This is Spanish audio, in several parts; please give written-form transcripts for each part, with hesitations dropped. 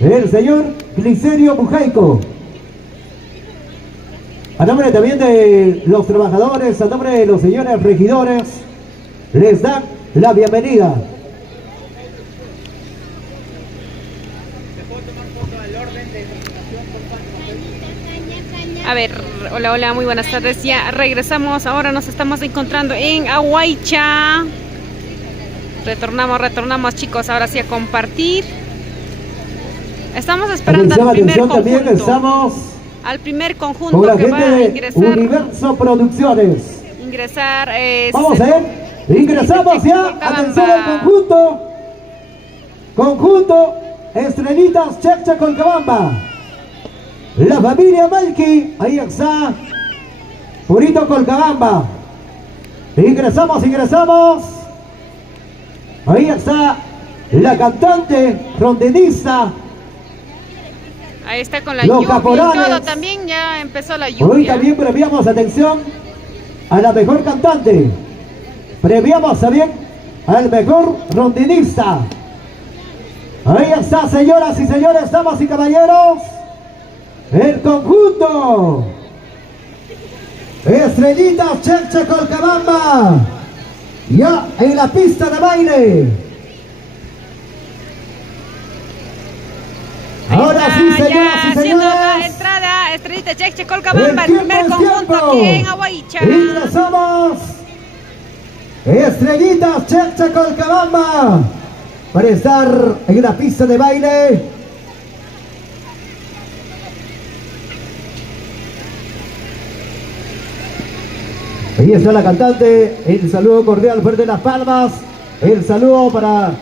el señor Glicerio Mujaico. A nombre también de los trabajadores, a nombre de los señores regidores, les dan la bienvenida. A ver, hola, hola, muy buenas tardes. Ya regresamos. Ahora nos estamos encontrando en Aguaycha. Retornamos, chicos. Ahora sí a compartir. Estamos esperando al primer conjunto. También estamos al primer conjunto con la que gente va a de ingresar. Universo Producciones. Ingresar. Vamos a ver. Ingresamos ya. Atención al conjunto. Conjunto Estrellitas Cheche Colcabamba. La familia Malki. Ahí está. Purito Colcabamba. Ingresamos. Ahí está la cantante rondinista. Ahí está con la lluvia y todo, también ya empezó la lluvia. Hoy también premiamos, atención, a la mejor cantante. Premiamos también al mejor rondinista. Ahí está, señoras y señores, damas y caballeros. El conjunto Estrellitas Cheche Colcabamba. Ya en la pista de baile. Ahora sí, señoras y señores. La entrada, Estrellitas Cheche Colcabamba, el primer conjunto aquí en Aguaycha. Ingresamos. Estrellitas Cheche Colcabamba para estar en la pista de baile. Ahí está la cantante, el saludo cordial, fuerte las palmas, el saludo para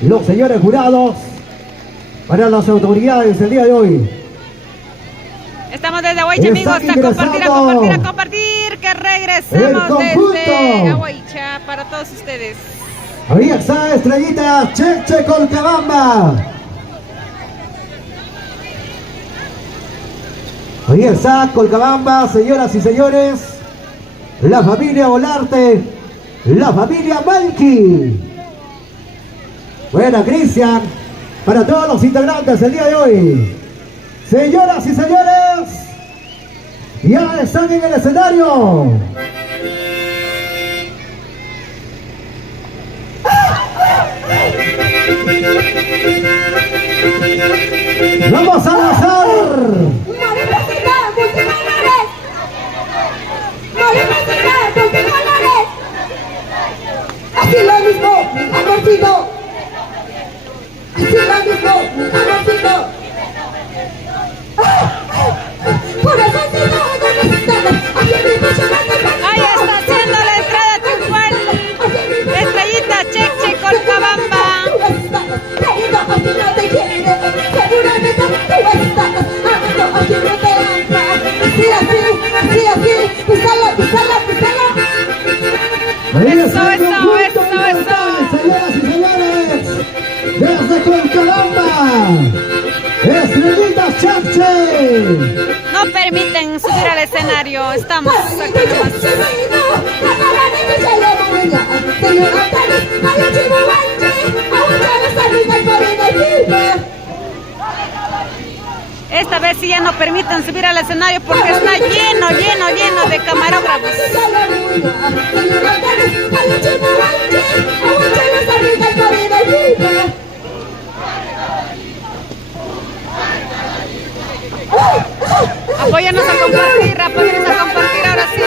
los señores jurados, para las autoridades el día de hoy. Estamos desde Aguaycha, amigos, a compartir, que regresamos desde Aguaycha para todos ustedes. Ahí está Estrellita Cheche Colcabamba. Ahí está Colcabamba, señoras y señores. La familia Olarte, la familia Malki. Buena, Cristian, para todos los integrantes el día de hoy. Señoras y señores, ya están en el escenario. Vamos a lanzar. Así lo mismo, amorcito. Así lo mismo, amorcito. Por eso si no necesitamos. Ahí está haciendo la entrada triunfal. Estrellita Cheche Colcabamba. No te quiere, seguramente tú estás amando a quien no te ama. Así, písala. Eso. Señoras y señores, desde Colcabamba, Estrellitas Cheche. No permiten subir al escenario, estamos aquí nomás. Esta vez sí ya no permiten subir al escenario porque está lleno de camarógrafos. Apóyanos a compartir ahora sí.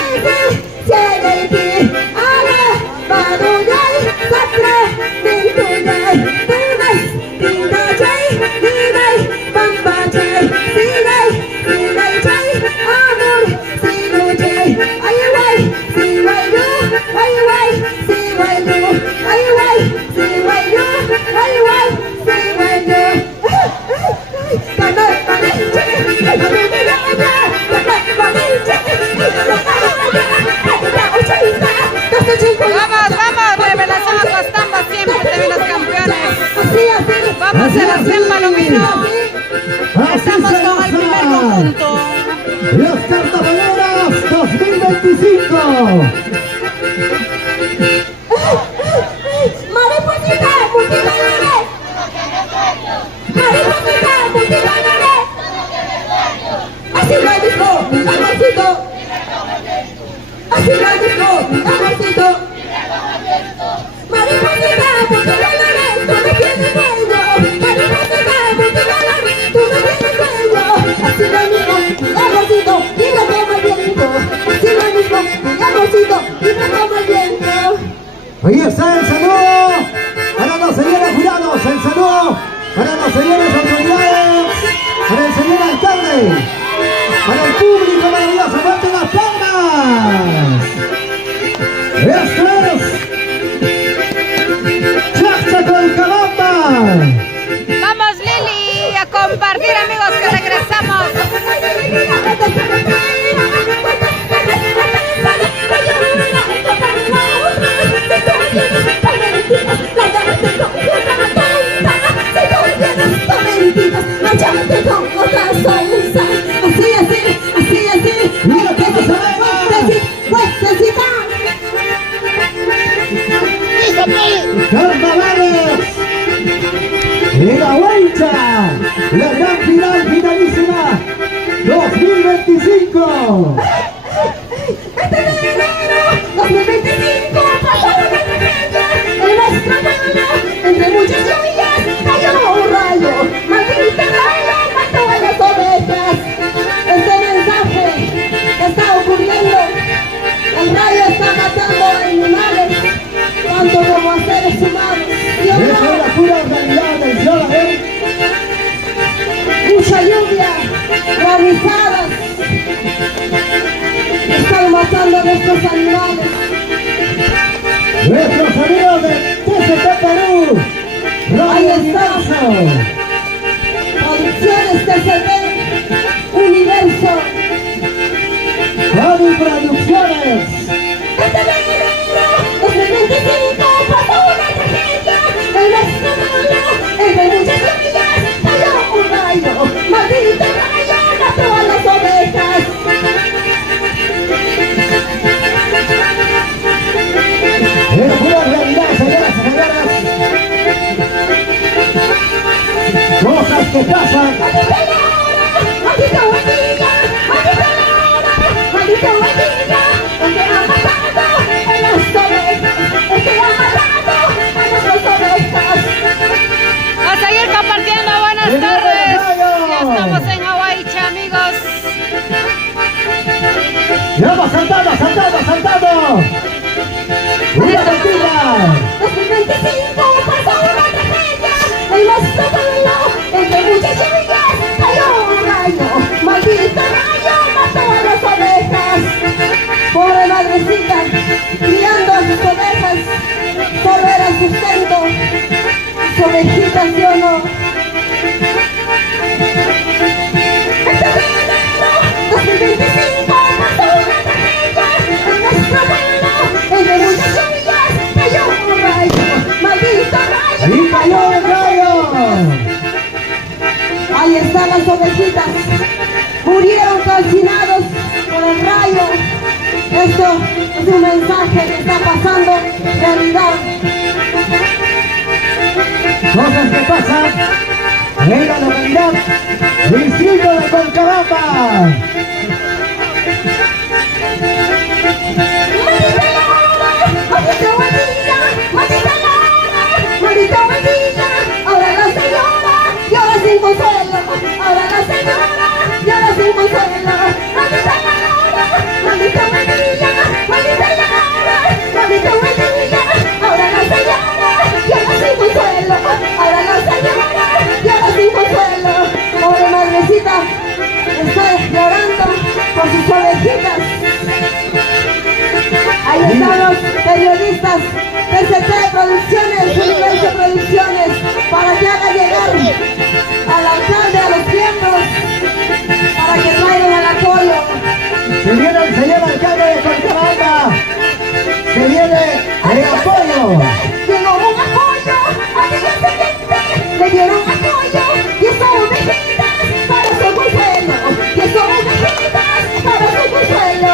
Vamos, revelación acostando siempre, TV Los Campeones. Vamos a la Palomita. multicolores. Así lo he visto, mi amorcito. Así lo he visto, mi amorcito. Mariposita, multicolores, tú me tienes dueño. Mariposita, multicolores, tú me tienes dueño. Así lo mismo, mi amorcito, libre como el viento. Así lo mismo, mi amorcito, libre como el viento. Ahí está el saludo para los señores jurados, el saludo para los señores autoridades, para el señor alcalde, para el público maravilloso, fuerte las palmas. Esto es Chachacolcabamba. Vamos Lili, a compartir amigos que regresamos. Mira cómo se Carnavales en la Huaycha, la gran final finalísima 2025. Este de enero 2025 pasó una tragedia en nuestro pueblo. Entre muchas lluvias cayó un rayo, maldito rayo mató a las ovejas. Este mensaje está ocurriendo. El rayo está matando a animales, tanto como a seres humanos. ¿Sí o Esa es no? la pura realidad, atención a ver. Mucha lluvia, granizadas, están matando a nuestros animales. Nuestros amigos de TCT Perú, Ahí Radio está. Universo. Producciones TCT, Universo. Radio Producciones. Este de enero 2025 pasó una tragedia en nuestro pueblo. Entre muchas lluvias cayó un rayo, maldito rayo mató a las ovejas. Es pura realidad, señoras y señores. Cosas que pasan. ¡Maldita Laura! ¡Maldita Guadilla! ¡Maldita Laura! ¡Maldita Guadilla! ¡El que ha matado a las ovejas! ¡El que ha matado a nuestras ovejas! A seguir compartiendo, buenas tardes. Ya estamos en Aguaicha, amigos. Y vamos saltando, saltando, saltando. Una partida. 2025 pasó una tragedia en nuestro pueblo. Entre muchas lluvias cayó un rayo. Maldito rayo mató a las ovejas. Pobre madrecita, criando a sus ovejas, solo era sustento. Su ovejita, ¿sí o no? Este enero 2025 pasó una tragedia en nuestro pueblo. Entre muchas lluvias cayó un rayo. Maldito rayo. Y cayó el rayo. Ahí están las ovejitas. Murieron calcinados por el rayo. Esto es un mensaje que está pasando realidad. Cosas que pasan en la localidad, distrito de Colcabamba. ¡Maldita Laura! ¡Maldita Guadilla! ¡Maldita Laura! ¡Maldita Guadilla! Ahora la señora llora sin consuelo. Ahora la señora llora sin consuelo. ¡Maldita Laura! ¡Maldita Guadilla! ¡Maldita Laura! ¡Maldita Guadilla! Ahora la señora llora sin consuelo. Ahora la señora llora sin consuelo. Pobre madrecita, está llorando por sus ovejitas. Ahí están los periodistas TCT Producciones, Universo Producciones, para que haga llegar al alcalde, a los miembros, para que traigan el apoyo. Se viene el señor alcalde de Colcabamba. Se viene el apoyo. Llegó un apoyo, aquella gente le dieron apoyo, y esas ovejitas para su consuelo, y esas ovejitas para su consuelo.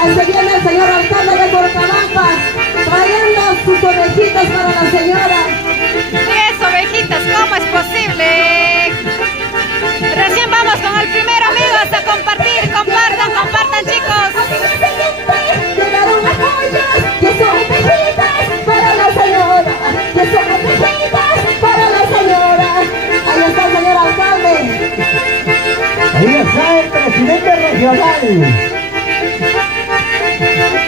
Ahí se viene el señor alcalde de Colcabamba, trayendo sus ovejitas para la señora. 10 ovejitas, ¿cómo es posible? regional.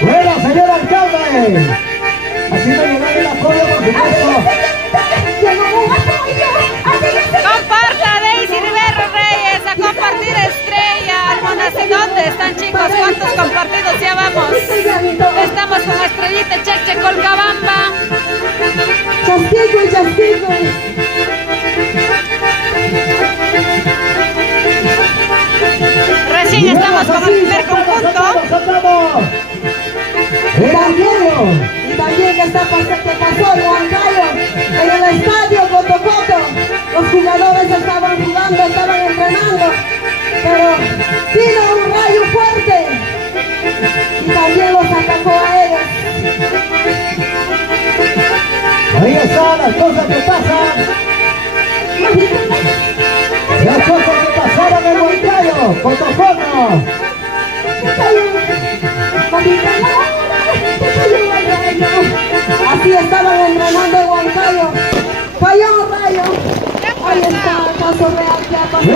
Bueno, señor alcalde, haciendo llegar el apoyo, por supuesto. Comparta Daisy Rivero Reyes a compartir estrella. Almonací, ¿dónde están, chicos? ¿Cuántos compartidos ya vamos? Estamos con Estrellita Cheche Colcabamba. Chasquico y chasquico. Recién estamos con el primer conjunto. Y también que pasó en Huancayo, en el estadio Cotocoto. Los jugadores estaban jugando, estaban entrenando, pero vino un rayo fuerte y también los atacó a ellos. Ahí están las cosas que pasan. Las cosas que pasaron en Huancayo, Cotocoto. Así estaban entrenando en Huancayo. Falló un rayo. Ahí está el caso real que ha pasado.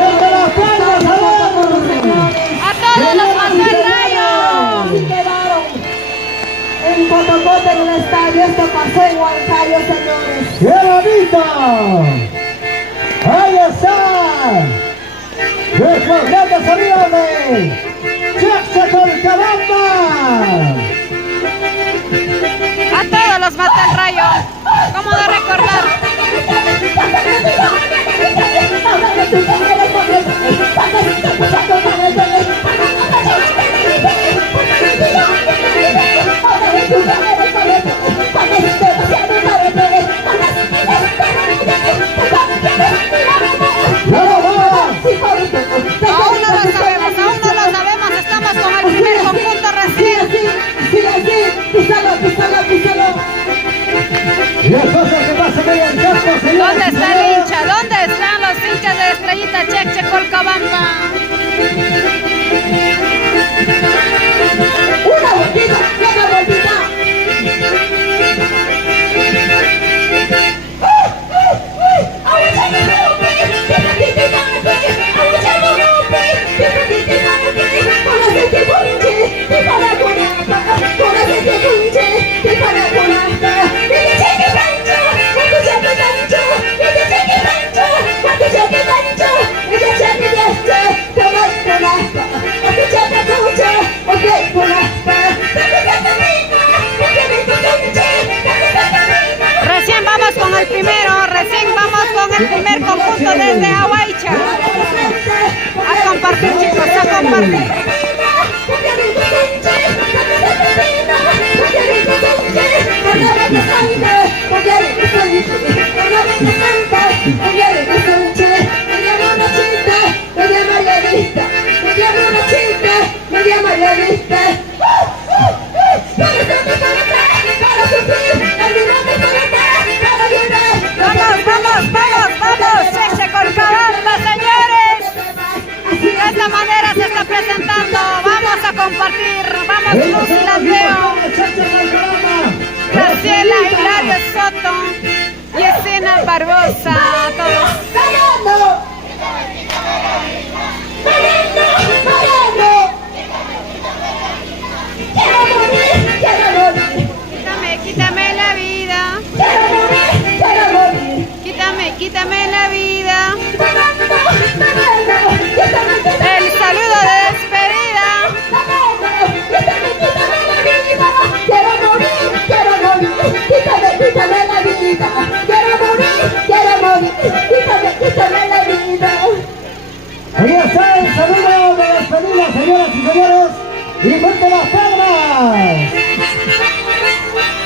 A todos los pasó el rayo. Así quedaron en Cotocoto en el estadio. Esto pasó en Huancayo, señores. ¡Qué bonito! ¡Ahí está! ¡Nuestros grandes amigos de Cheche Colcabamba! A todos los mató el rayo. ¿Cómo de recordar? Aún no lo sabemos, estamos con el primer conjunto recién. Las cosas que pasan ahí en campo, señores. ¿Dónde está el hincha? ¿Dónde están los hinchas de Estrellita Cheche Colcabamba? Una vueltita, una vueltita. Recién vamos con el primero, recién vamos con el primer conjunto desde Aguaicha. A compartir, chicos, a compartir. Vamos, Cheche Colcabamba, señores. De esta manera se está presentando. Vamos a compartir. Vamos, Lucy Landeo, Graciela Hilario Soto, Yesenia Barbosa, todos. Quítame la vida. Quítame la vida. El saludo de despedida. Quiero morir, quítame la vida. Quiero morir, quítame la vida. Ahí está el saludo de despedida, señoras y señores. Y fuerte las palmas.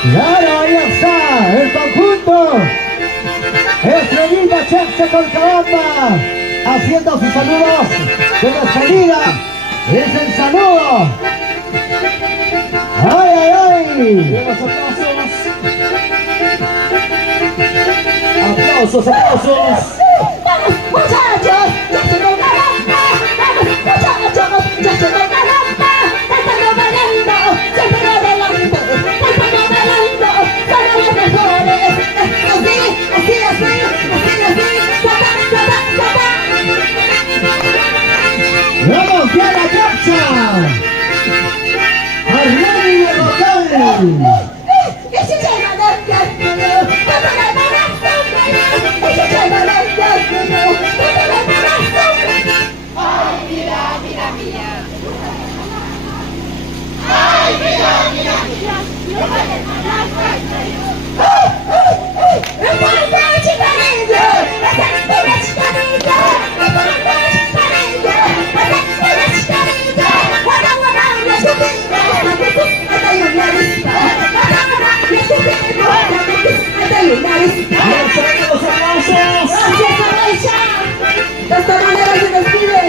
Claro, ahí está el conjunto Estrellita Cheche Colcabamba haciendo sus saludos de despedida. Es el saludo. ¡Ay, ay, ay! Los aplausos. Aplausos. Vamos, muchachos, Cheche Colcabamba. Vamos, muchachos, Cheche Colcabamba. Estamos bailando, siempre adelante. Estamos bailando, somos los mejores. Así. ¡Vamos, ya la capsa! manera se despide.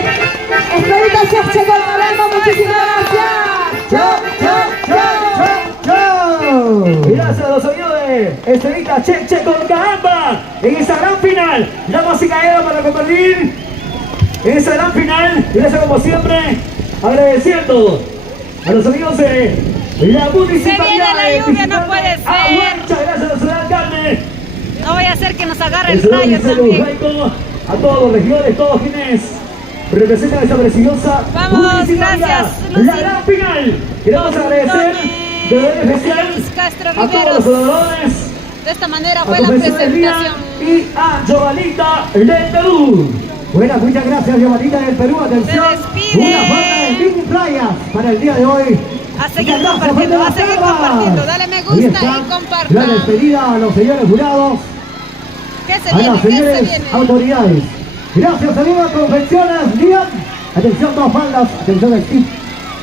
Esperita Cheche Colcabamba, muchísimas gracias. Chao, chao, chao, chao, chao. Gracias a los señores. Estelita Cheche Colcabamba en esa gran final. La música era para compartir en esa gran final. Gracias como siempre. Agradeciendo a los amigos de la municipalidad. Se viene la lluvia, no puede ser. Muchas gracias a la ciudad alcalde. No voy a hacer que nos agarre el señor rayo Liceo también. Lujaico, a todos los regidores, todos quienes representan esta preciosa Vamos, municipalidad. gracias, Lucy. La gran final. Queremos agradecer de manera especial Luis Castro a todos Viveros. los oradores, De esta manera a fue la profesores Díaz presentación. y a Giovanita del Perú. Buenas, muchas gracias, Giovanita del Perú. Atención, Se despide. una banda de Big Playas para el día de hoy. A seguir Muchas gracias, compartiendo, a Fernanda seguir Carvas. compartiendo. Dale me Ahí gusta está y compartan. la despedida a los señores jurados, ¿Qué se a viene? las ¿Qué se señores viene? autoridades. Gracias, Salima Confecciones, Lian. Atención, dos faldas, atención, Steve.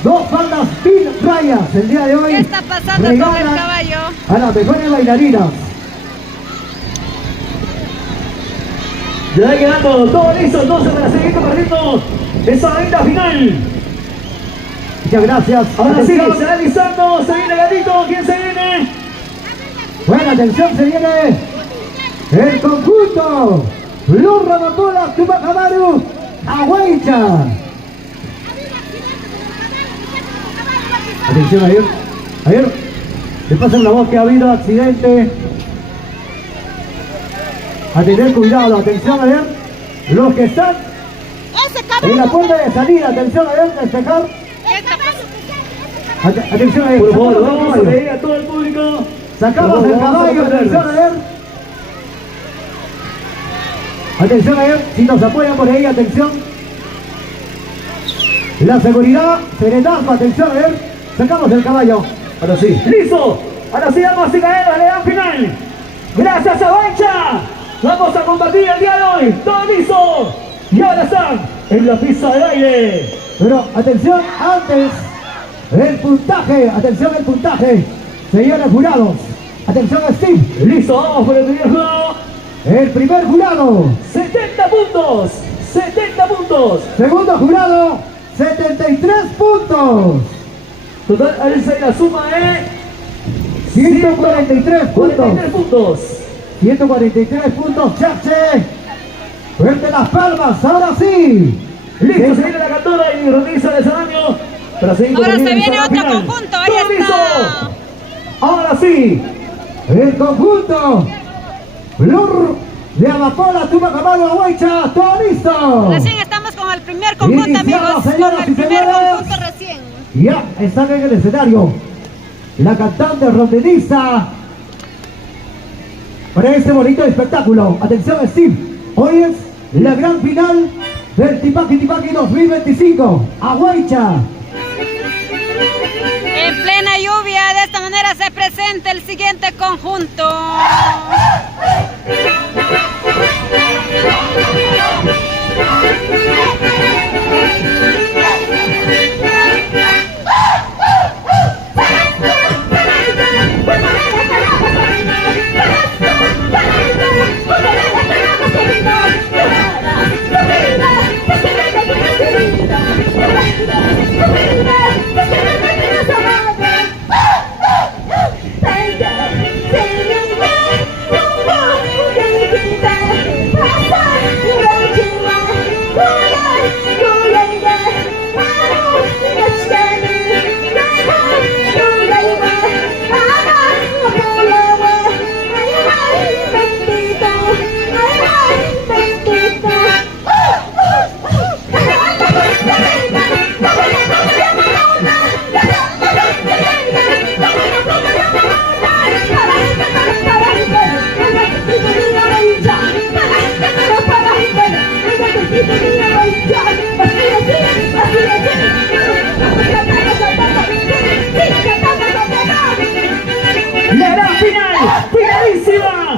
Dos faldas Big Playas el día de hoy. ¿Qué está pasando con el regalan caballo? a las mejores bailarinas. Ya quedando todo listo entonces para seguir compartiendo esa venta final. Muchas gracias. Ahora sí, Atención. se va alisando, se viene Gatito, ¿quién se viene? Buena atención, se viene el conjunto Blue Ramapola Tupac Amaru Aguaicha. Atención, ayer le pasan la voz que ha habido accidente. A tener cuidado, atención, ayer los que están en la puerta de salida, atención, ayer despejar. ¿Qué está pasando? Atención, ayer Por favor, sacamos el vamos a caballo. pedir a todo el público. Sacamos el caballo, atención, ayer. Atención, ayer, si nos apoyan por ahí, atención. La seguridad, serenazgo, atención, ayer. Sacamos el caballo. Ahora sí. ¡Listo! Ahora sí, vamos a caer a la gran final. Gracias a Bancha. Vamos a compartir el día de hoy. Todo listo. Y ahora están en la pista de aire. Pero atención, antes, el puntaje, atención el puntaje. Señores jurados, atención Steve. Listo, vamos por el primer jurado. El primer jurado, 70 puntos. 70 puntos. segundo jurado, 73 puntos. Total, ahí está la suma de 143 puntos. 43 puntos. 143 puntos, Chache. Fuerte las palmas, ahora sí. Listo, se viene la cantora y Roniza de Sanaño. Para seguir Ahora se compartiendo viene esta otro final. conjunto, ahí ¡Todo está. listo! Ahora sí. El conjunto Blur de Amapola, Tupac Amaru Aguaicha, todo listo. Recién estamos con el primer conjunto, Iniciamos, amigos. señoras Con y el primer señores. conjunto recién. Ya están en el escenario la cantante rondinista para este bonito espectáculo. Atención, Steve, hoy es la gran final del Tipaqui 2025. Aguaicha. En plena lluvia, de esta manera se presenta el siguiente conjunto. La gran final, finalísima.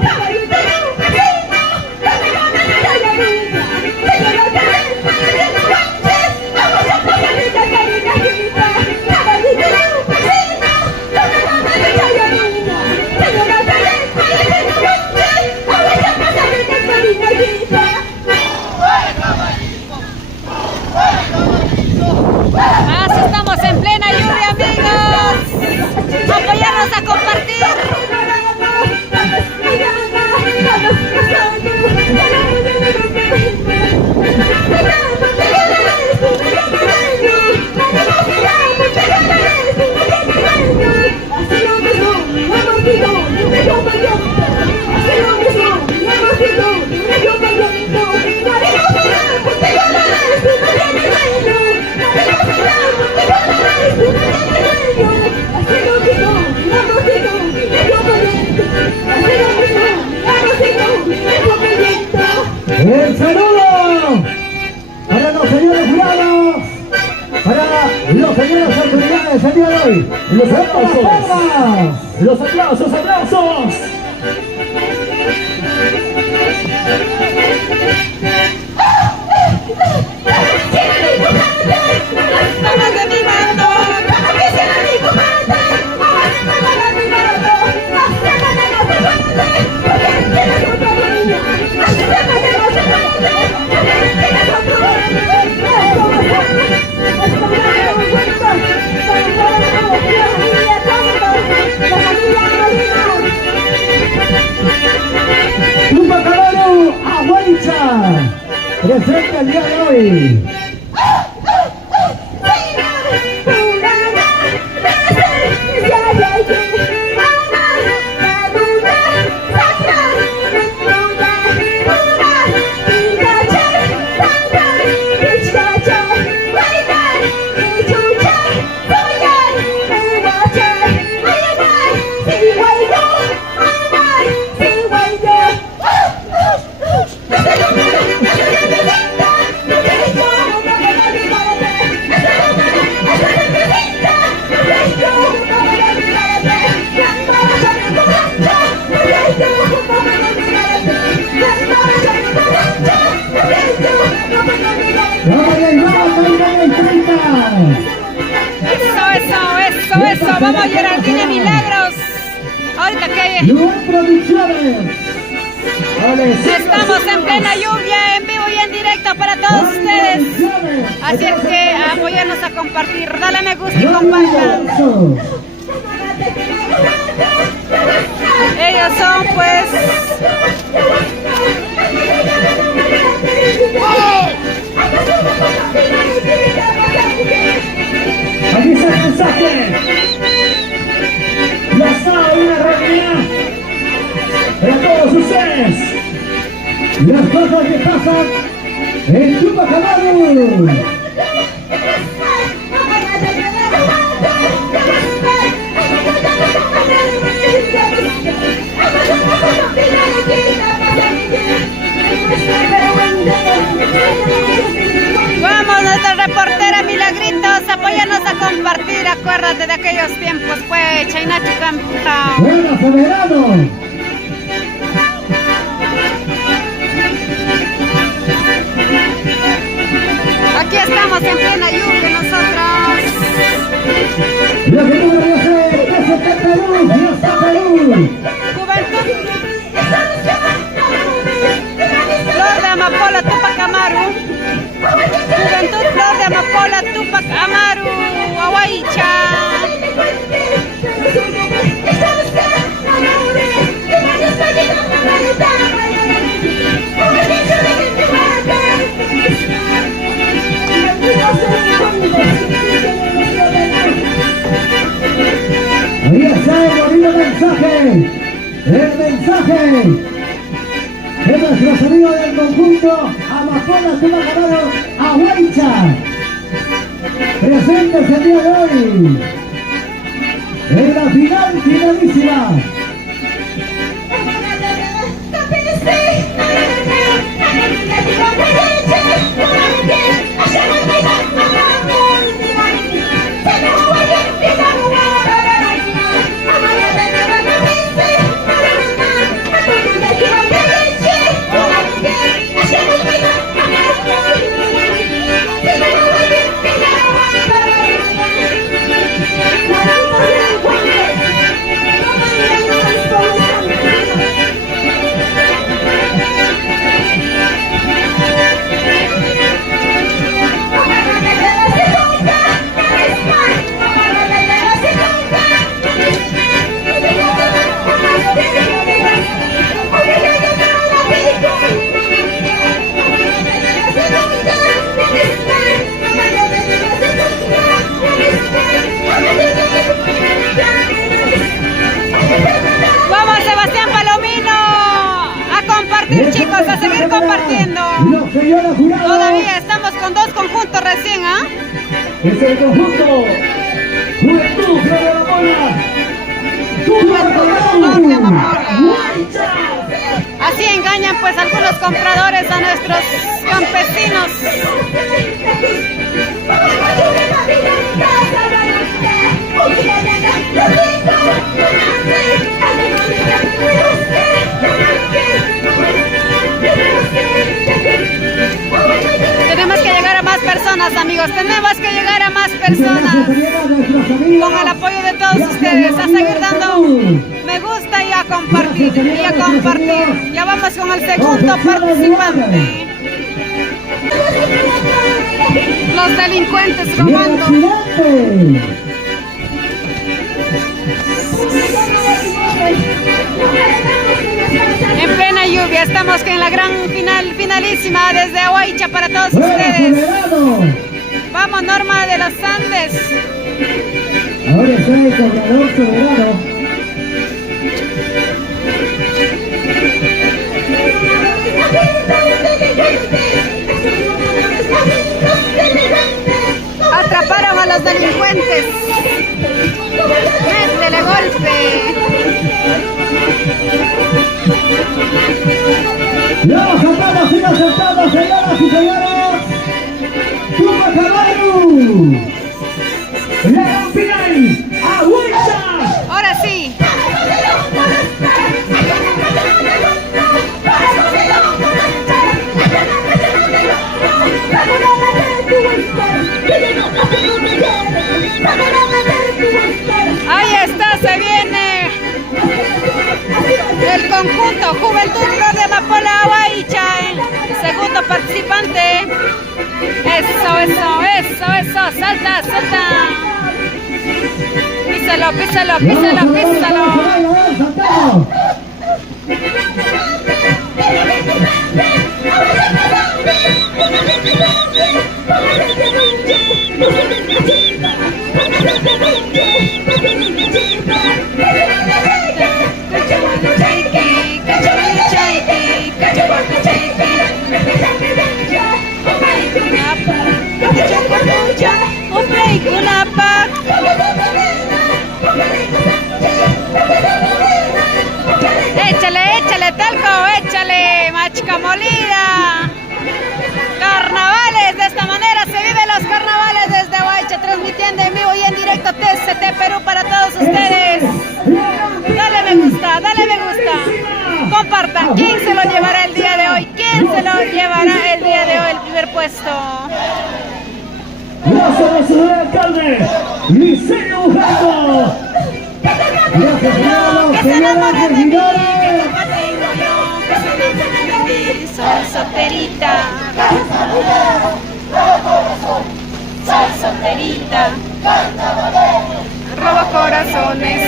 los señores jurados, para los señores autoridades el día de hoy. Los ¡Fuerte las aplausos. palmas! Los aplausos, aplausos. Estamos animando. Tupac Amaru, Aguaicha, presente el día de hoy. Eso, vamos Geraldine Milagros. Ahorita que Lugar Producciones. estamos en plena lluvia, en vivo y en directo para todos ustedes. Así es que apóyanos a compartir, dale me gusta y compartan. Ellos son pues Aquí está el mensaje. Ya está una realidad para todos ustedes. Las cosas que pasan en Tupac Amaru. vamos, nuestra reportera Milagritos, apóyanos a compartir, acuérdate de aquellos tiempos, pues, Chainachu Camptown. Buenas, Soberano. Aquí estamos en plena lluvia nosotros. La que no debería ser, eso está Perú, ya está Perú. Juventud. Flor de Amapola, Tupac Amaru. Juventud Flor de Amapola, Tupac Amaru, Aguaicha. Ahí está el bonito mensaje. El mensaje de nuestros amigos del conjunto Amapola Tupac Amaru, Aguaicha. Presentes el día de hoy. En la final, finalísima. Vamos Sebastián Palomino a compartir, chicos, a seguir compartiendo. Los señores jurados. Todavía estamos con dos conjuntos recién, ¿ah? Es el conjunto Juventud Flor de Amapola. Flor de Amapola. Así engañan pues algunos compradores a nuestros campesinos. personas, amigos. Tenemos que llegar a más personas. Con el apoyo de todos ustedes. A seguir dando me gusta y a compartir. Y a compartir. Ya vamos con el segundo participante. Los delincuentes robando. En plena lluvia, estamos en la gran finalísima desde Ahuaycha para todos ustedes. Vamos, Norma de los Andes. Ahora está el corredor soberano. Atraparon a los delincuentes. Métele golpe. Los zapatos siguen sentados, señoras y señores. ¡Tuma Caballo! La gran final, Ahuaycha. Ahora sí. Ahí está, se viene el conjunto Juventud de Amapola Ahuaycha, segundo participante. Eso, salta. Písalo. Échale talco, échale machica molida. Carnavales, de esta manera se viven los carnavales desde Ahuaycha, transmitiendo en vivo y en directo TCT Perú para todos ustedes. Dale me gusta. Compartan. ¿Quién se lo llevará el día de hoy? El primer puesto. Gracias, señor alcalde. Liceo Ujardo. Que se enamoren de mí, que como tengo yo, que se enamoren de mí, soy solterita. Soy solterita. Robo corazones.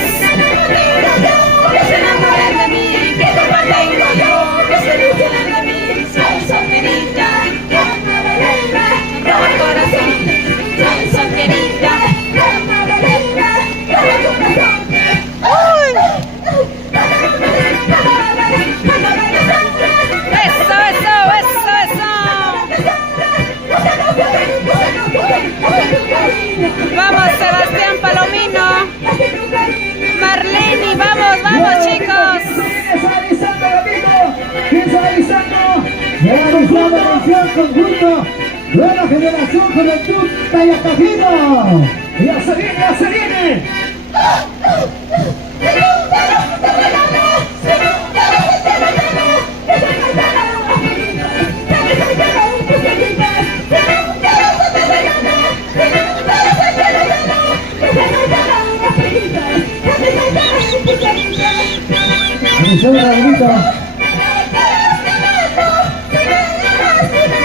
Que se enamoren de mí, que como tengo yo, que se enamoren de mí, soy solterita. Robo corazones, soy solterita. Vamos, Sebastián Palomino, Marlene, vamos chicos. ¿Quién está avisando? Generación conjunto, nueva generación Juventud Tayacajino. Ya se viene.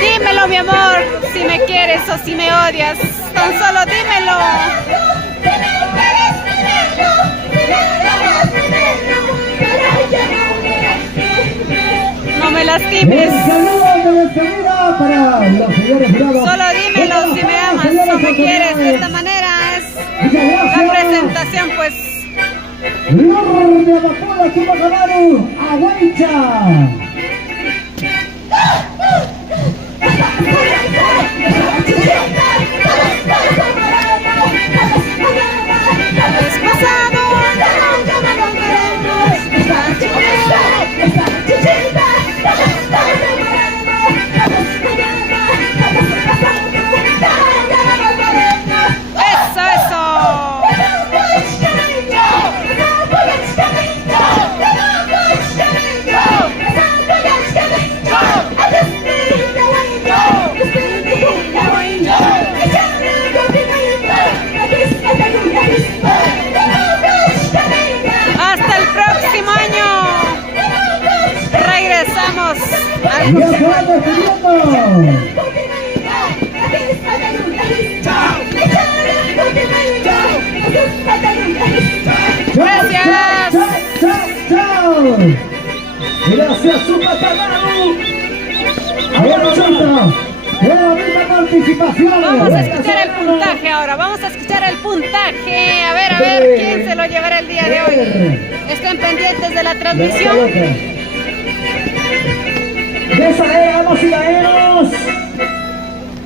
Dímelo, mi amor, si me quieres o si me odias, tan solo dímelo. No me lastimes. Un saludo de despedida para los señores jurados. Solo dímelo si me amas o me quieres. De esta manera es la presentación, pues. Lord de Amapola, Chumacamaru, Ahuaycha. Ya se van despidiendo. Gracias. Chao. Gracias, Supacanaru. Qué bonita participación. Vamos a escuchar el puntaje ahora. Vamos a escuchar el puntaje. A ver quién se lo llevará el día de hoy. Estén pendientes de la transmisión. Damas y caballeros.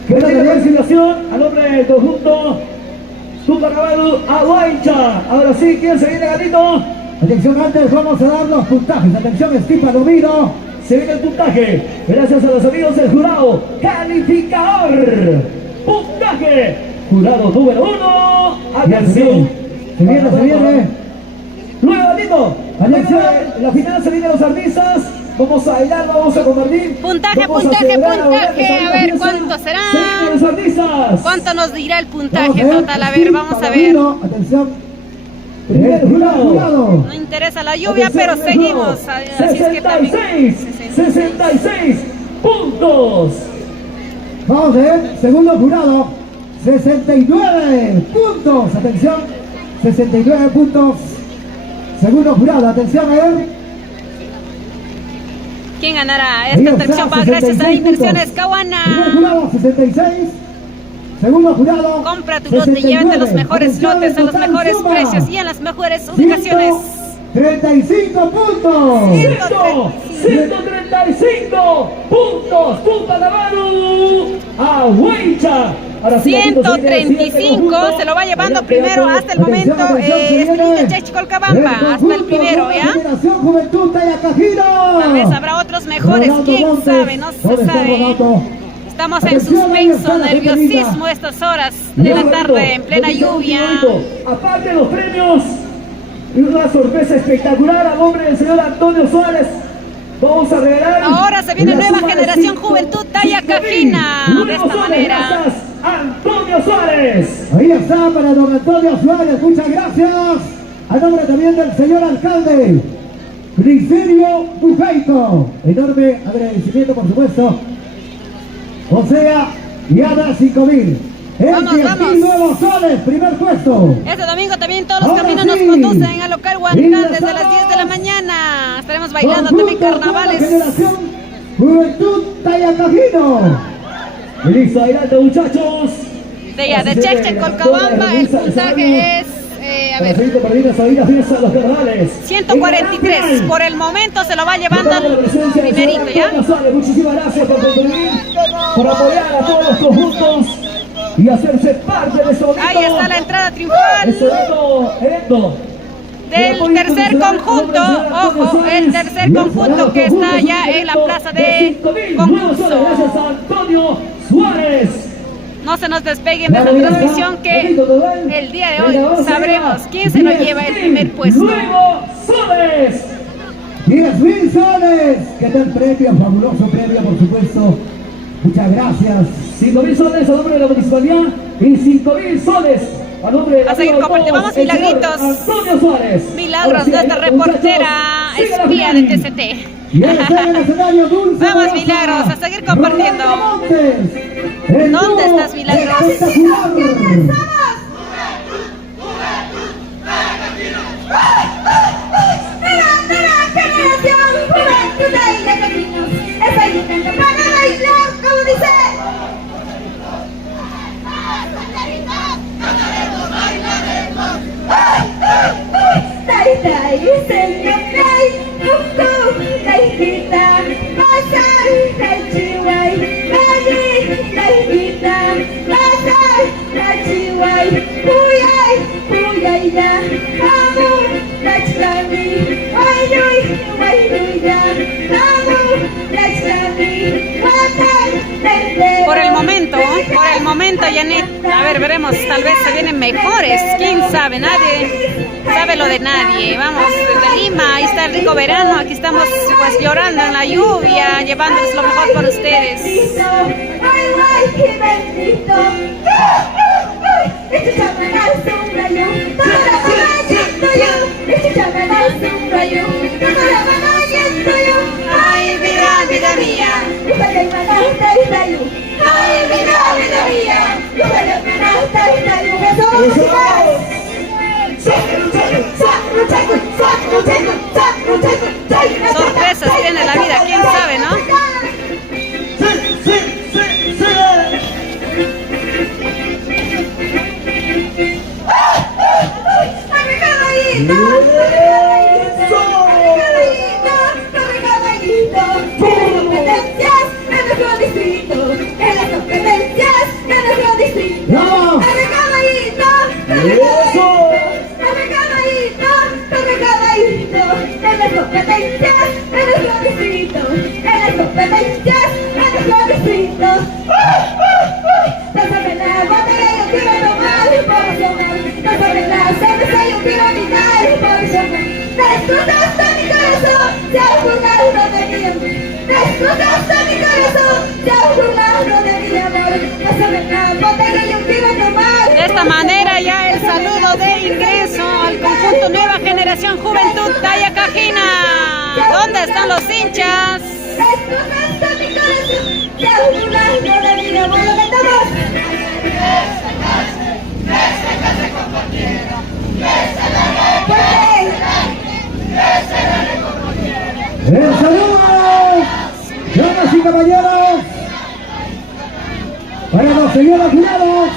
Que tenga la felicitación al nombre del conjunto Supacanaru Aguaycha. Ahora sí, ¿quién se viene, gatito? Atención, antes vamos a dar los puntajes. Atención, Estipa Lumino. Se viene el puntaje, gracias a los amigos del jurado calificador. Puntaje, jurado número 1. Atención. Se viene. Luego, gatito. Atención. La final se vienen los artistas. Vamos a bailar, vamos a compartir. Puntaje. A ver, ¿cuánto será? Se vienen los artistas. ¿Cuánto nos dirá el puntaje total? A ver, vamos a ver. Atención. Primer jurado. No interesa la lluvia, pero seguimos. Así es que también. 66 puntos. Vamos a ver, segundo jurado, 69 puntos. Atención, 69 puntos. Segundo jurado, atención, a ver. ¿Quién ganará? Esta atracción va gracias a Inversiones Primer Cahuana. jurado, 66. Segundo jurado, Compra tu lote y llévate los mejores lotes a los mejores precios y en las mejores ubicaciones. 35 puntos. 135 puntos. Supacanaru Aguaycha. 135 se lo va llevando primero hasta el momento Estrellita Chechcolcabamba, hasta el primero, ¿ya? Juventud Tayacajino. Tal vez habrá otros mejores, quién sabe, no se sabe. Estamos en suspenso, nerviosismo estas horas de la tarde, en plena lluvia. Aparte de los premios, y una sorpresa espectacular a nombre del señor Antonio Suárez. Vamos a regalar. Ahora se viene nueva generación Juventud Tayacajina. De esta manera. Gracias, Antonio Suárez. Ahí está para don Antonio Suárez, muchas gracias. A nombre también del señor alcalde Griselio Bujaico. Enorme agradecimiento, por supuesto. O sea, y Ana 5000. Vamos. Nuevos Soles, primer puesto. Este domingo también todos los Ahora caminos nos sí. conducen al local Huancán desde las 10 de la mañana. Estaremos bailando también carnavales. Generación Juventud Tayacajino. Y listo, adelante, muchachos. De Chechcolcabamba el puntaje es, a ver, 143. Por el momento se lo va llevando al primerito, ¿ya? Muchísimas gracias por contribuir, por apoyar a todos los conjuntos y hacerse parte de este momento. Ahí está la entrada triunfal Este evento del tercer conjunto. Ojo, el tercer conjunto que está ya en la plaza de concurso. Gracias a Antonio Suárez. No se nos despeguen de esta transmisión que el día de hoy sabremos quién se lo lleva el primer puesto. Luego Soles. 10.000 soles. ¿Qué tal premio? Fabuloso premio, por supuesto. Muchas gracias. 5.000 soles a nombre de la municipalidad y 5.000 soles a nombre de la A seguir compartiendo. Vamos, Milagritos. Antonio Suárez. Milagros, nuestra reportera espía de TCT. Y ahí está en el escenario Dulce Vamos, Rosa. Milagros, a seguir compartiendo. Rolando Montes. El ¿Dónde dúo estás, Milagros? espectacular. Estoy gritando para bailar, como dice. Señor, Por el momento, Janet, a ver, veremos, tal vez se vienen mejores, quién sabe, nadie sabe lo de nadie. Vamos, desde Lima, ahí está el rico verano, aquí estamos pues llorando en la lluvia, llevándoles lo mejor para ustedes. Ay, vida mía. Sorpresas tiene la vida, quién sabe, ¿no? Destrozaste mi corazón, te has burlado de mi amor. Destrozaste mi corazón, te has burlado de mi amor. Pásame la botella, yo quiero tomar. De esta manera ya el saludo de ingreso al conjunto Nueva Generación Juventud Talla Cajina. ¿Dónde están los hinchas? Destrozaste mi corazón, te has burlado de mi amor. ¿Dónde estamos? El saludo, damas y caballeros, para los señores jurados,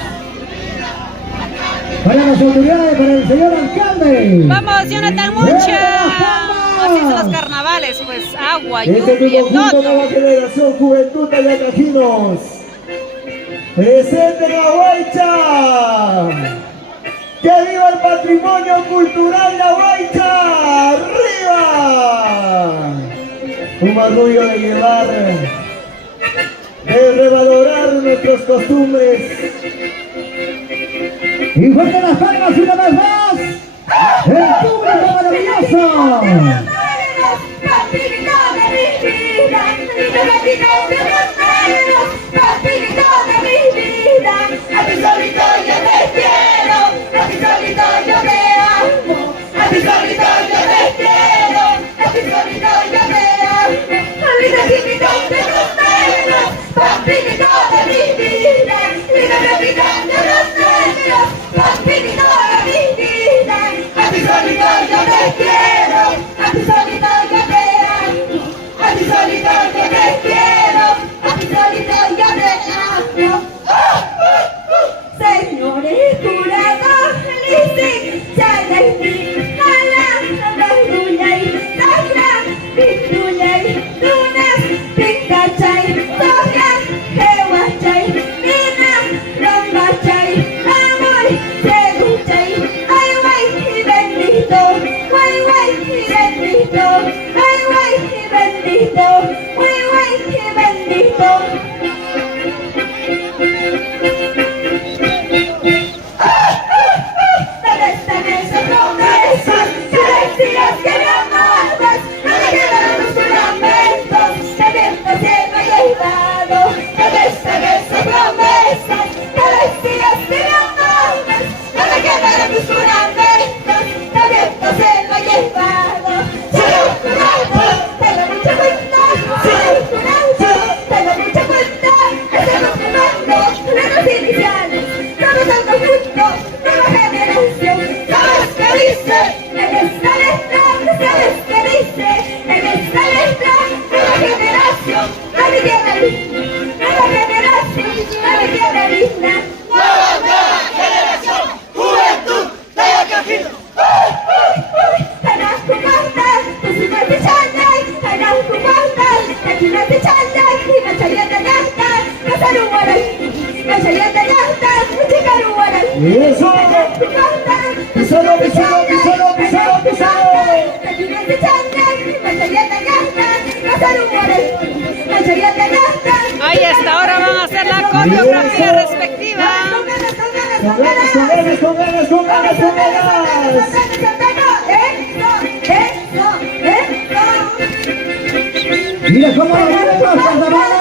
para las autoridades, para el señor alcalde. Vamos, Jonathan Mucha. Así son los carnavales, pues agua, Este lluvia, es tu conjunto todo. Nueva Generación Juventud Tallacajinos. Presente en Aguaycha. ¡Que viva el patrimonio cultural de Aguaycha! ¡Arriba! Un orgullo de llevar, de revalorar nuestras costumbres. Y fuerte las palmas una vez más. El público maravilloso. A ti solito yo te quiero, a ti solito yo te amo, a ti solito yo te quiero, a ti solito yo te amo. Olvida que mi nombre no negros, pampinito de mi vida, mira mi vida de los negros, pampinito de mi vida. A ti solito yo te quiero, a ti solito yo te amo, a ti solito yo te quiero, a ti solito yo te amo. Señores jurados, listen, chalepi, jala, rulay, tajla, pitulay, tunas, pincachay, tojan, jewachay, nina, rombachay, amor, seguchay, ay, guay, y bendito, guay, guay, y bendito, ay, guay, y bendito, guay, guay, y bendito. ¡Eso! ¡Písalo, písalo, písalo, písalo, písalo! Ahí está, ahora van a hacer la coreografía respectiva. ¡Con ganas, con ganas, con ganas, con ganas, con ganas! Mira cómo lo vienen los carnavales.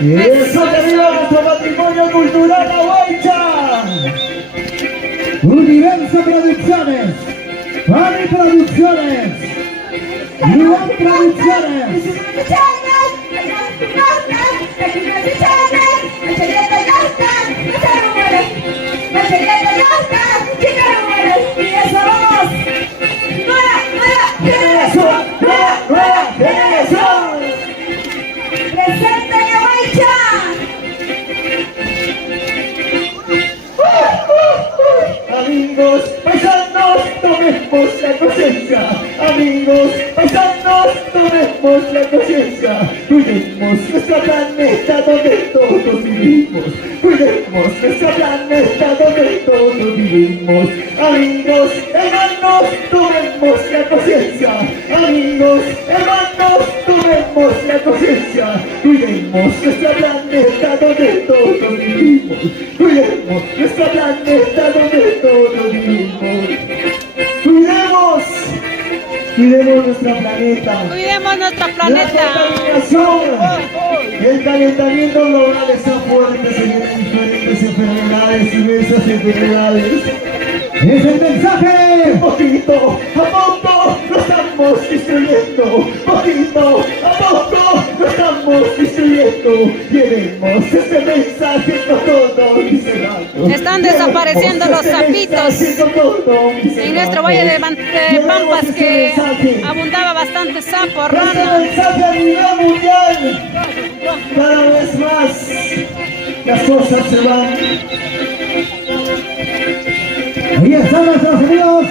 ¡Eso que viva nuestro patrimonio cultural Aguaycha! Universo Producciones. Mami Producciones. Luan Producciones. Amigos, paisanos, tomemos la conciencia. Amigos, paisanos, tomemos la conciencia. Cuidemos nuestro planeta donde todos vivimos. Cuidemos nuestro planeta donde todos vivimos. Amigos, hermanos, tomemos la conciencia. Amigos, hermanos, tomemos la conciencia. Cuidemos nuestro planeta donde todos vivimos. Cuidemos nuestro planeta donde todos vivimos. Cuidemos nuestro planeta. Cuidemos nuestro La planeta. contaminación, el calentamiento global está fuerte, se vienen diferentes enfermedades, diversas enfermedades. Es el mensaje. Poquito a poco lo estamos destruyendo. Poquito a poco lo estamos destruyendo. Llevemos este mensaje con todo mi cerrado. Están desapareciendo los sapitos en nuestro valle de Pampas, que abundaba bastante sapo, Este rana. mensaje a nivel mundial. Cada vez más las cosas se van. Ahí están nuestros amigos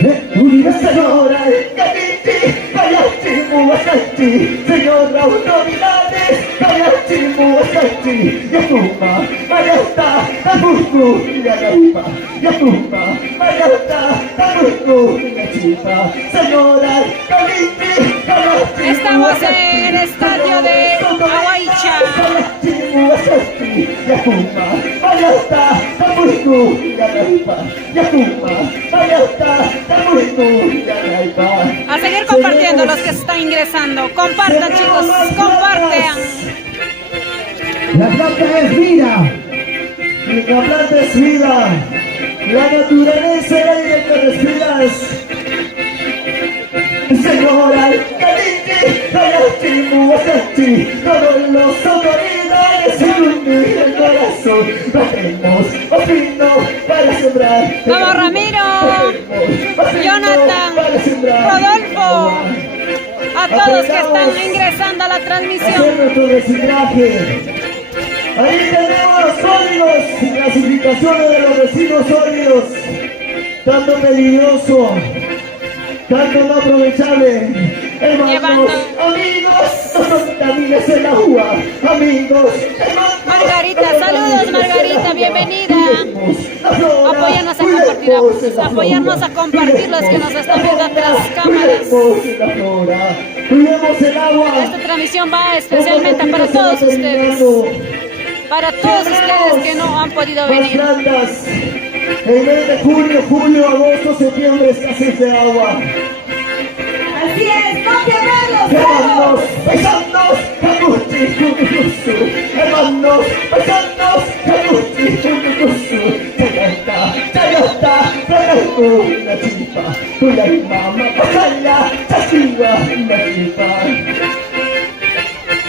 de Universo. Señora Caliente, Payachi, Muasachi, señora autoridades, Payachi, Muasachi, Yakuma, Mayata, Tabuku, Yaraipa, Yakuma, Mayata, Tabuku, Yachipa, señora Caliente, Payachi, Estamos en el estadio de Aguaicha. Payachi, Muasachi, Yakuma, Mayata, Tabuku, Yaraipa, Yakuma, Mayata, Tabuku, Yaraipa. A seguir compartiendo los que están ingresando. Compartan, chicos, compartan. La planta es vida. La planta es vida, la naturaleza, el aire que respiras. Señora Caliente, Payachi, Muasachi, todos los autoridades se unen el corazón. Batemos, opino, para sembrar. Vamos, Ramiro, Jonathan, Rodolfo, a todos que están ingresando a la Hacer transmisión. nuestro reciclaje. Ahí tenemos los sólidos, clasificaciones de los residuos sólidos. Tanto peligroso, tanto no aprovechable. Hermanos, Llevando. amigos, no contamines el agua. Amigos, hermanos. Margarita, saludos, Margarita, bienvenida. Apoyarnos a compartir, apoyarnos a compartir los que nos están viendo tras cámaras. Cuidemos el agua. Esta transmisión va especialmente para todos ustedes. Para todos ustedes que no han podido venir. Las plantas, el mes de junio, julio, agosto, septiembre, escasez de agua. Así es, no quemarlos, Hermanos, paisanos, Kaguchi, Kukukusu. Hermanos, paisanos, Kaguchi, Kukukusu. Chayata, Chayata, Kanaku, la chipa. Kulay mama, pasaya, chasiwa, la chipa.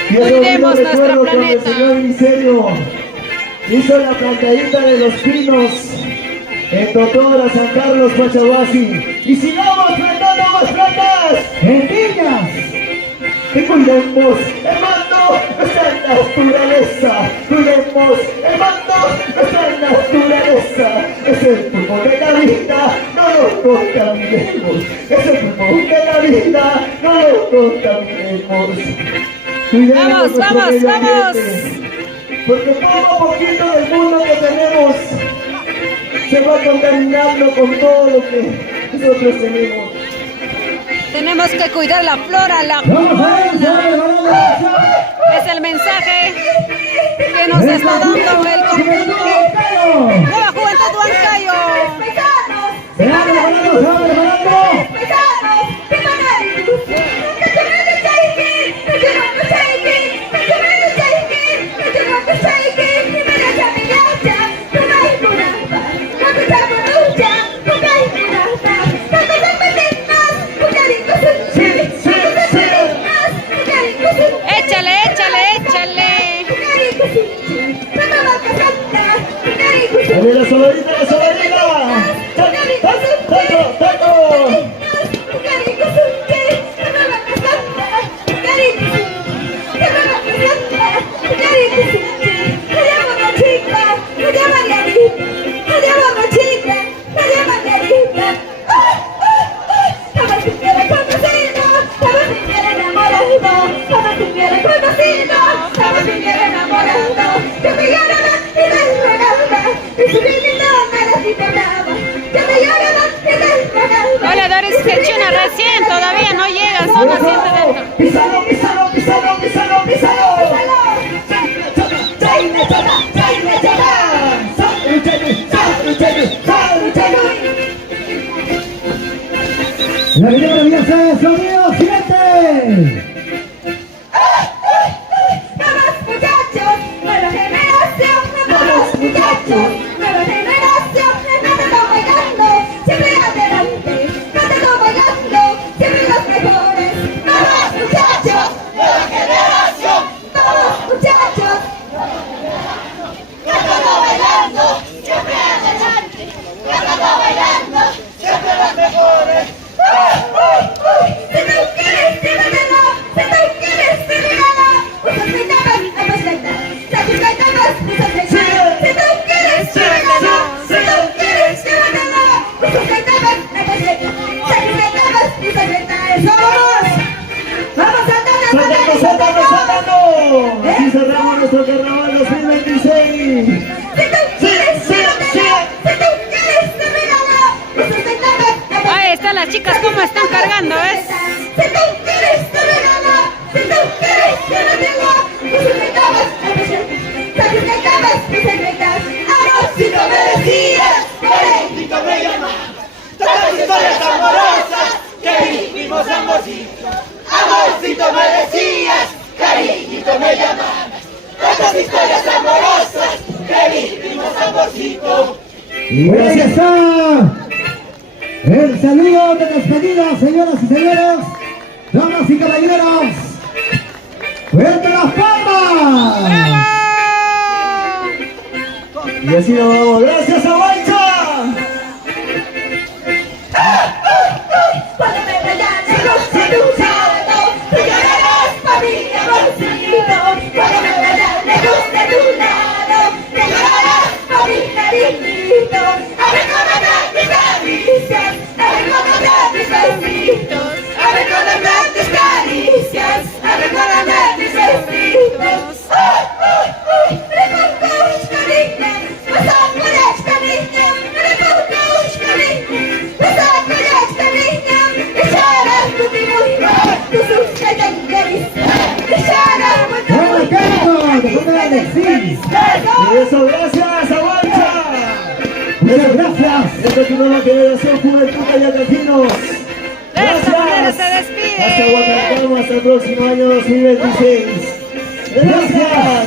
Y eso Cuidemos yo nuestro recuerdo cuando el planeta. señor Miserio hizo la plantadita de los pinos en Totora, San Carlos, Pachahuasi. Y sigamos plantando más plantas. En Villas. Y cuidemos, hermano, nuestra naturaleza. Cuidemos, hermano, nuestra naturaleza. Es el pulmón de la vida, no lo contaminemos. Es el pulmón de la vida, no lo contaminemos. Cuidemos Vamos, nuestro vamos, medio vamos. ambiente, porque poco a poquito del mundo que tenemos se va contaminando con todo lo que nosotros tenemos. Tenemos que cuidar la flora, la Vamos a ver, fauna. Es el mensaje que nos está dando el conjunto Nueva Juventud Huancayo. paisanos, Se van preparando, se van preparando. paisanos, preparados. ¡Vamos! todavía no llegan, son a 7 dentro. Písalo, písalo, písalo, písalo, písalo. La video maravillosa es sonido 7. Vamos muchachos, nueva generación, vamos muchachos, nueva generación, mételo bailando, siempre adelante, mételo bailando, siempre los mejores. Vamos muchachos, nueva generación, vamos muchachos, mételo bailando, siempre adelante, mételo bailando, siempre los mejores. Si tú quieres, síguelo, si tú quieres, síguelo. Usas mi tabas, vamos a bailar. Sacrificamos, usas mi tabas. Si tú quieres, síguelo, si tú quieres, síguelo. Usas mi tabas, vamos a bailar. Sacrificamos, usas mi tabas. ¡Vamos! ¡Vamos, saltando, ¡Saltando, saltando! Así cerramos nuestro carnaval 2026. Si tú quieres, síguelo, si tú quieres, síguelo. Usas mi tabas, vamos a Ahí están las chicas como están cargando, ¿ves? Si tú quieres, te regalo. Si tú quieres, te regalo. Tus secretas, tus secretas. Amorcito me decías, Valentito me llamas. Tantas historias amorosas que vivimos amorcito. Amorcito me decías, cariñito me llamas. Tantas historias amorosas que vivimos amorcito. Y ahí está el saludo de despedida, señoras y señores, damas y caballeros. ¡Fuerte las palmas! Y así nos vamos. ¡Gracias a Balcha! Cuando me veas de luz de tu lado, tú llorarás por mi amorcito. Cuando me veas de luz de tu lado, te llorarás por mi cariñito. A recordar mis caricias, a recordar mis besitos, a recordar mis caricias, a recordar mis besitos. Reportaż cariño, posakować cariño, reportaż cariño, posakować cariño, echar tu tiburón, tu sucia tendencia, echar tu ¡Buena canto! ¡Después de Alexis! Y eso, gracias a Balcha. ¡Muchas gracias! Esto que nueva generación Juventud Ayacancinos. De esta manera Gracias. se despide. Hasta Guatemala, hasta el próximo año 2026. Gracias.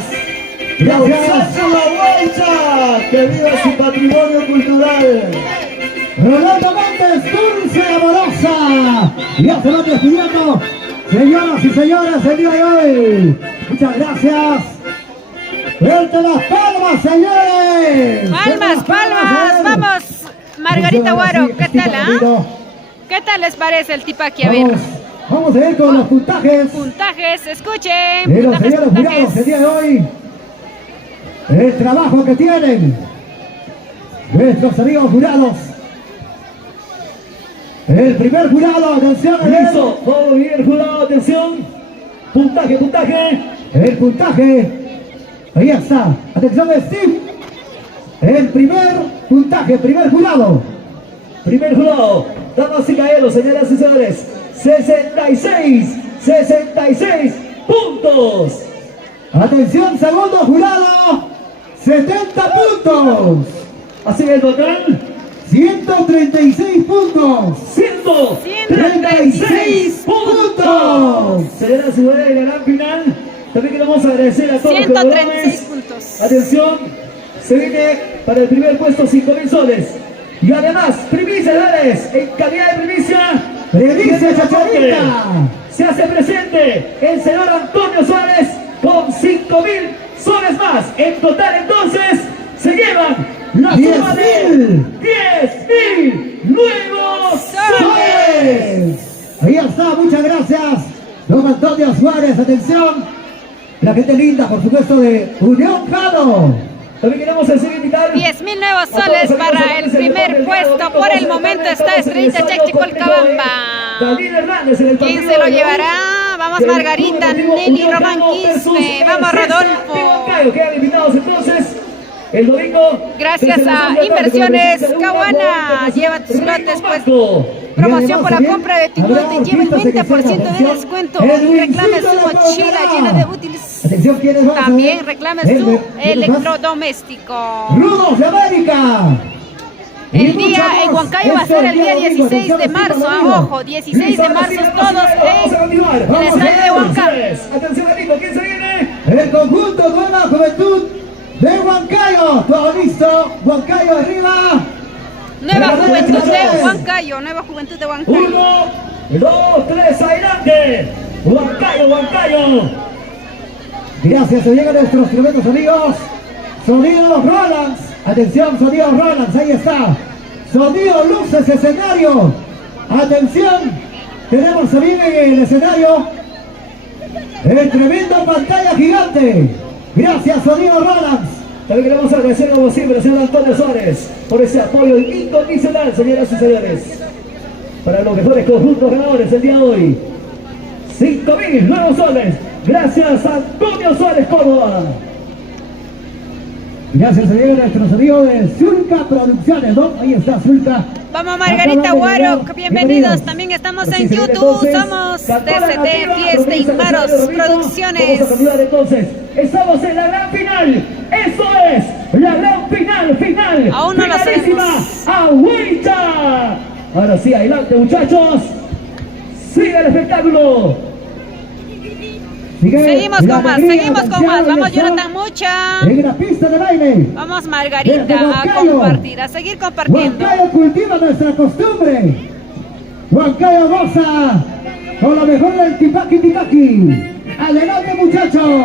Gracias a la Balcha, que viva su patrimonio cultural. Rolando Méndez, dulce amorosa. Ya se van despidiendo, señoras y señores, el día de hoy. Muchas gracias. ¡Fuerte las palmas, señores! Palmas, palmas. Vamos, Margarita Guaro, ¿qué tal, ¿Qué tal les parece el tipaqui? A ver, Vamos a ir con los puntajes puntajes, escuchen. de los Puntajes, señores jurados el día de hoy. El trabajo que tienen nuestros amigos jurados. El primer jurado, atención, Listo, todo bien, jurado, atención. Puntaje, puntaje. el puntaje. Ahí está, atención Steve. El primer puntaje, primer jurado. Primer jurado, damas y caballeros, señoras y señores, 66 puntos. Atención, segundo jurado, 70 puntos. Así que el total, 136 puntos. 136 puntos. Señoras y señores, en la gran final, también queremos agradecer a todos los 136 jugadores. puntos. Atención, se viene para el primer puesto 5,000 soles. Y además, primicia, dales, en calidad de primicia, Primicia Chacharita. se hace presente el señor Antonio Suárez con 5,000 soles más. En total, entonces, se llevan la suma de 10,000 nuevos soles. Ahí está, muchas gracias. Don Antonio Suárez, atención. La gente linda, por supuesto, de Unión Jado. También queremos hacer invitar 10,000 nuevos soles para el primer puesto. Por el momento está Estrellita Chacchicolcabamba. ¿Quién se lo llevará? Vamos Margarita, Nelly, Román Quispe. Vamos Rodolfo. Quedan invitados entonces el domingo. Gracias a Inversiones Caguana. Lleva tus lotes pues. Promoción por la compra de tu lote, lleva el 20% de descuento y reclame su mochila llena de útiles. Atención, ¿quiénes van a También ver? reclame su electrodoméstico. ¡Rudos de América! El día en Huancayo va a ser el día 16 de marzo, ojo, 16 de marzo todos en el estadio de Huancayo. Atención, Nico, ¿quién se viene? El conjunto Nueva Juventud de Huancayo. Todo listo, Huancayo arriba. Nueva Juventud de Huancayo, Nueva Juventud de Huancayo. 1, 2, 3, adelante. Huancayo, Huancayo. Gracias, se llegan nuestros tremendos amigos. Sonido Rolands. Atención, sonido Rolands, ahí está. Sonido luces, escenario. Atención, tenemos también en el escenario el tremendo pantalla gigante. Gracias, sonido Rolands. También queremos agradecer como siempre al señor Antonio Suárez por ese apoyo incondicional, señoras y señores, para los mejores conjuntos ganadores el día de hoy. 5.000 nuevos soles. Gracias a Antonio Suárez Córdoba. Gracias, señores, nuestros amigos de Zulca Producciones, ¿no? Ahí está Zulca. Vamos Margarita Warok, bienvenidos. También estamos en YouTube, somos DCT Fiesta y Maros Producciones. Vamos a continuar entonces. Estamos en la gran final. Eso es la gran final. Aún no lo Finalísima. sabemos. ¡Agüita! Ahora sí, adelante muchachos. Sigue el espectáculo. Seguimos con más. Vamos Jonathan Mucha. En la pista de baile. Vamos Margarita a compartir, a seguir compartiendo. Huancayo cultiva nuestra costumbre. Huancayo goza con lo mejor del tipaki. Adelante, muchachos.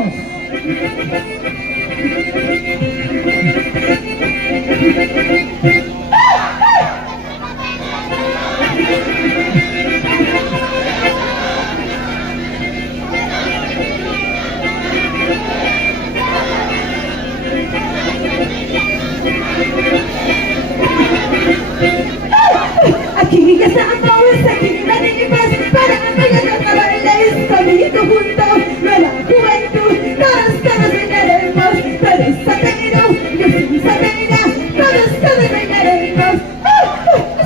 Aquí ya estamos, aquí venimos para apoyarnos a bailar conmigo junto, nueva juventud, todos bailaremos, todos satero, yo soy satera, todos bailaremos.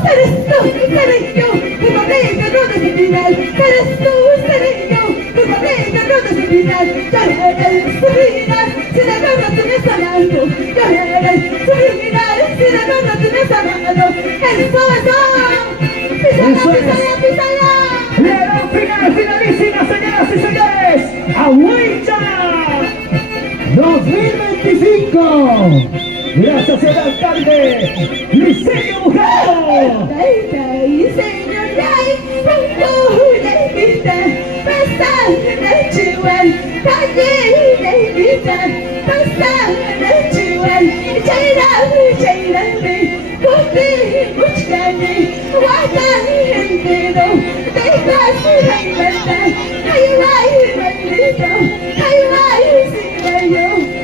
Serás tú, seré yo, tu momento no es el final, serás tú, seré yo, tu momento no es el final, lloraré su final, si la mano tienes a mano, lloraré su final, si la mano tienes a mano, eso ¡Písala! La gran final, finalísima, señoras y señores. ¡Agüita! 2025. Gracias al alcalde Liceño Bujano.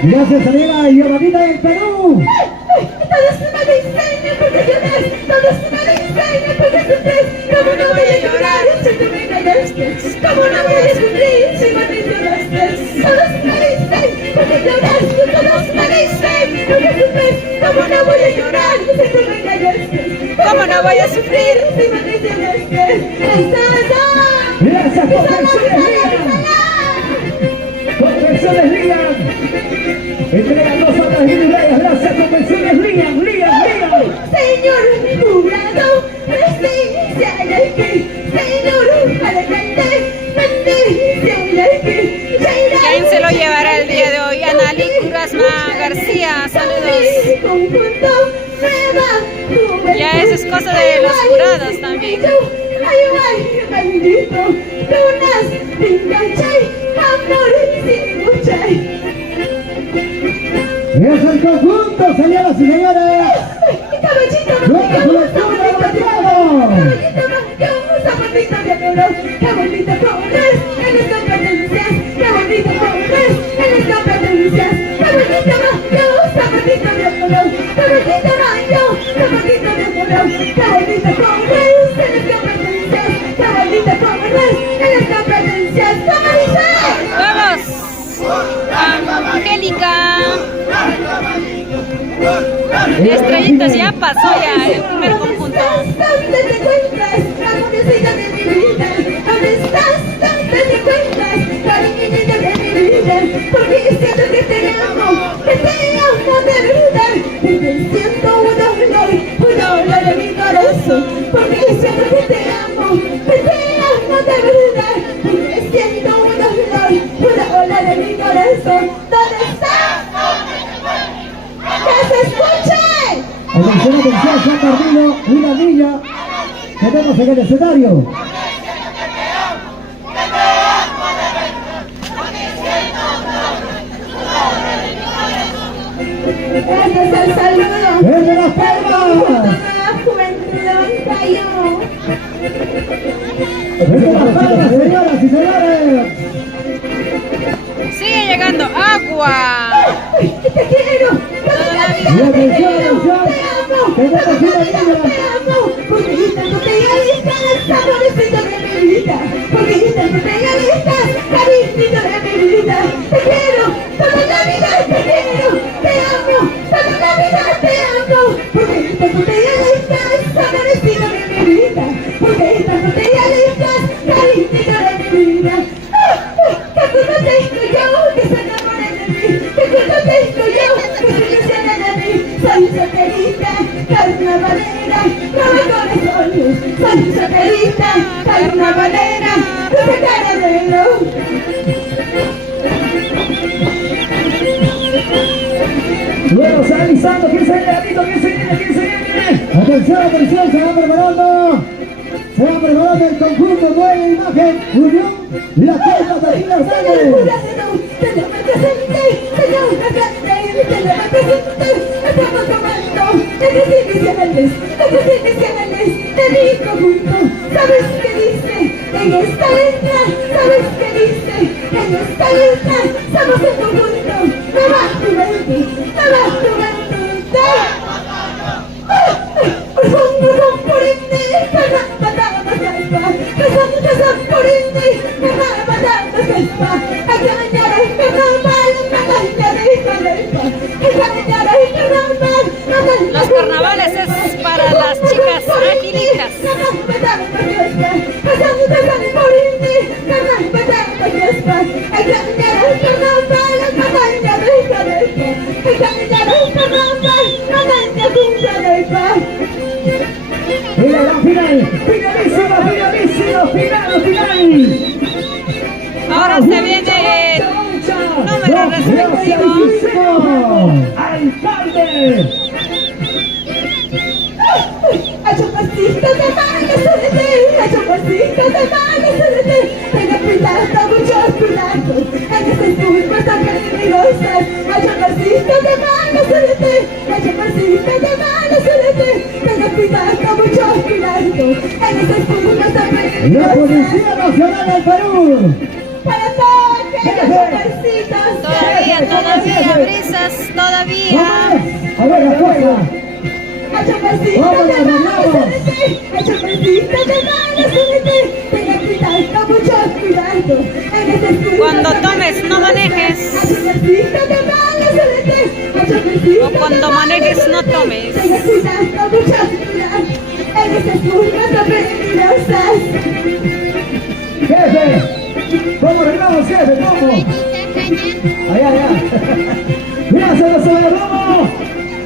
Gracias, amiga Giovanita del Perú. Todos me dicen porque lloras, todos me dicen porque sufres. ¿Cómo no voy a llorar si tú me engañaste? ¿Cómo no voy a sufrir si me traicionaste? Todos me dicen porque lloras, todos me dicen porque sufres. ¿Cómo no voy a llorar si tú me engañaste? ¿Cómo no voy a sufrir si me traicionaste? Gracias, Convenciones Lian. Entrega 2 horas y medallas. Gracias, Convenciones Lian. Señor jurado, presencia de aquí. Señor alcalde, bendice aquí. ¿Quién se lo llevará el día de hoy? Analí Curasma García, saludos. Ya eso es cosa de los jurados también. Bendito, tunas, pincachay, amor, sin muchay. Es el conjunto, señoras y señores. Caballito, ¡Nueva Juventud de Santiago! Caballito corres en esta competencias. Caballito corres en esta competencias. Caballito mayo, zapatito de oro. Caballito mayo, zapatito de oro. Caballito corres en esta competencias. Caballito corres en esta competencias. ¡Caballito! ¡Vamos! Angélica. Estrellitas ya pasó ya el primer conjunto. ¿Dónde te encuentras? tenemos en el escenario. Este es el saludo. ¡Es de las palmas! Juventud 91. ¡Es de las palmas, señoras y señores! Sigue llegando agua. ¡Ay, te quiero! ¡Toda la vida Y te atención, quiero! atención. ¡Te amo! Tenemos ¡Toda una la vida niña. te amo! Porque esta botella lista es saborcito de mi vida. Porque esta botella lista es cariñito de mi vida. Te quiero, toda la vida te quiero. Te amo, toda la vida te amo. Porque esta botella lista es saborcito de mi vida. Porque esta botella lista es cariñito de mi vida. ¿Qué culpa tengo yo que se enamore de mí? ¿Qué culpa tengo yo que se ilusione de mí? Soy solterita, carnavalera, roba corazones. Soy solterita, carnavalera, dulce caramelo. Luego se va avisando, ¿quién se viene, Gatito? ¿Quién se viene? ¿Quién se viene? Atención, atención, se va preparando. Se va preparando el conjunto Nueva Imagen Unión, la Copa de Señor Reyes. jurado, señor me presente, señor me presente, señor me presente. Estamos tomando desde iniciales de mi conjunto. ¿Sabes qué dice en esta letra? ¿Sabes qué dice en esta letra? Somos un conjunto, nueva juventud, nueva juventud. Razón por ende, matamos caspa. Razón por ende, matamos caspa. Engañar el carnaval, engañar el carnaval, engañar el carnaval. Los carnavales es para las chicas agilitas. Y la gran final, finalísima, finalísima, final. Ahora se viene número restrictivo. ¡Alcalde! Pasito de baile sobre ti, pasito de baile sobre ti. Tengo cuidado, mucho cuidado. En este fútbol tan peligrosas. Pasito de baile sobre ti, pasito de baile sobre ti. Tengo cuidado, mucho cuidado. En este fútbol tan La peligrosas. Policía Nacional del Perú. Para todos aquellos jovencitos. Todavía, brisas, todavía. A ver, la cosa. Pasito de baile sobre ti, pasito de baile sobre ti. Tengo cuidado, mucho cuidado. En este fútbol Cuando tan tomes, no manejes. O cuando manejes, no tomes. Jefe, ¿cómo arreglamos, jefe? ¿Cómo? Allá. Mira, se nos agarramos.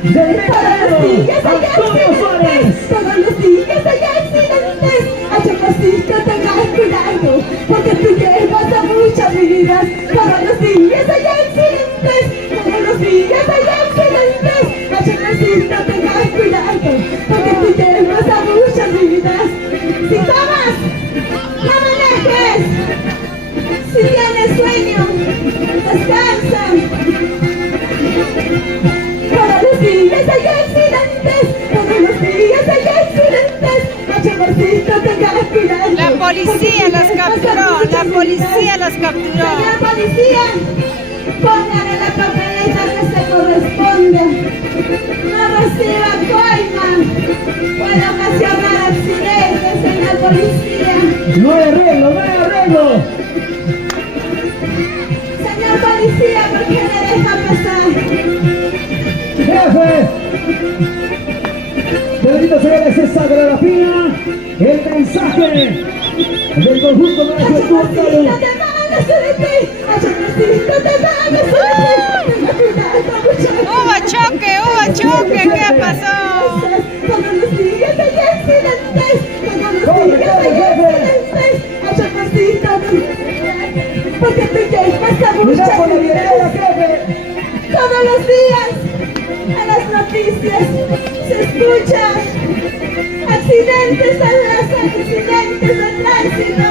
Del Antonio Suárez. Todos los días hay accidentes. Chocosito, tengas cuidado, porque tú llevas a muchas vidas. Todos los días hay accidentes. Todos los días hay accidentes. Chocosito, tengas cuidado, porque tú llevas a muchas vidas. Si tomas, no manejes. Si tienes sueño, descansa. Todos los días hay accidentes. Todos los días hay accidentes. Chocosito, tengas cuidado. La policía las capturó, la policía las capturó. Señor policía, póngale la papeleta que se corresponde. No reciba coima. Puede ocasionar accidentes, señor policía. No hay arreglo. Señor policía, ¿por qué me deja pasar? Jefe, bendito sea esa sagrografía, el mensaje del conjunto de la Chocosito, juventud. te mando sobre ti. Chocosito, te mando sobre ti. Tenga cuidado, muchacho. Hubo choque, ¿qué pasó? Todos los días hay accidentes. Todos los días hay accidentes. Chocosito, porque tú llevas a muchas Cuidado con la vidas. billetera, jefe. Todos los días en las noticias se escuchan accidentes en las es el tránsito,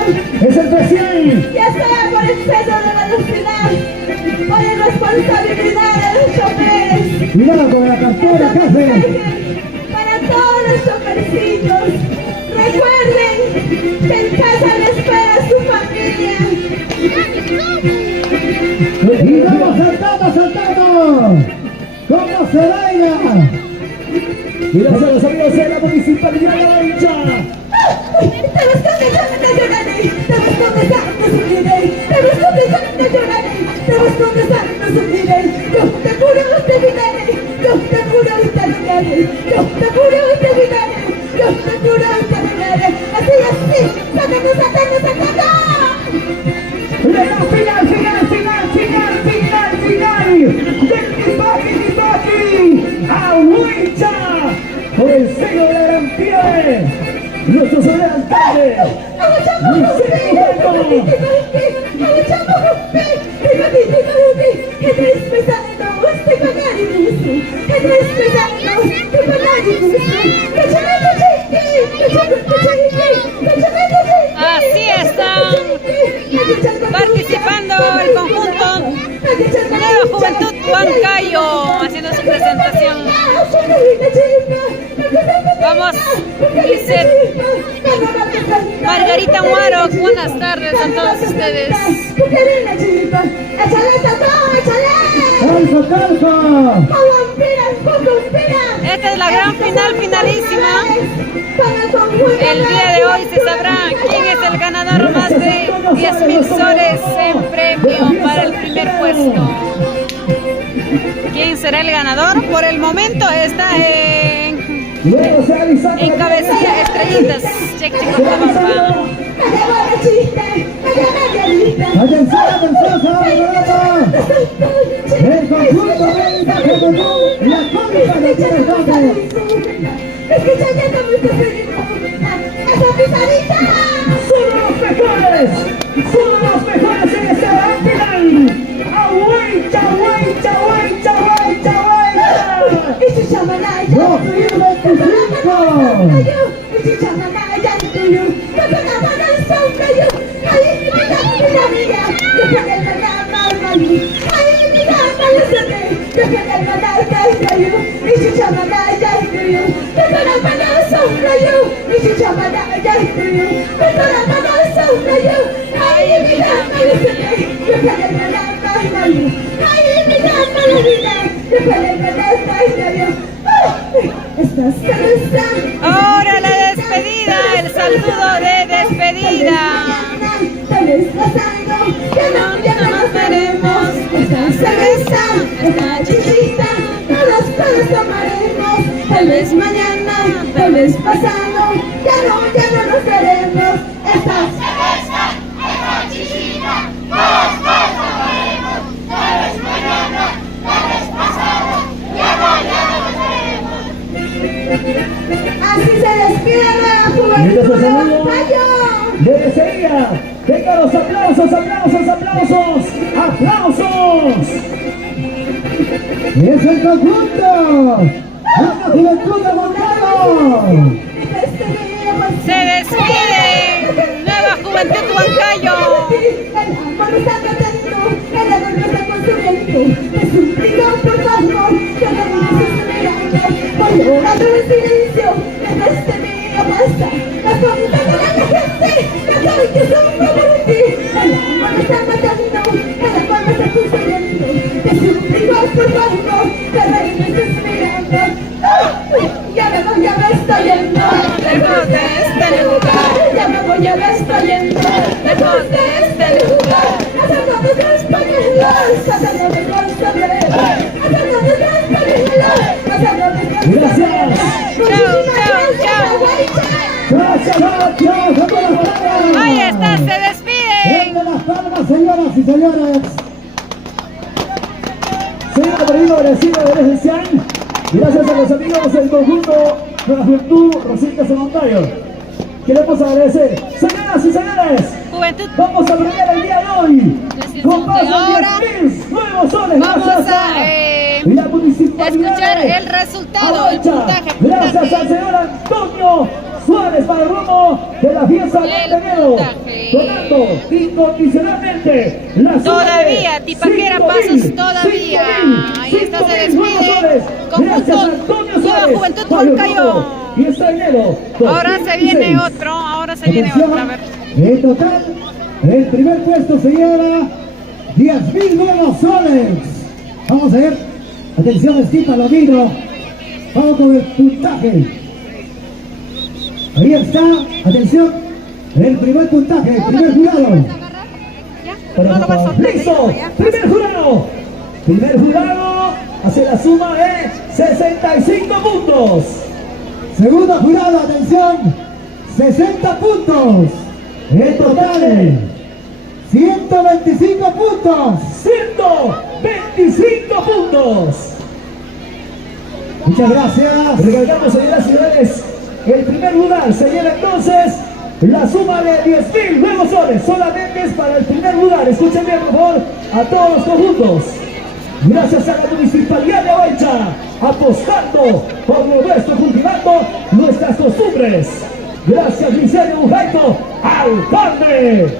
Es el presidente. ya sea por exceso de velocidad, por irresponsabilidad de los choferes. Cuidado con la captura, jefe. Para todos los chofercitos, recuerden que en casa les espera su familia. Y vamos saltando, saltando. ¿Cómo se baila? Y gracias a los amigos de la Municipalidad de La Hincha. Te busco besando lloraré, te busco besando subiré, te busco besando lloraré, te busco besando subiré. Yo te juro te olvidaré, yo te juro te olvidaré, yo te juro te olvidaré, yo te juro te olvidaré. Así, sácanos, sácanos, sácanos. Final, final, final, final, final, final, final. Del Kipaki, a Huicha. Por el sello de la garantía de nuestros adelantantes. Así están participando el conjunto Nueva Juventud Huancayo, haciendo su presentación. Vamos, dice Margarita Muaro, buenas tardes a todos ustedes. ¡Calza, calza! Esta es la gran final, finalísima. El día de hoy se sabrá quién es el ganador, más de 10.000 soles en premio para el primer puesto. ¿Quién será el ganador? Por el momento está en cabecilla Estrellitas, Checchecocobamba. ¡Atención, atención, se va a regalar! ¡El conjunto de la juventud, la cómica de Chile! Escucha ya está muy feliz. ¡Esa pisadita! Son los mejores en esta gran final. Agüita, agüita, agüita, agüita, agüita. Y su chamalaya, 2025. y su chamalaya, tuyo. Yo puedo poner sombra, yo. Ay, mira, yo puedo ganar mal, ay, mira, yo puedo ganar y su chamalaya, tuyo. Yo puedo poner sombra, yo. Y su chamalaya, tuyo. Yo puedo poner sombra, yo. Ay, mira, yo puedo ganar mal, ay, mira, yo puedo ganar Ahora la despedida, el saludo de despedida. Ya no nos veremos. Esta cerveza, esta chichita, todos tomaremos. Tal vez mañana, tal vez pasado, ya no nos veremos. Esta cerveza, esta chichita, todos tomaremos. Tal vez mañana, tal vez pasado, ya no nos veremos. Así se despide la juventud de Huancayo. De Sevilla, venga los aplausos, aplausos, aplausos, aplausos. ¡Y es el conjunto! ¡La juventud de Huancayo! Se despide Nueva Juventud Huancayo. El amor está tratando, el amor no está construyendo. Te suplico, por favor, que no me haces mirando. Voy llorando en silencio, mientras este día pasa. Las cosas de la gente, no saben que son por ti. El amor no está matando, el amor no está construyendo. Te suplico, por favor, que no me estés mirando. Ya me estoy yendo. Lejos de este lugar, Ya me voy, ya me estoy yendo. lejos de este lugar. Haciendo de españolas, haciendo de consoleros, haciendo de españolas, haciendo de Gracias. Gracias, gracias, a todas las palabras. Ahí está, se despiden. ¡Denle las palmas, señoras y señores! Señor Rodrigo Brasil de Esencial, gracias a los amigos del conjunto de la Juventud Rosita Huancayo. Queremos agradecer. Señoras y señores, Juventud, vamos a premiar el día de hoy con más de ahora 10.000 nuevos soles. vamos Gracias a la municipalidad escuchar de el resultado, el Avancha. puntaje. Gracias al señor Antonio Suárez para el rumbo de la fiesta de El Montenegro, puntaje. donando incondicionalmente la suma de Todavía, Tipaquera 5.000, Pasos, todavía. 5.000, Ahí está, se 5.000 despide. Suárez. Gracias, Conjunto Antonio Nueva Suárez, Juventud para el Huancayo. rumbo. Y está enero Ahora se viene 2016. otro, ahora se viene otro. A ver. En total, el primer puesto se lleva 10.000 nuevos soles. Vamos a ver. Atención, Steve Palomino. Vamos con el puntaje. Ahí está. Atención. El primer puntaje, el primer jurado. ¿Ya? No lo vas a soltar. ¡Listo! Ya. Primer jurado. Primer jurado hace la suma de 65 puntos. Segundo jurado, atención. 60 puntos. En total, 125 puntos. 125 puntos. Muchas gracias. Recargamos, señoras y señores. El primer lugar se lleva entonces la suma de 10.000 nuevos soles. Solamente es para el primer lugar. Escuchen bien, por favor, a todos los conjuntos. Gracias a la Municipalidad de Oicha, apostando por lo nuestro, cultivando nuestras costumbres. Gracias, Licerio Bujaito, alcalde.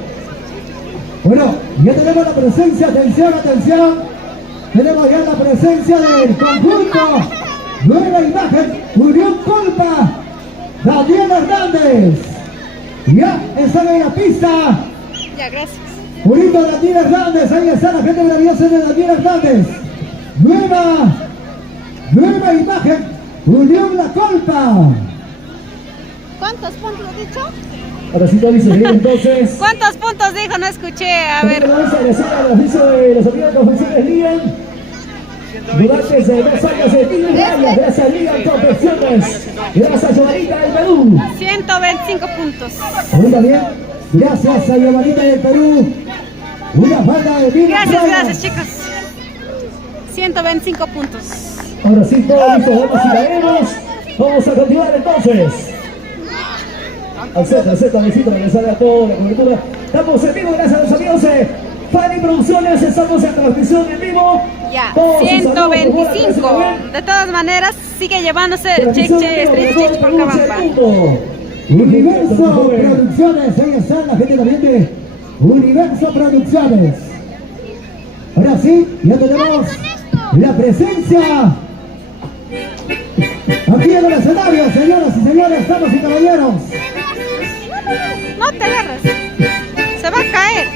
Bueno, ya tenemos la presencia, atención, atención. Tenemos ya la presencia del conjunto Nueva Imagen, Unión Colpa, Daniel Hernández. Ya están en la pista. Ya, gracias. Bonito Daniel Hernández, ahí está la gente maravillosa de Daniel Hernández. Nueva Imagen, Unión La Colpa. ¿Cuántos puntos he dicho? Ahora sí, Tony, se viene entonces. ¿Cuántos puntos dijo? No escuché. A ver. Vamos a agradecer al oficio de los amigos confecciones Ligan. Durante 2 años de Tigre Raya, gracias a Ligan Confecciones. Gracias a Joanita del Perú. 125 puntos. Muy bien, gracias a Giovanita del Perú. Una falda de vida. Gracias, chicos. 125 puntos. Ahora sí, todo listo, vamos y caemos. Vamos a continuar entonces. Al centro, necesito regresar a toda la cobertura. Estamos en vivo, gracias a los amigos de Fanny Producciones. Estamos en transmisión en vivo. Ya, Todos sus saludos, por favor, 125. aparecen De todas maneras, sigue llevándose el Transmisión en Cheche vivo, Street por Cheche por favor, un Cabamba. segundo. Universo Producciones, ahí está la gente también de Universo Producciones. Ahora sí, ya tenemos la presencia aquí en el escenario, señoras y señores, damas y caballeros. No te agarres. Se va a caer.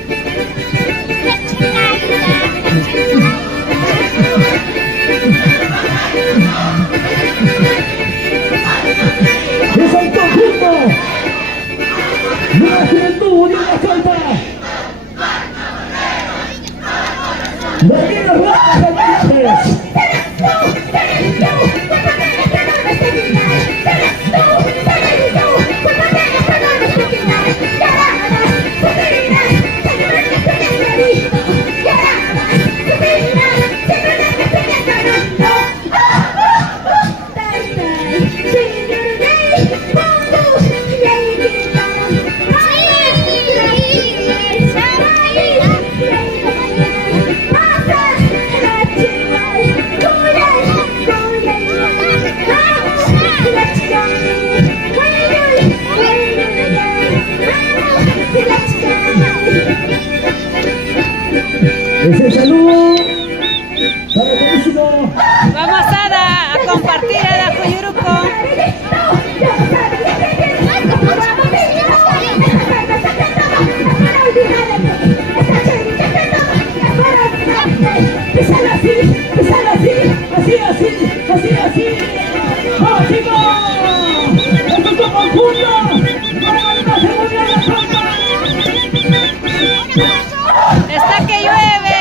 Es el conjunto. Nueva Juventud Unión La Colpa. Daniel Hernández. Ese saludo para el buenísimo. Vamos a compartir a la Coyuruco. Así. ¡Vamos, chicos! ¡Esto es un conjunto! ¡Vamos, La Colpa! Está que llueve.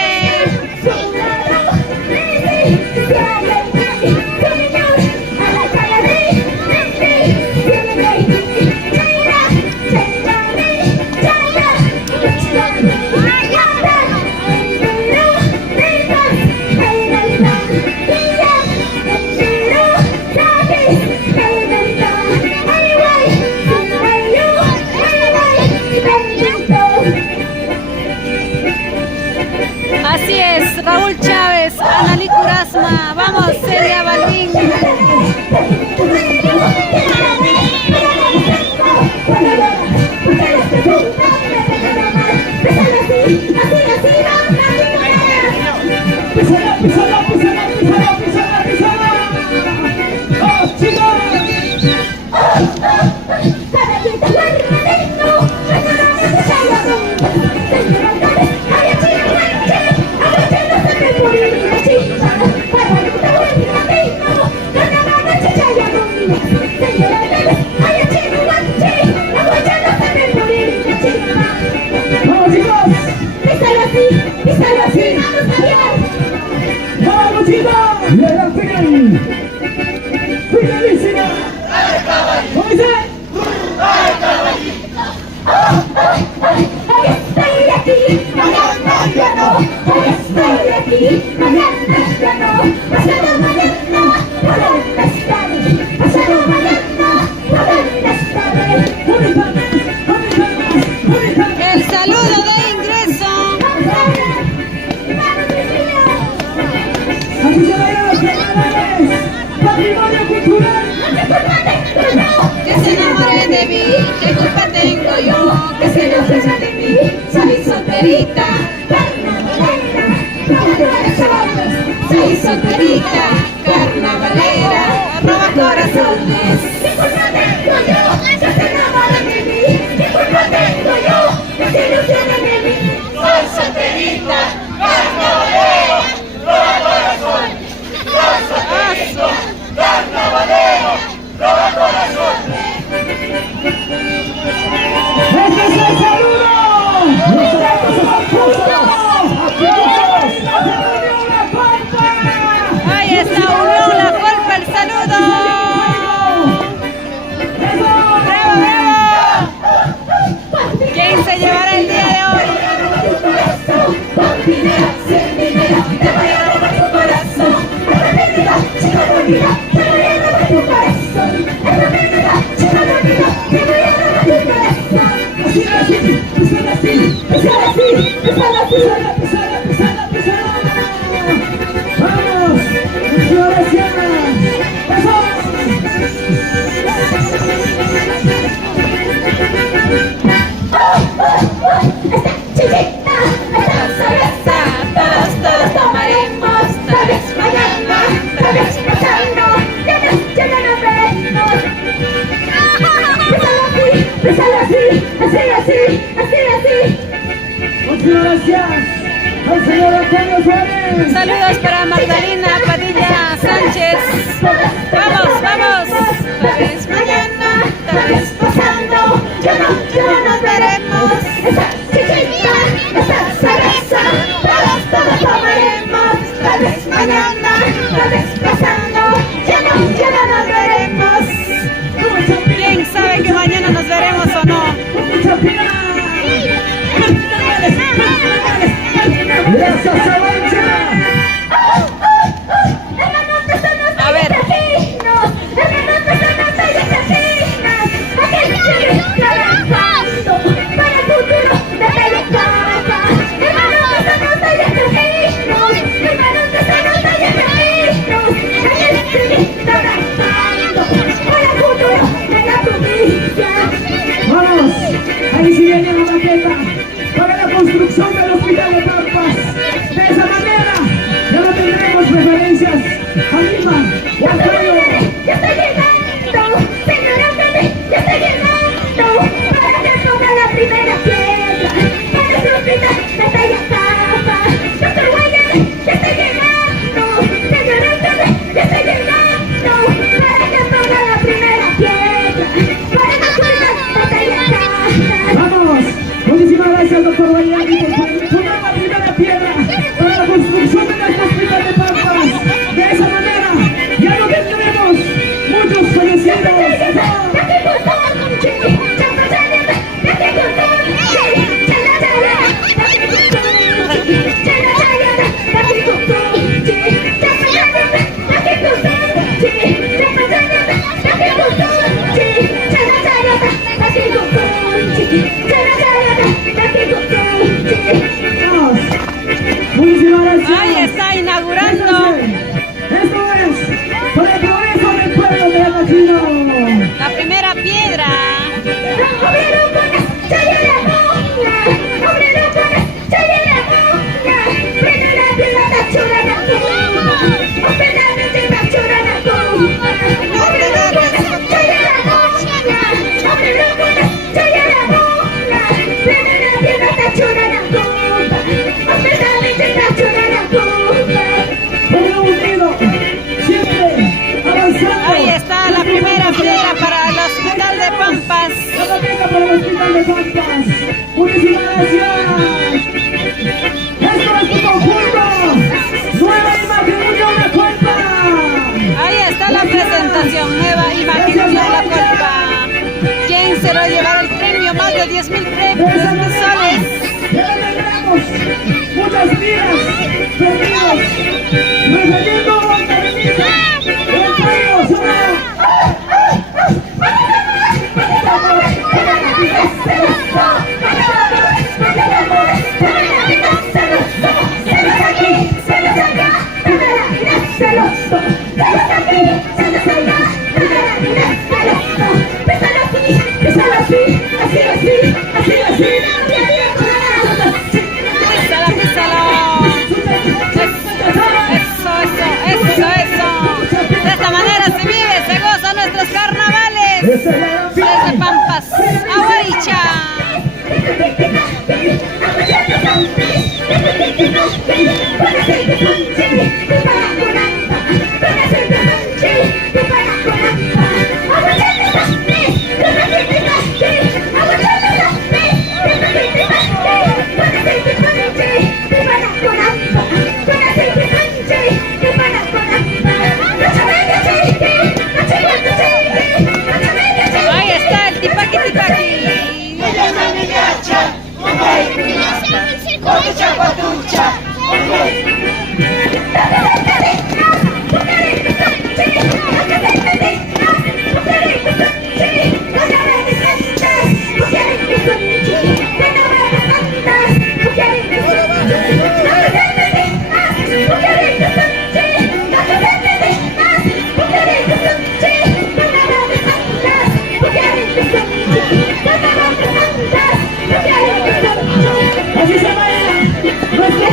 ¡Vamos, chicos! ¡Vamos, chicos! ¡Y a la final! ¡Finalísima! ¿Cómo dice? Estoy aquí, mañana ya no. Estoy aquí, mañana ya no. Pasado mañana, ¿por dónde estaré? Pasado mañana, ¿por dónde estaré? El saludo de ingreso. ¡Así se vayan los canales! ¡Patrimonio cultural! Que se enamoren de mí, ¿qué culpa tengo yo? Que se enamoren de mí, soy solterita. Soy solterita, carnavalera, roba corazones. ¿Qué culpa tengo yo? Que se enamoren de mí. ¿Qué culpa tengo yo? Que se ilusionen de mí. Soy solterita, carnavalera, roba corazones. Soy solterita, carnavalera, roba corazones. ¡Este es el saludo! ¡Los eventos están justos! ¡Aquí está Unión La Pampa! Ahí está Unión La Pampa, el saludo. ¡Bravo, bravo! ¿Quién se llevará el día de hoy? Con dinero, sin dinero, te voy a robar tu corazón. Arrepentida, chica bonita, te voy a robar tu corazón. Arrepentida, chica bonita, te voy a robar tu corazón. Así, así, pisar así, Pisar así, pisar así. pisar. ¡Vamos! ¡Florenciana! Chiquita, esta cerveza, todos tomaremos. Tal vez mañana, tal vez pasando, ya no nos veremos. Písalo así. Muchas gracias al señor Antonio Suárez. Saludos para Magdalena Padilla Sánchez. Vamos, vamos. Tal vez mañana, tal vez pasando, ya no nos veremos. Esta chiquita, esta cerveza, todos tomaremos. Tal vez mañana, tal vez pasando, ya no nos veremos. ¿Quién sabe que mañana nos veremos o no? Gracias, Avancha. A ver. Vamos, ahí sí viene la maqueta para la construcción del Hospital de Pampas. De esa manera ya no tendremos referencias a Lima y al Pueblo. Ya está llegando, señora Bebé, ya está llegando, para que ponga la primera piedra, para que Lupita me talla capa. Doctor Guayane, ya está llegando, señora Bebé, ya está llegando, para que ponga la primera piedra, para que Lupita me talla capa. Vamos, muchísimas gracias, doctor Guayani, por poner la primera piedra para la construcción de nuestro Hospital de Pampas. De esa manera ya no tendremos muchos fallecidos. Vamos, muchísimas gracias. Ahí está inaugurando Esto es por el progreso del pueblo de Latino. la primera piedra. ¡Vamos, Campas. Muchísimas gracias. Esto es tu conjunto. Nueva imagen Unión La Colpa. Ahí está la presentación, nueva imagen Unión La Colpa. ¿Quién se va a llevar el premio? Más de 10.000 soles. Ya tenemos muchas vidas perdidas. Defendiendo Montevideo. El país, Písalo. Eso. De esta manera se vive, se goza nuestros carnavales. Desde Pampas a Huaycha. Ahí está el tipaqui. Así se baila nuestro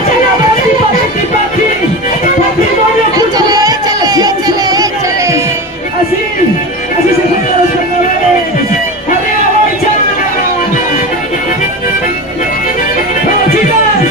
patrimonio cultural. Échale. Así se juegan los carnavales. ¡Arriba, Huaycha! ¡Vamos, chicas!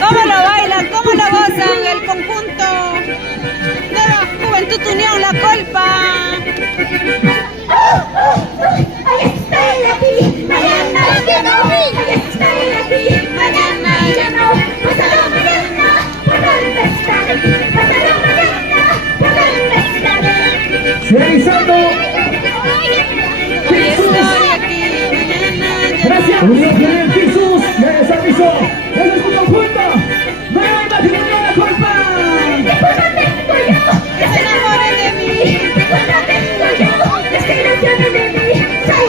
¿Cómo lo bailan? ¿Cómo lo gozan el conjunto? Nueva Juventud Unión La Colpa. Realizando. Hoy estoy aquí, mañana ya Gracias. Unión General Jesús. Ya les aviso. Ese es tu conjunto. Nueva imagen Unión La Colpa. que se enamoren de mí. ¡Soy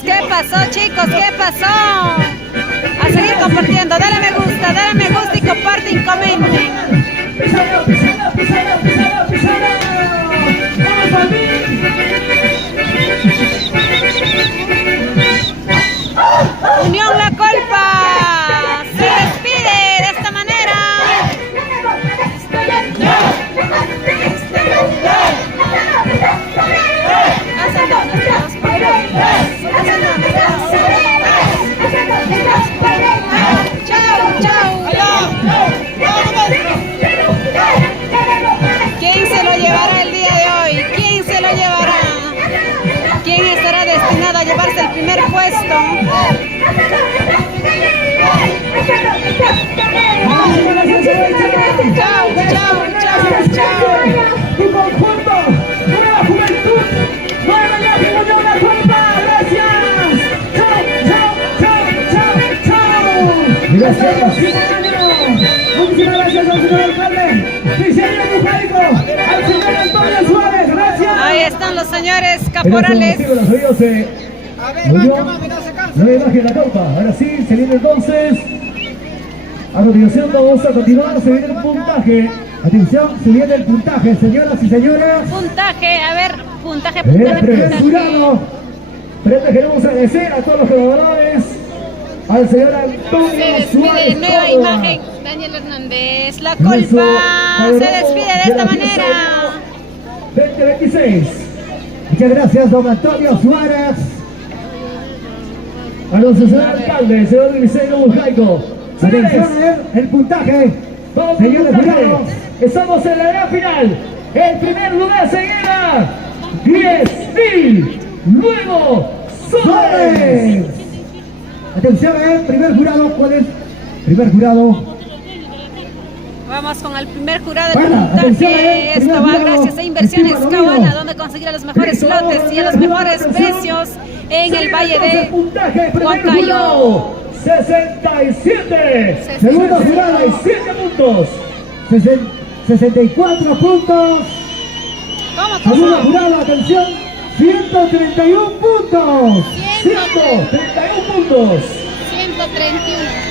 chicos? ¿Qué pasó, chicos? ¿Qué pasó? A seguir compartiendo. Dale me gusta y comparten, comenten. Pisala, pisala, pisala, pisala, pisala. Vamos a Unión La Colpa se despide de esta manera. Chao, chao. ¿Quién se lo llevará el día de hoy? ¿Quién se lo llevará? ¿Quién estará destinado a llevarse el primer puesto? Chao, chao, chao, chao. Tu conjunto, nueva juventud, nueva imagen, Unión La Colpa. Gracias. Chao, chao, chao, chao, chao. Gracias. Muchísimas gracias al señor alcalde, diseño mecánico, al señor Antonio Suárez. Gracias. Ahí están los señores caporales. Nueva imagen La Colpa. Ahora sí, se viene entonces. A continuación vamos a continuar, se viene el puntaje. Atención, se viene el puntaje, señoras y señores. Puntaje, a ver, puntaje, El puntaje, primer puntaje. jurado. Pero antes queremos agradecer a todos los colaboradores. Al señor Antonio Se despide, Suárez nueva Córdoba. imagen. Daniel Hernández, La Nuestro Colpa se despide de esta manera. 2026. Muchas gracias, don Antonio Suárez. A nuestro señor alcalde, señor Liceo Bujaico. Señores, Atención, el puntaje. vamos Señores con puntaje. jurados. Estamos en la gran final. El primer lugar se lleva 10.000 nuevos soles. Suárez. Atención, primer jurado, ¿cuál es? Primer jurado. Vamos con el primer jurado de Bueno, atención, puntaje. Esto primer va jurado. gracias a Inversiones Estima Domino. Cabana, donde conseguirá los mejores lotes y a los mejores precios en el Valle de Huancayo. 67. Segundo jurado, 67 puntos. 64 puntos. ¿Cómo Segundo pasó? jurado, atención, 131 puntos. 131 puntos. 131.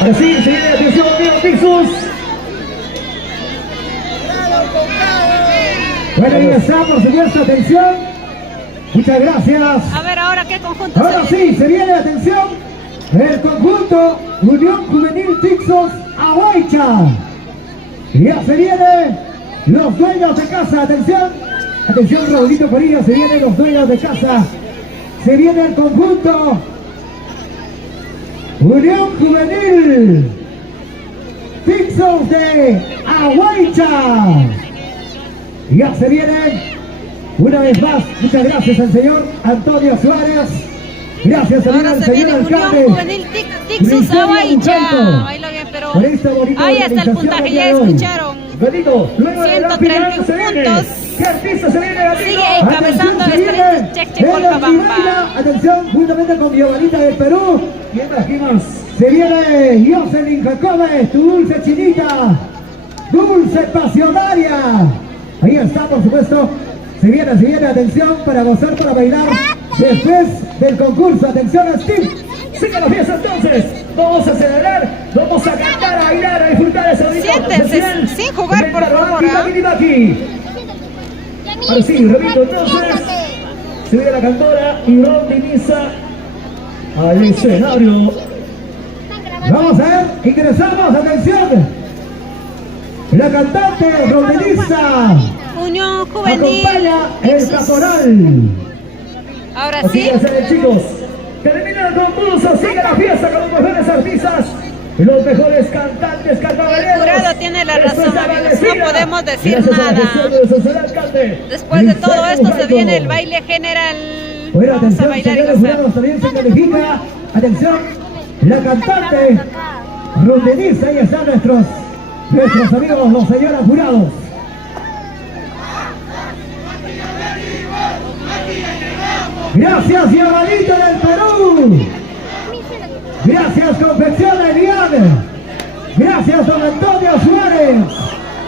Ahora sí, se viene atención, amigo Pixus. Bueno, ahí está, por supuesto, atención. Muchas gracias. A ver, ahora qué conjunto Ahora se viene. sí, se viene, atención, el conjunto Unión Juvenil Tixos Ahuaycha. Y ya se viene los dueños de casa, atención. Atención, Raulito Corilla, se vienen los dueños de casa. Se viene el conjunto Unión Juvenil Tixos de Ahuaycha. Y ya se vienen una vez más. Muchas gracias al señor Antonio Suárez. Gracias también Ahora al se señor viene Unión alcalde. Juvenil Tixus Liceo Ahuaycha. Bujaico. Bailó bien, pero Por esta bonita ahí está el organización puntaje, del ya día de hoy. escucharon. Gatito, luego de la 131 final se viene. puntos. ¿Qué artista se viene, Gatito? Sigue encabezando Atención, el se viene estrella Cheche el Colcabamba. Oliveira. Atención, juntamente con Giovanita del Perú. ¿Quién más? ¿Quién más? Se viene Jocelyn Jacobes, tu dulce chinita, dulce pasionaria. Ahí está, por supuesto. Se viene, atención, para gozar, para bailar después del concurso. Atención, Steve. Sigue la fiesta entonces. Vamos a celebrar, vamos a cantar, a bailar, a disfrutar de esa bonita Siéntense, profesional. sin jugar, por favor, ¿ah? Ahora sí, repito, entonces se viene la cantora y Rondiniza al escenario. Vamos a ver, ingresamos, atención. La cantante Rodeliza Unión Juvenil acompaña el Tixus. caporal. Ahora Así sí. que hacer, chicos. Termina el concurso, sigue la fiesta con los mejores artistas y los mejores cantantes, carnavaleros. El jurado tiene la razón, Esto es amigos, agradecida. no podemos decir Gracias a la nada. gestión de nuestro señor alcalde, Después de todo Liceo esto se Bujaico. viene el baile general. Bueno, Vamos a atención, bailar y señores gozar. jurados, también se califica. Atención, la cantante Rodeliza. Ahí están nuestros amigos, los señores jurados. Gracias, Giovanito del Perú. Gracias, Confección Eliane. Gracias, don Antonio Suárez.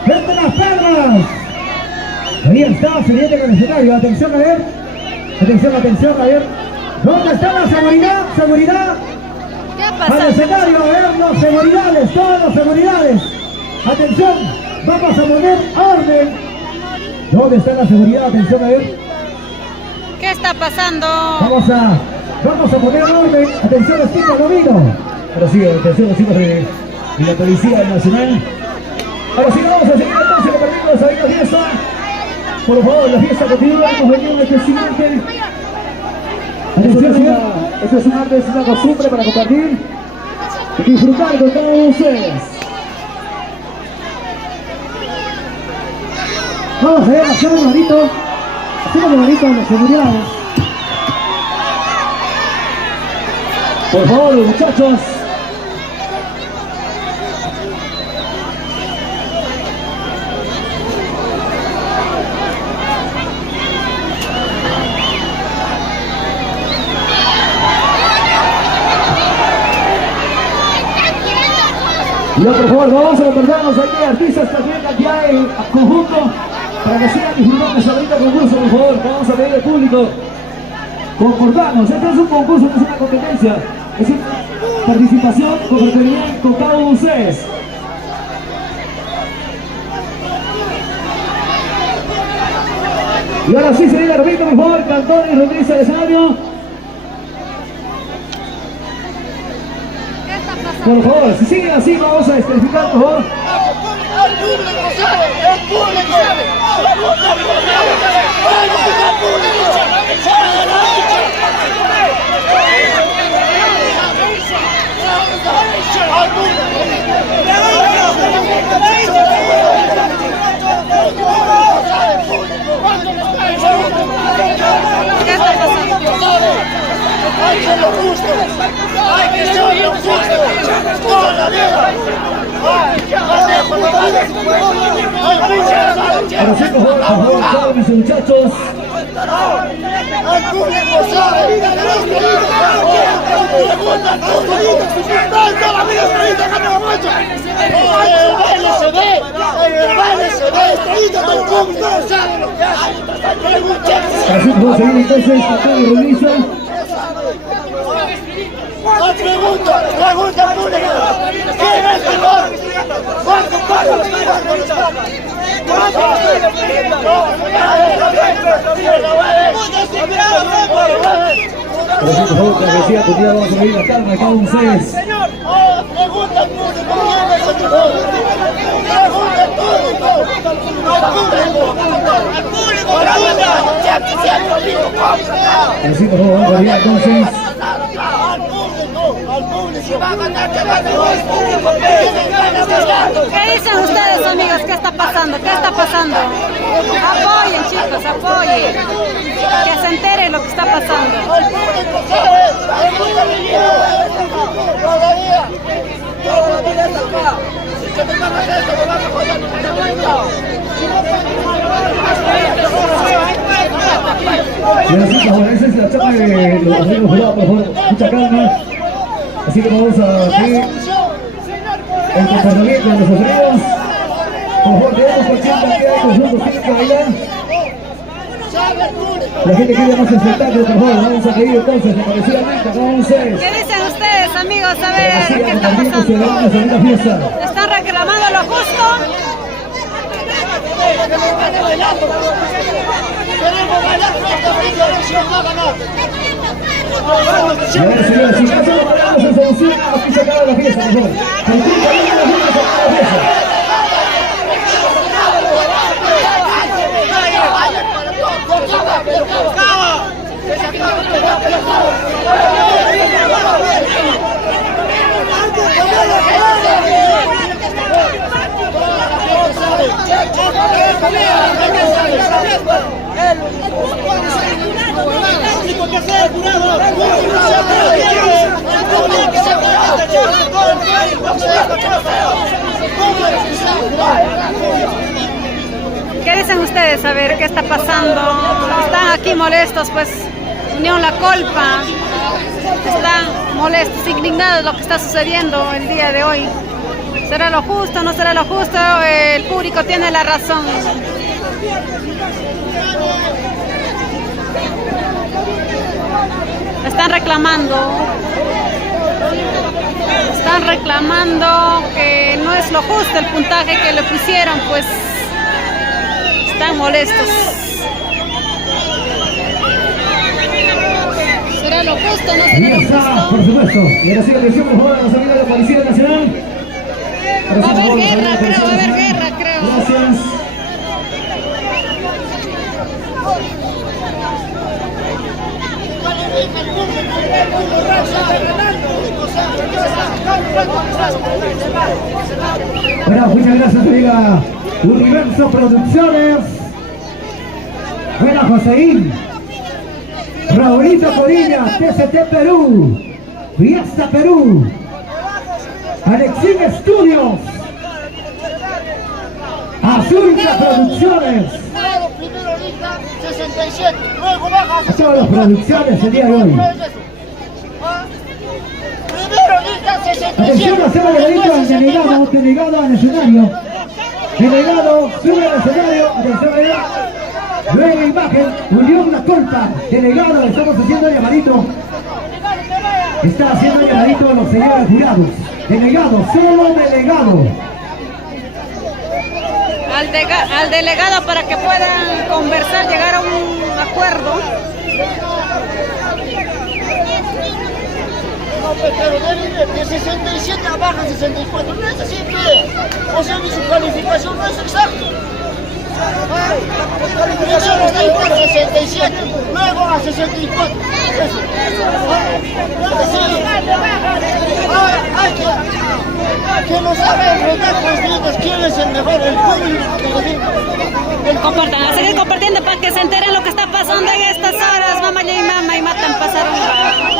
Desde Las Perlas. Ahí está, se viene con el escenario. Atención, a ver. Atención, a ver. ¿Dónde está la seguridad? Seguridad. ¿Qué ha Al pasado? escenario, a ver, los seguridades, todos los seguridades. Atención, vamos a poner orden. ¿Dónde está la seguridad? Atención, a ver. ¿Qué está pasando? Vamos a poner orden. Atención, esquina, Domino. Ahora sí, atención, los chicos de la Policía Nacional. Ahora sí, vamos a seguir entonces compartiendo esa linda fiesta. Por favor, la fiesta continúa. Hemos venido al presidente. Atención, señor. Esto es un arte, es una costumbre para compartir y disfrutar con todos ustedes. Vamos a ver, hacemos un bonito en las seguridades. Por favor, muchachos. Ya, por favor, vamos a compartirnos aquí artistas también cantidad en conjunto para que sigan disfrutando ese bonito concurso, por favor. Vamos a pedir al público concordamos. Este es un concurso, no es una competencia, es una participación con fraternidad con cada uno de ustedes. Y ahora sí, señor Arbito, por favor, Cantón y Rodríguez al escenario. Por favor, si siguen así, vamos a especificar, por favor. El público sabe, el público sabe. ¿Qué está pasando? Hay que ser lo justo, hay que ser lo justo, toda la vida. Ahora sí, por favor, mis muchachos. El público sabe, toda la vida estrellita cambia mucho. El baile se ve, estrellita todo el público sabe lo que hace. Así vamos a seguir entonces, Cantón y Rodríguez. Pregunta al público, ¿quién es mejor? ¿Cuánto paga? Por favor, como decía, tu día vamos a venir acá, me cago un 6. Pregunta al público, ¿quién es el mejor? Pregunta al público. Al público, Así, por favor, vamos a venir entonces. ¿Qué dicen ustedes, amigos? ¿Qué está pasando? ¿Qué está pasando? Apoyen, chicos, apoyen. Que se enteren lo que está pasando. Y así, por favor, esa es la chapa de los amigos jurados, por favor, mucha calma. Así que vamos a seguir el comportamiento de los sufridos. Por favor, tenemos consciente que hay conjuntos tienen que bailar. La gente quiere más espectáculo, por favor, vamos a seguir entonces, encarecidamente, vamos a ¿Qué dicen ustedes, amigos? A ver, ¿qué está pasando? celebramos en esta fiesta. ¿Están reclamando lo justo? Y ahora, señores, si no solo paramos en solución, aquí se acaba la fiesta, por favor. Continúa la fiesta, se acaba la fiesta. ¿Qué dicen ustedes? A ver, ¿qué está pasando? Están aquí molestos, pues, Unión La Colpa. Están molestos, indignados de lo que está sucediendo el día de hoy. ¿Será lo justo? ¿No será lo justo? El público tiene la razón. Están reclamando que no es lo justo el puntaje que le pusieron, pues están molestos. ¿Será lo justo? ¿No será Ahí lo está, justo? por supuesto. Y ahora sí, atención, por favor, a los amigos de la Policía Nacional. Va a haber guerra, creo. Gracias. Bueno, muchas gracias, amiga. Universo Producciones. Buena, Joseín. Raulito Corina, TCT Perú. Fiesta Perú. Alexín Estudios. Azulca Producciones. Primero lista 67, luego baja A todas las producciones el día de hoy. Primero lista 67. Atención, hacemos delito al delegado al escenario. Delegado, sube al escenario. Atención, nueva imagen, Unión La Colpa. Delegado, estamos haciendo el llamadito. Está haciendo el llamadito a los señores jurados. Delegado, solo delegado. Al delegado para que puedan conversar, llegar a un acuerdo. No, pero de 67 a baja 64, no es así, o sea, ni su calificación no es exacta. Primero está en 67, luego a 64. Eso. Ahora hay que nos haga enfrentar conflictos. ¿Quién es el mejor? El público que lo diga. Compartan, a seguir compartiendo para que se enteren lo que está pasando en estas horas. Mamá y mamá y matan pasar un rato.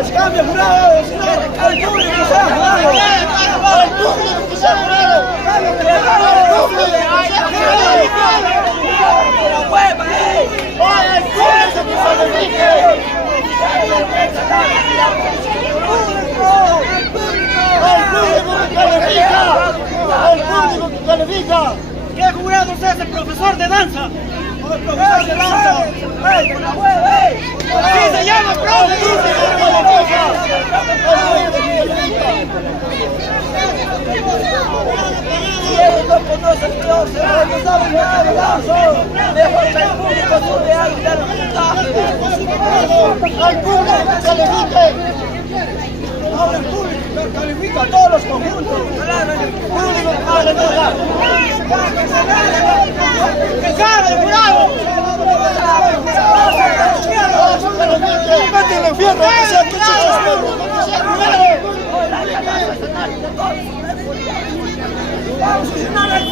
¡Es cambio, jurado! ¡El público se ha jurado! ¡El público se ha jurado! ¡El público se ha jurado! ¡Oye, el público que se lo dije! ¡El público que califica! ¡El público que califica! ¿Qué jurado es ese? ¿Profesor de danza? ¿O el profesor de danza? ¡Sí se llama profe! Si ellos no conocen Dios, no saben nada de danza. Mejor que el público sube algo y da los puntajes. ¡Al público que califique! Ahora el público califica a todos los conjuntos. ¡Público que califica! ¡Que sabe, jurado! ¡Métele fierro! ¡Que sea que ¡Vamos a fusionar el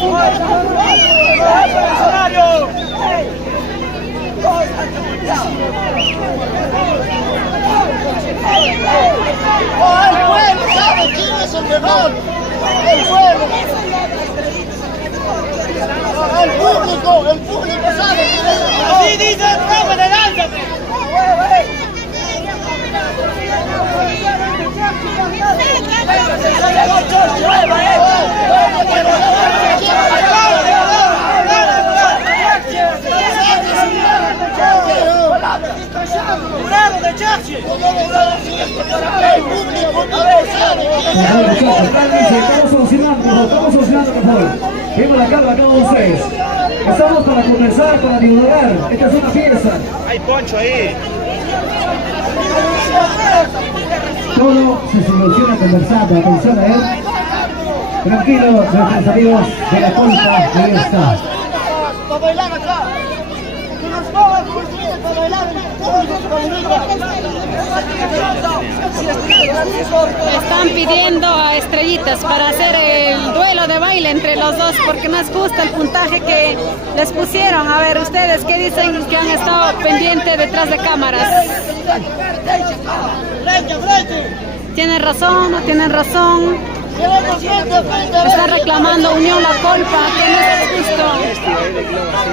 escenario! ¡El pueblo sabe quién es el mejor! ¡El pueblo! ¡El público sabe quién es el mejor! ¡Así dice el profe de danza! ¡Jurado de Churchill! ¡El público no sabe quién es el mejor! Estamos solucionando, por favor. Tengo la cámara cada uno de ustedes. Estamos para conversar, para dialogar. Esta es una fiesta. Hay poncho ahí. Todo se soluciona conversando. Atención a él. Tranquilos, nuestros amigos de la Colpa. Ahí está. Para bailar acá. Que nos pongan justicia para bailar en el público que Están pidiendo a Estrellitas para hacer el duelo de baile entre los dos porque no es justo el puntaje que les pusieron. A ver, ustedes, ¿qué dicen que han estado pendientes detrás de cámaras? ¡Frente, frente! ¿Tienen razón? ¿No tienen razón? Está reclamando Unión La Colpa, que no es justo.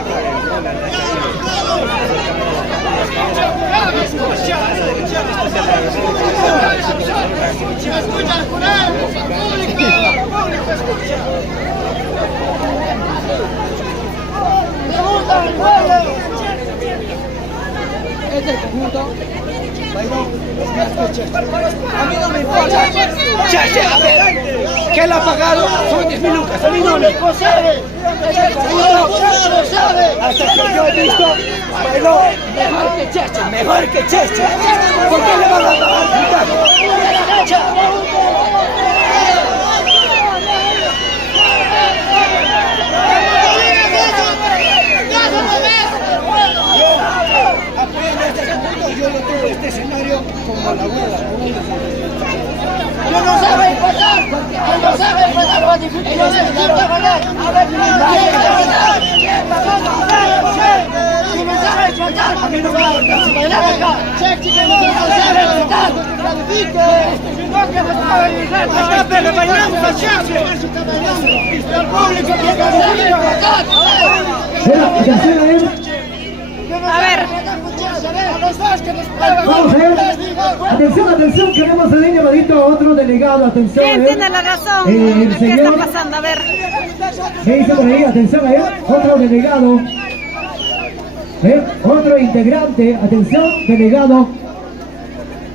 Es del conjunto. A mí no me importa. Cheche, a ver, ¿qué le ha pagado? Son 10.000 lucas. A mí no me importa. Hasta que yo he visto, bailó mejor que Cheche, mejor que Cheche. ¿Por qué le van a pagar? Yo lo tengo este escenario como la abuela. Yo no sabe pasar, yo no sabe pasar, ellos se quieren ganar. A ver, ¿quién a mí no me va a gustar si bailar acá. Chechi, que no sabe bailar. Acá, pero bailamos a Chechi. El público quiere bailar. A ver. Vamos a ver. Atención, atención, queremos hacer llamadito a otro delegado. Atención. ¿Quién tiene la razón? El ¿Qué está señor- pasando? A ver. ¿Qué dice por ahí? Atención a él. Otro delegado. Otro integrante. Atención, delegado.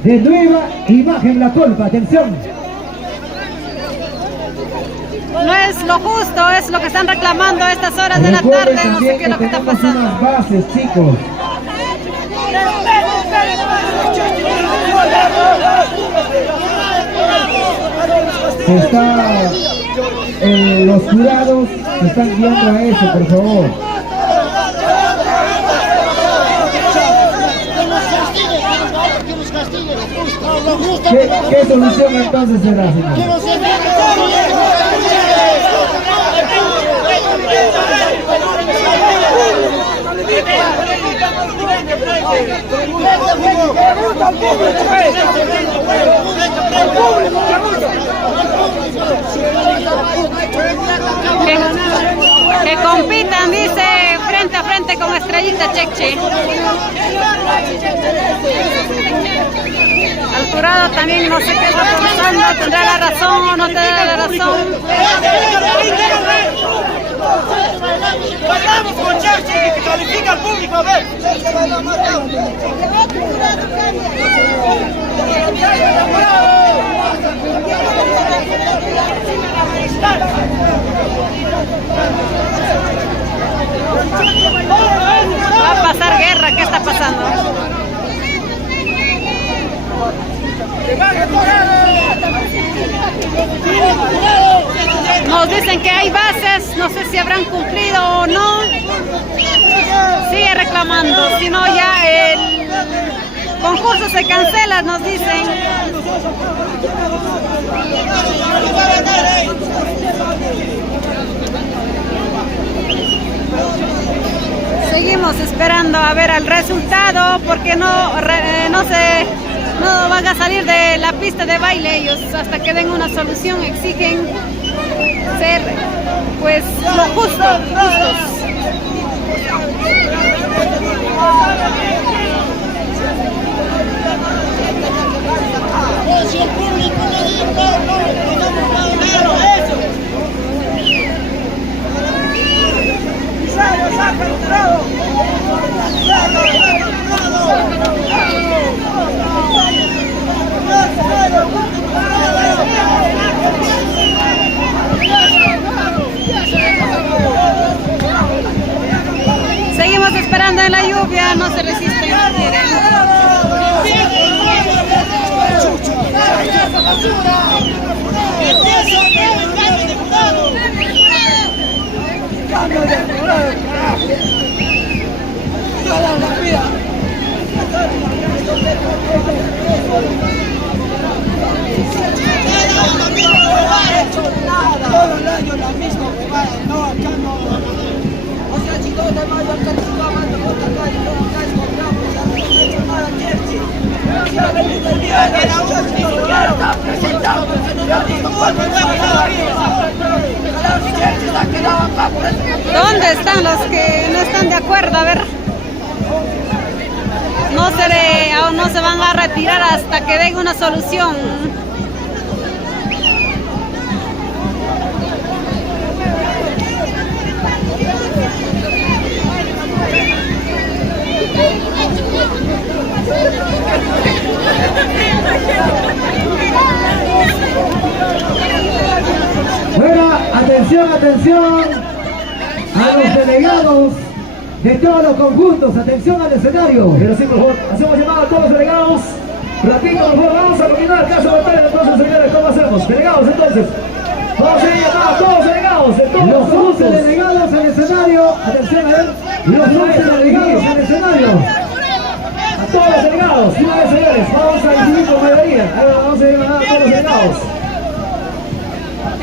De Nueva Imagen La Colpa. Atención. No es lo justo, es lo que están reclamando a estas horas de la tarde. Recuerden No sé también qué es lo que está tenemos pasando. unas bases, chicos. Los jurados están guiando a eso, por favor. ¿Qué solución entonces será, señor? Que compitan, dice, frente a frente con Estrellita Cheche. Al jurado también no sé qué está pensando, tendrá la razón o no tendrá la razón. Bailamos con Cheche, que califica al público, a ver. Va a pasar guerra, ¿qué está pasando? Nos dicen que hay bases, no sé si habrán cumplido o no. Sigue reclamando, si no ya el concurso se cancela, nos dicen. Seguimos esperando a ver el resultado porque no van a salir de la pista de baile ellos hasta que den una solución. Exigen ser pues lo justos. Si el público le dice no, eso. Saca el jurado. Seguimos esperando en la lluvia, no se resisten, no quieren. Cambio de jurado, carajo. Toda la vida. Todo el año la misma jugada, no, acá no. O sea, si 2 de mayo acá se va más de otra calle, no acá es compramos, ya no he hecho nada, Chelsea. Ya ven el día de la última, ya está presentado, ¿Dónde están los que no están de acuerdo? A ver. No se van a retirar hasta que den una solución. Bueno, atención, atención a los delegados de todos los conjuntos, atención al escenario. Pero sí, por favor, hacemos llamada a todos los delegados. Repito, por favor, vamos a continuar caso de batalla. Entonces, señores, ¿cómo hacemos? Delegados, entonces. Vamos a llamar a todos los delegados de todos Los 11 conjuntos. delegados al escenario, atención a él, los 11 delegados al escenario. A todos los delegados, una vez, señores, vamos a decidir con mayoría. Ahora vamos a llamar a todos los delegados.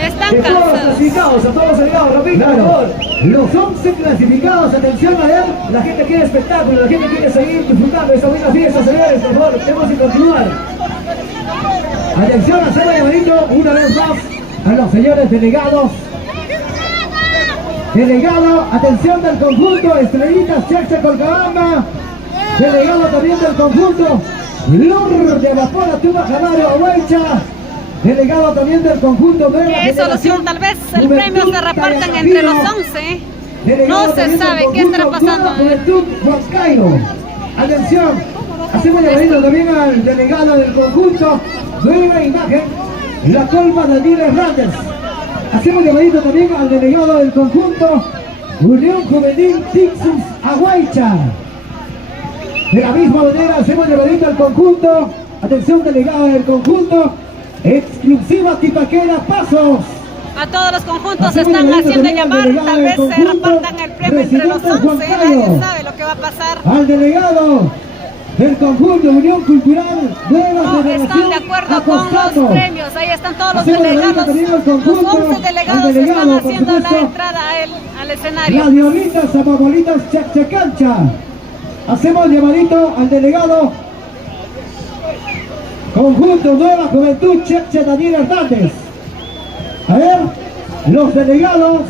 Están De todos los cansados. clasificados, a todos los delegados, repito, por Claro, favor. los 11 clasificados, atención a él. La gente quiere espectáculo, la gente quiere seguir disfrutando de esta buena fiesta, señores, por favor, tenemos que continuar. Atención, hacemos llamadito una vez más a los señores delegados. Delegado, atención del conjunto Estrellitas Cheche Colcabamba. Delegado también del conjunto Lur de Amapola Tuba Canario Ahuaycha. Delegado también del conjunto Nueva ¿Qué Generación, solución? Tal vez el Juventud premio se repartan entre los 11. Delegado No se también del sabe qué estará conjunto pasando. Nueva Juventud Huancayo. Atención, hacemos llamadito también al delegado del conjunto Nueva Imagen, la Colpa Daniel Hernández. Hacemos llamadito también al delegado del conjunto Unión Juvenil Tixus Ahuaycha. De la misma manera hacemos llamadito al conjunto, atención delegado del conjunto, Exclusiva Tipaquera Pasos. A todos los conjuntos Hacemos están llamadito haciendo también al llamar. delegado Tal del vez se conjunto, repartan el premio entre los Presidente 11. Huancayo. Nadie sabe lo que va a pasar. Al delegado del conjunto Unión Cultural Nueva No Generación están de acuerdo con Acostado. los premios. Ahí están todos los Hacemos llamadito delegados. también al Los conjunto, 11 al delegados delegado, están por haciendo la supuesto. entrada al escenario. Gladiolitas Amabolitas Chachacancha. Hacemos llamadito al delegado conjunto Nueva Juventud Cheche Daniel Hernández. A ver, los delegados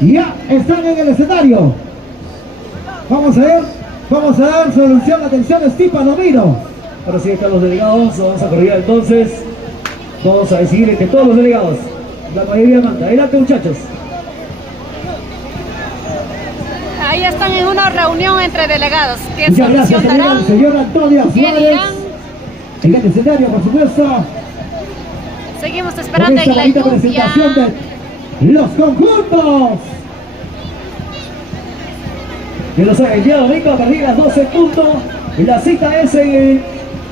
ya están en el escenario. Vamos a dar solución, atención, Estípano Miro. Ahora sí están los delegados, vamos a correr entonces. Vamos a decidir que todos los delegados, la mayoría manda. Adelante, muchachos. Ahí están en una reunión entre delegados. ¿Qué Muchas gracias, solución darán? señor Antonio ¿Qué Suárez. dirán? En el escenario, por supuesto. Seguimos Con esperando esta en la bonita lluvia. presentación de los conjuntos. Que lo sabe, el día domingo a partir de las 12 puntos. Y la cita es en el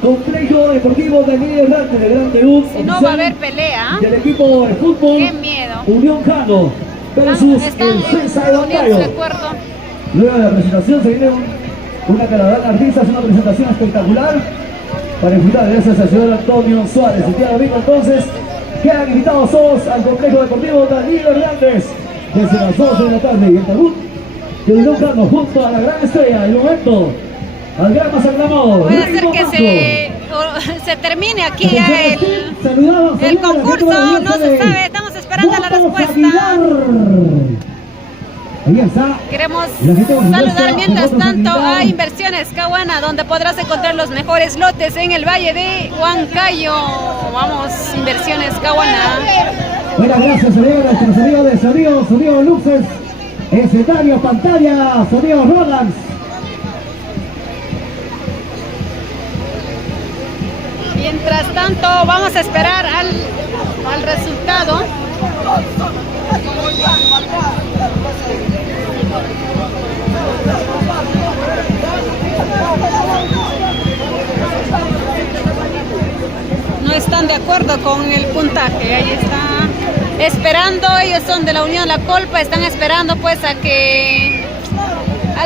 complejo deportivo de Daniel Hernández de Gran Perú. Si no va a haber pelea. Del equipo de fútbol Qué miedo. Unión Jano versus Están el César de poniéndose de Huancayo. acuerdo. Luego de la presentación se viene una caravana de artistas, una presentación espectacular para disfrutar. Gracias al señor Antonio Suárez. El día domingo entonces quedan invitados todos al complejo deportivo Daniel Hernández desde las 12 de la tarde y el debut de Unión Jano junto a la gran estrella del momento, al gran más aclamado Puede ser Rico que Manco. se termine aquí ya el Saludamos, el señora, concurso. que No se sabe. Estamos esperando la Vamos a respuesta. Aguilar. Ahí está. Queremos La gente bonita, saludar mientras vamos a tanto Aguilar. a Inversiones Caguana, donde podrás encontrar los mejores lotes en el Valle de Huancayo. Vamos, Inversiones Caguana. Buenas gracias, señor, nuestro sonido de sonido luces, escenario, pantalla, sonido Roland. Mientras tanto, vamos a esperar al resultado. No están de acuerdo con el puntaje. Ahí está esperando. Ellos son de la Unión La Colpa. Están esperando pues a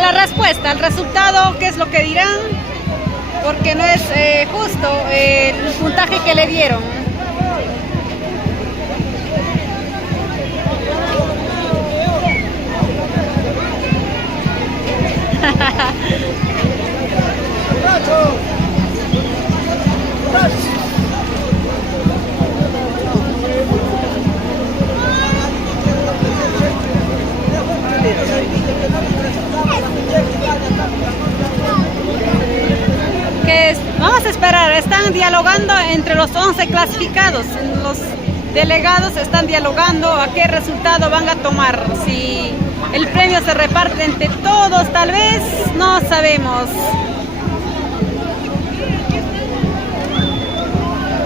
la respuesta, al resultado, qué es lo que dirán, porque no es justo el puntaje que le dieron. Vamos a esperar, están dialogando entre los 11 clasificados, los delegados están dialogando a qué resultado van a tomar, si el premio se reparte entre todos, tal vez, no sabemos.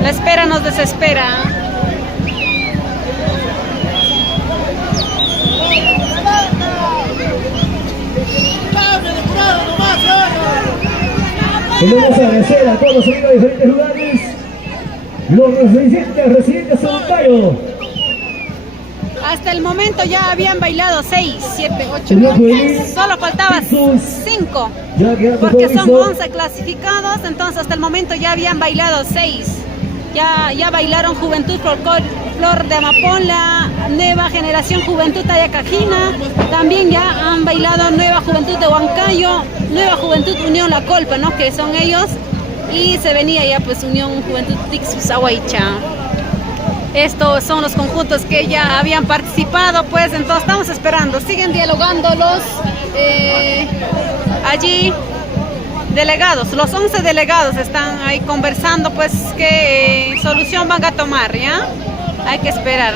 La espera nos desespera. Queremos agradecer a todos los amigos de diferentes lugares, los residentes voluntarios. Hasta el momento ya habían bailado 6, 7, 8, 9, solo faltaban 5, porque son 11 clasificados, entonces hasta el momento ya habían bailado 6. Ya bailaron Juventud Flor de Amapola, Nueva Generación Juventud Tayacajina, también ya han bailado Nueva Juventud de Huancayo, Nueva Juventud Unión La Colpa, ¿no? Que son ellos, y se venía ya pues Unión Juventud Tixus Ahuaycha. Estos son los conjuntos que ya habían participado, pues entonces estamos esperando, siguen dialogando los allí delegados, los 11 delegados están ahí conversando, pues qué solución van a tomar, ¿ya? Hay que esperar.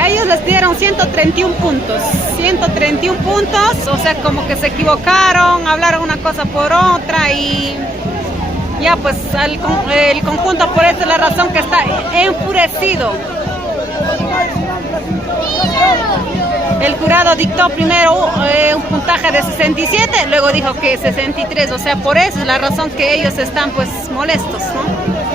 A ellos les dieron 131 puntos, 131 puntos, o sea, como que se equivocaron, hablaron una cosa por otra y ya pues el conjunto, por eso es la razón que está enfurecido. El jurado dictó primero un puntaje de 67, luego dijo que 63, o sea, por eso es la razón que ellos están pues molestos, ¿no?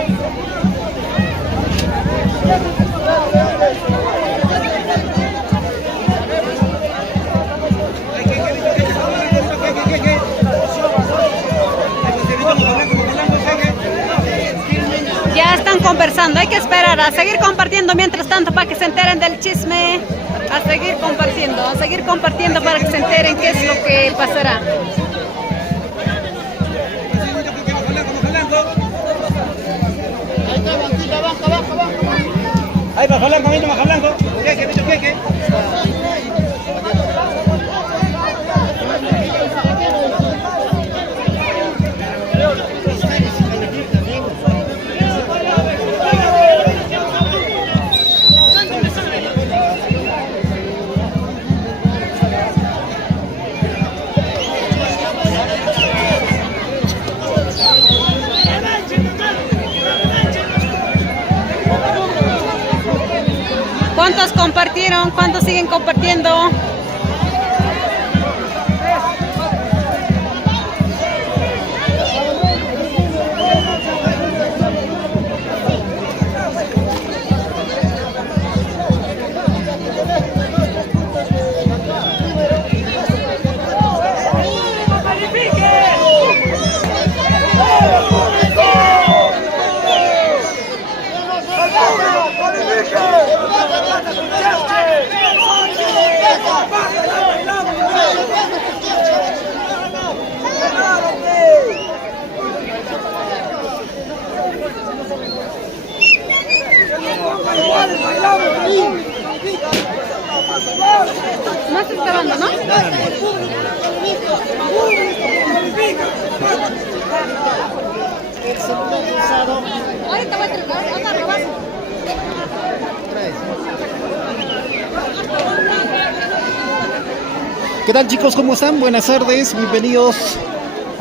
Ya están conversando, hay que esperar a seguir compartiendo mientras tanto para que se enteren del chisme, a seguir compartiendo para que se enteren qué es lo que pasará. Ahí bajo blanco, vino bajo blanco. ¿Qué? ¿Cuántos compartieron? ¿Cuántos siguen compartiendo? No estás grabando, ¿no? Ahorita voy a tratar, ¿Qué tal, chicos? ¿Cómo están? Buenas tardes, bienvenidos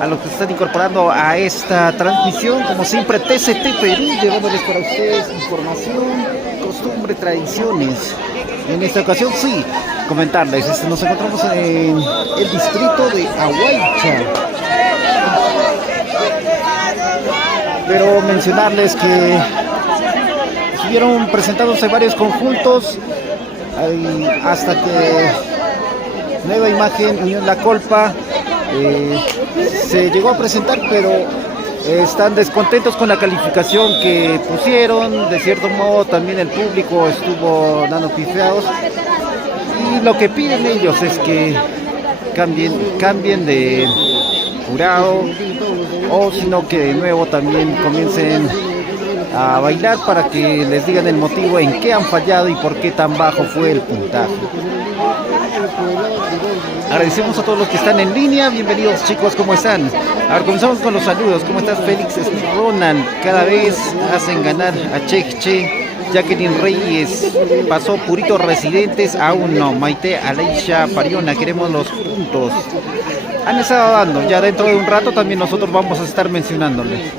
a los que se están incorporando a esta transmisión. Como siempre, TCT Perú, llevándoles para ustedes información, costumbre, tradiciones. En esta ocasión, sí, comentarles, nos encontramos en el distrito de Ahuaycha. Pero mencionarles que estuvieron presentándose varios conjuntos hasta que Nueva Imagen Unión La Colpa se llegó a presentar, pero están descontentos con la calificación que pusieron. De cierto modo también el público estuvo dando pifeados, y lo que piden ellos es que cambien de jurado, o sino que de nuevo también comiencen a bailar para que les digan el motivo en qué han fallado y por qué tan bajo fue el puntaje. Agradecemos a todos los que están en línea. Bienvenidos, chicos, ¿cómo están? A ver, comenzamos con los saludos. ¿Cómo estás, Félix Ronald? Cada vez hacen ganar a Cheche. Jacqueline Reyes pasó. Purito Residentes, aún no. Maite Aleisha Pariona, queremos los puntos. Han estado dando, ya dentro de un rato también nosotros vamos a estar mencionándole.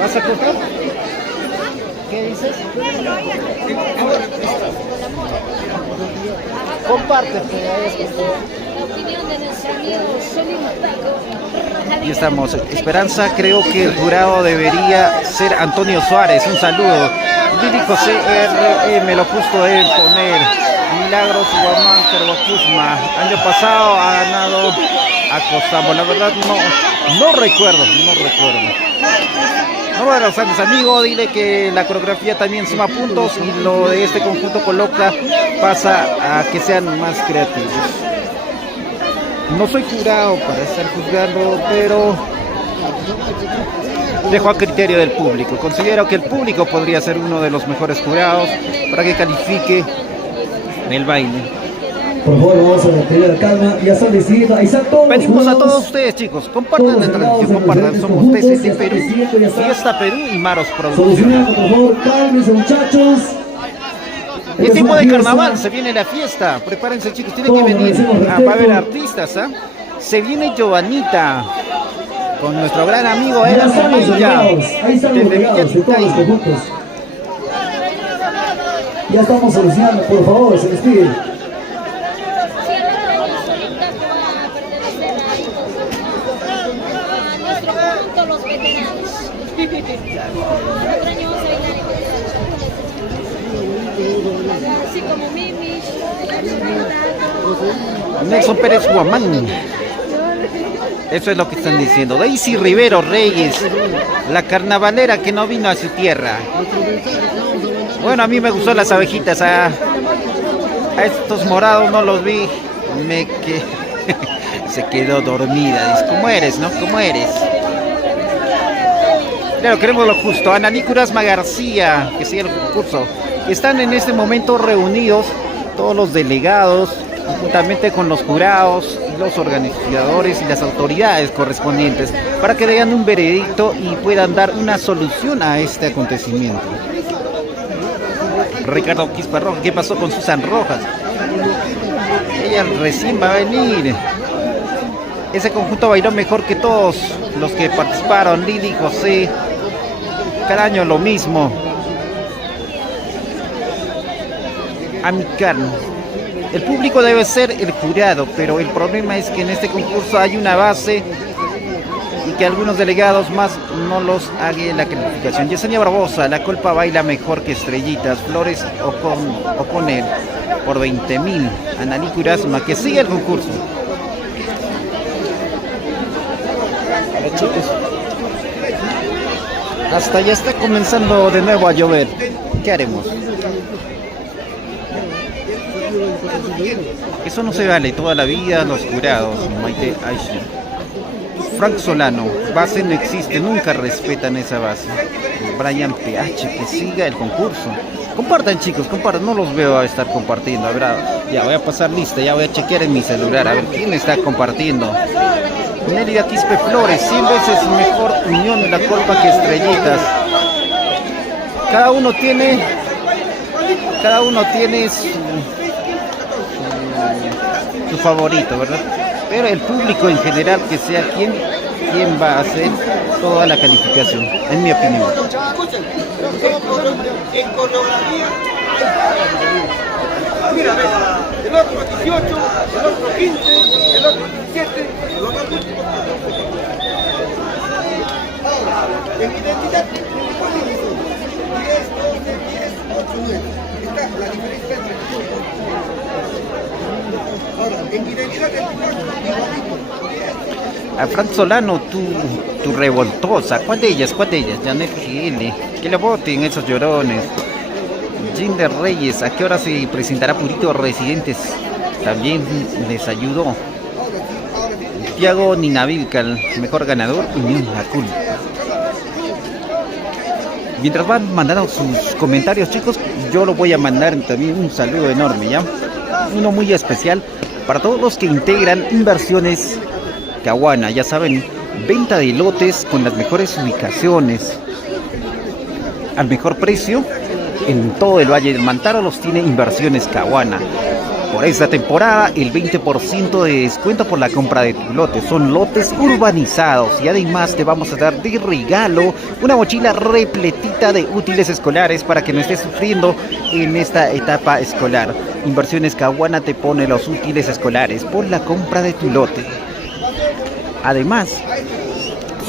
¿Vas a cortar? ¿Qué dices? Comparte. Y estamos. Esperanza, creo que el jurado debería ser Antonio Suárez. Un saludo. Lili José RM, lo justo de poner. Milagros Guamán Carvacusma. Año pasado ha ganado a Costamo. La verdad no recuerdo. No, bueno, Santos, amigo, dile que la coreografía también suma puntos y lo de este conjunto coloca pasa a que sean más creativos. No soy jurado para estar juzgando, pero dejo a criterio del público. Considero que el público podría ser uno de los mejores jurados para que califique el baile. Por favor, vamos a mantener la calma. Ya están decidiendo. Ahí están todos. Pedimos a todos ustedes, chicos, compartan la transmisión, compartan. Somos TCC Perú, Fiesta Perú y Maros Producciones. Solucionando, por favor, cálmense, muchachos. Es tiempo de carnaval, se viene la fiesta. Prepárense, chicos, tienen que venir. Va a haber artistas, ¿ah? Se viene Giovanita con nuestro gran amigo Eran Villa. Ahí están los regalos de todos los conjuntos. Ya estamos solucionando, por favor, se les pide. Así como Mimi, Nelson Pérez Guamán. Eso es lo que están diciendo. Daisy Rivero Reyes, la carnavalera que no vino a su tierra. Bueno, a mí me gustó las abejitas. A estos morados no los vi. Se quedó dormida. Dice, ¿cómo eres, no? ¿Cómo eres? Claro, queremos lo justo. Ana Nicolásma García, que sigue el concurso. Están en este momento reunidos todos los delegados, juntamente con los jurados, los organizadores y las autoridades correspondientes, para que den un veredicto y puedan dar una solución a este acontecimiento. Ricardo Quispa Rojas, ¿qué pasó con Susan Rojas? Ella recién va a venir. Ese conjunto bailó mejor que todos los que participaron. Lili José, cada año lo mismo. Amical. El público debe ser el jurado, pero el problema es que en este concurso hay una base y que algunos delegados más no los hagan la calificación. Yesenia Barbosa, la culpa baila mejor que Estrellitas. Flores O'Connell por 20.000. Analí Curasma, que sigue el concurso. Chicos, hasta ya está comenzando de nuevo a llover. ¿Qué haremos? Eso no se vale toda la vida. Los jurados, Maite Aisha. Frank Solano, base no existe, nunca respetan esa base. Brian PH, que siga el concurso. Compartan, chicos, compartan, no los veo a estar compartiendo. A ver, ya voy a pasar lista, ya voy a chequear en mi celular, a ver quién está compartiendo. Nelida Quispe Flores, 100 veces mejor Unión de la Colpa que Estrellitas. Cada uno tiene su favorito, ¿verdad? Pero el público en general, que sea quien va a hacer toda la calificación, en mi opinión. En coreografía, mira, el otro 18, el otro 15, el otro 17, el otro 15. En identidad, 10, 12, 10, 8, 9. Está la diferencia entre ahora, en identidad, el 4, A Frank Solano, tu revoltosa. ¿Cuál de ellas? Janet GL. Que le voten esos llorones. Jinder Reyes, ¿a qué hora se presentará Purito Residentes? También les ayudó. Santiago Ninavilcal, mejor ganador, Unión Lacul. Mientras van mandando sus comentarios, chicos, yo lo voy a mandar también un saludo enorme, ¿ya? Uno muy especial para todos los que integran Inversiones Caguana. Ya saben, venta de lotes con las mejores ubicaciones, al mejor precio en todo el Valle del Mantaro los tiene Inversiones Caguana. Por esta temporada, el 20% de descuento por la compra de tu lote. Son lotes urbanizados y además te vamos a dar de regalo una mochila repletita de útiles escolares para que no estés sufriendo en esta etapa escolar. Inversiones Caguana te pone los útiles escolares por la compra de tu lote. Además,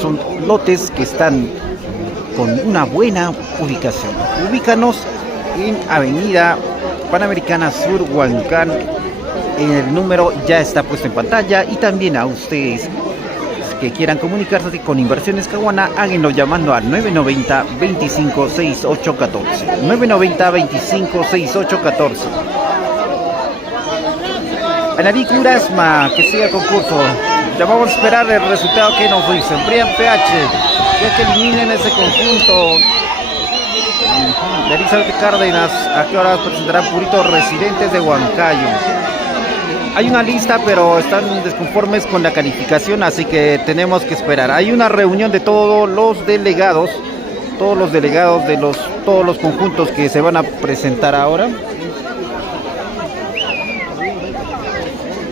son lotes que están con una buena ubicación. Ubícanos en Avenida Panamericana Sur, Huancán. El número ya está puesto en pantalla y también a ustedes que quieran comunicarse con Inversiones Caguana, háganlo llamando al 990 25 68 14. 990 25 68 14. Anarí Curasma, que siga el concurso. Ya vamos a esperar el resultado que nos dicen. Brian PH, ya que eliminen ese conjunto. Elizabeth Cárdenas, ¿a qué hora presentarán Purito Residentes de Huancayo? Hay una lista, pero están desconformes con la calificación, así que tenemos que esperar. Hay una reunión de todos los delegados de todos los conjuntos que se van a presentar ahora.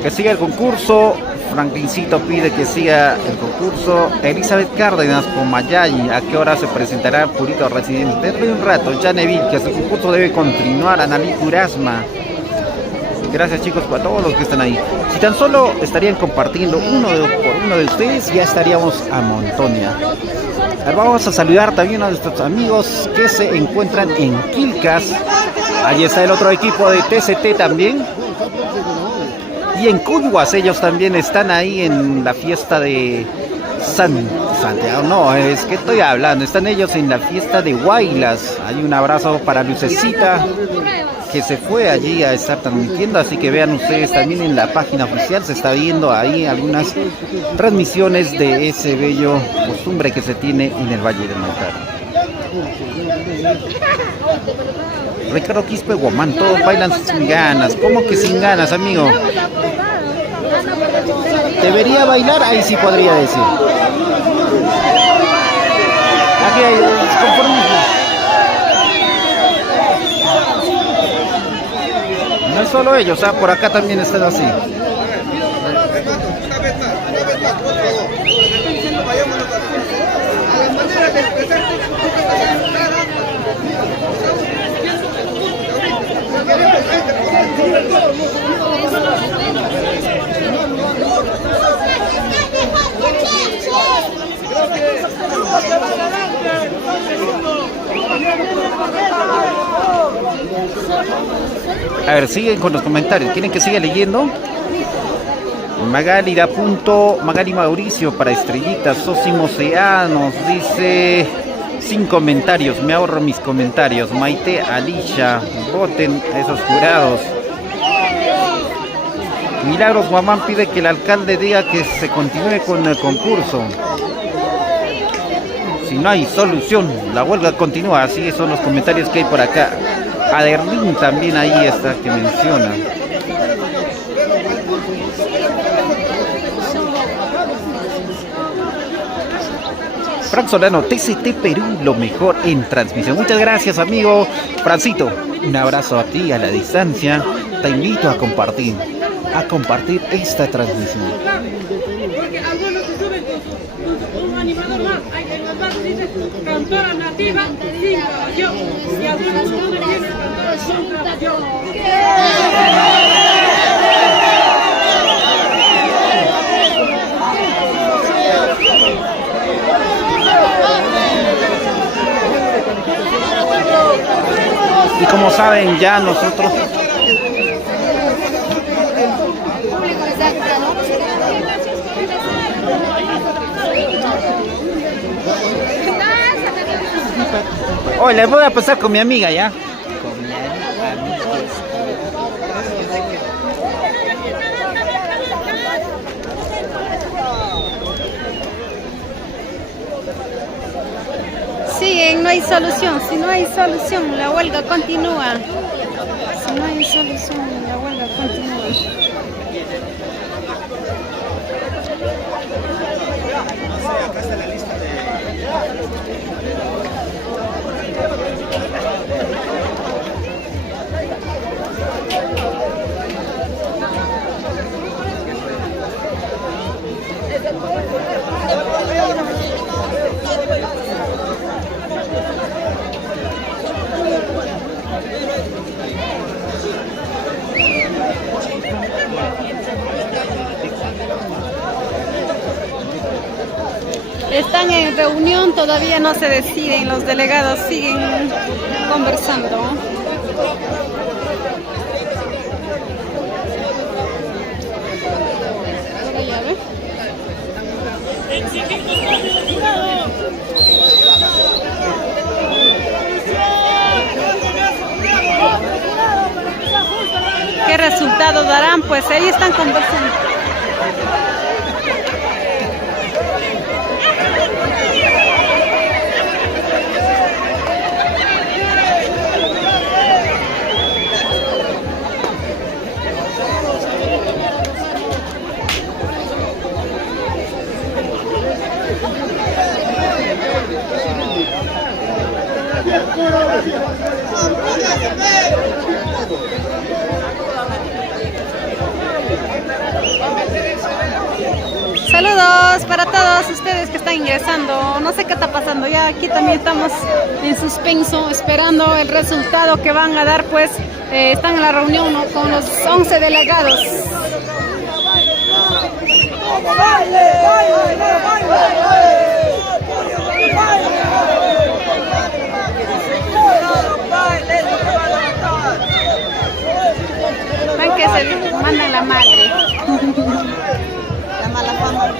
Que siga el concurso. Franklincito pide que siga el concurso. Elizabeth Cárdenas con Mayay, ¿a qué hora se presentará Purito Residente? Dentro de un rato. Janeville, que su concurso debe continuar. Analí Curasma. Gracias, chicos, para todos los que están ahí. Si tan solo estarían compartiendo uno de ustedes, ya estaríamos a montonia. Ahora vamos a saludar también a nuestros amigos que se encuentran en Quilcas. Ahí está el otro equipo de TCT también. Y en Cuyhuas ellos también están ahí en la fiesta de Santiago. No, es que estoy hablando. Están ellos en la fiesta de Huaylas. Hay un abrazo para Lucecita, que se fue allí a estar transmitiendo. Así que vean ustedes también en la página oficial. Se está viendo ahí algunas transmisiones de ese bello costumbre que se tiene en el Valle del Mantaro. Ricardo Quispe Guamán, todos bailan sin ganas. ¿Cómo que sin ganas, amigo? Debería bailar, ahí sí podría decir. Aquí hay desconformismo. No es solo ellos, por acá también están así. A ver, siguen con los comentarios. ¿Quieren que siga leyendo? Magali Magali Mauricio para estrellitas. Sosimo Sea nos dice: sin comentarios, me ahorro mis comentarios. Maite Alicia, voten a esos jurados. Milagros Guamán pide que el alcalde diga que se continúe con el concurso. Si no hay solución, la huelga continúa. Así son los comentarios que hay por acá. Aderlín también ahí está, que menciona. Frank Solano, TCT Perú, lo mejor en transmisión. Muchas gracias, amigo Francito. Un abrazo a ti a la distancia. Te invito a compartir esta transmisión. Porque algunos se suben con un animador más. Hay que los más dicen cantora nativa sin caballo. Y algunos no tienen cantora sin caballo. Y como saben ya nosotros hoy les voy a pasar con mi amiga ya. Siguen, no hay solución. Si no hay solución, la huelga continúa. Si no hay solución, la huelga continúa. Están en reunión, todavía no se deciden, los delegados siguen conversando. La llave. ¿Qué resultado darán? Pues ahí están conversando. Saludos para todos ustedes que están ingresando. No sé qué está pasando, ya aquí también estamos en suspenso esperando el resultado que van a dar, pues están en la reunión, ¿no?, con los 11 delegados. Ven que se mandan la madre. La mala fama.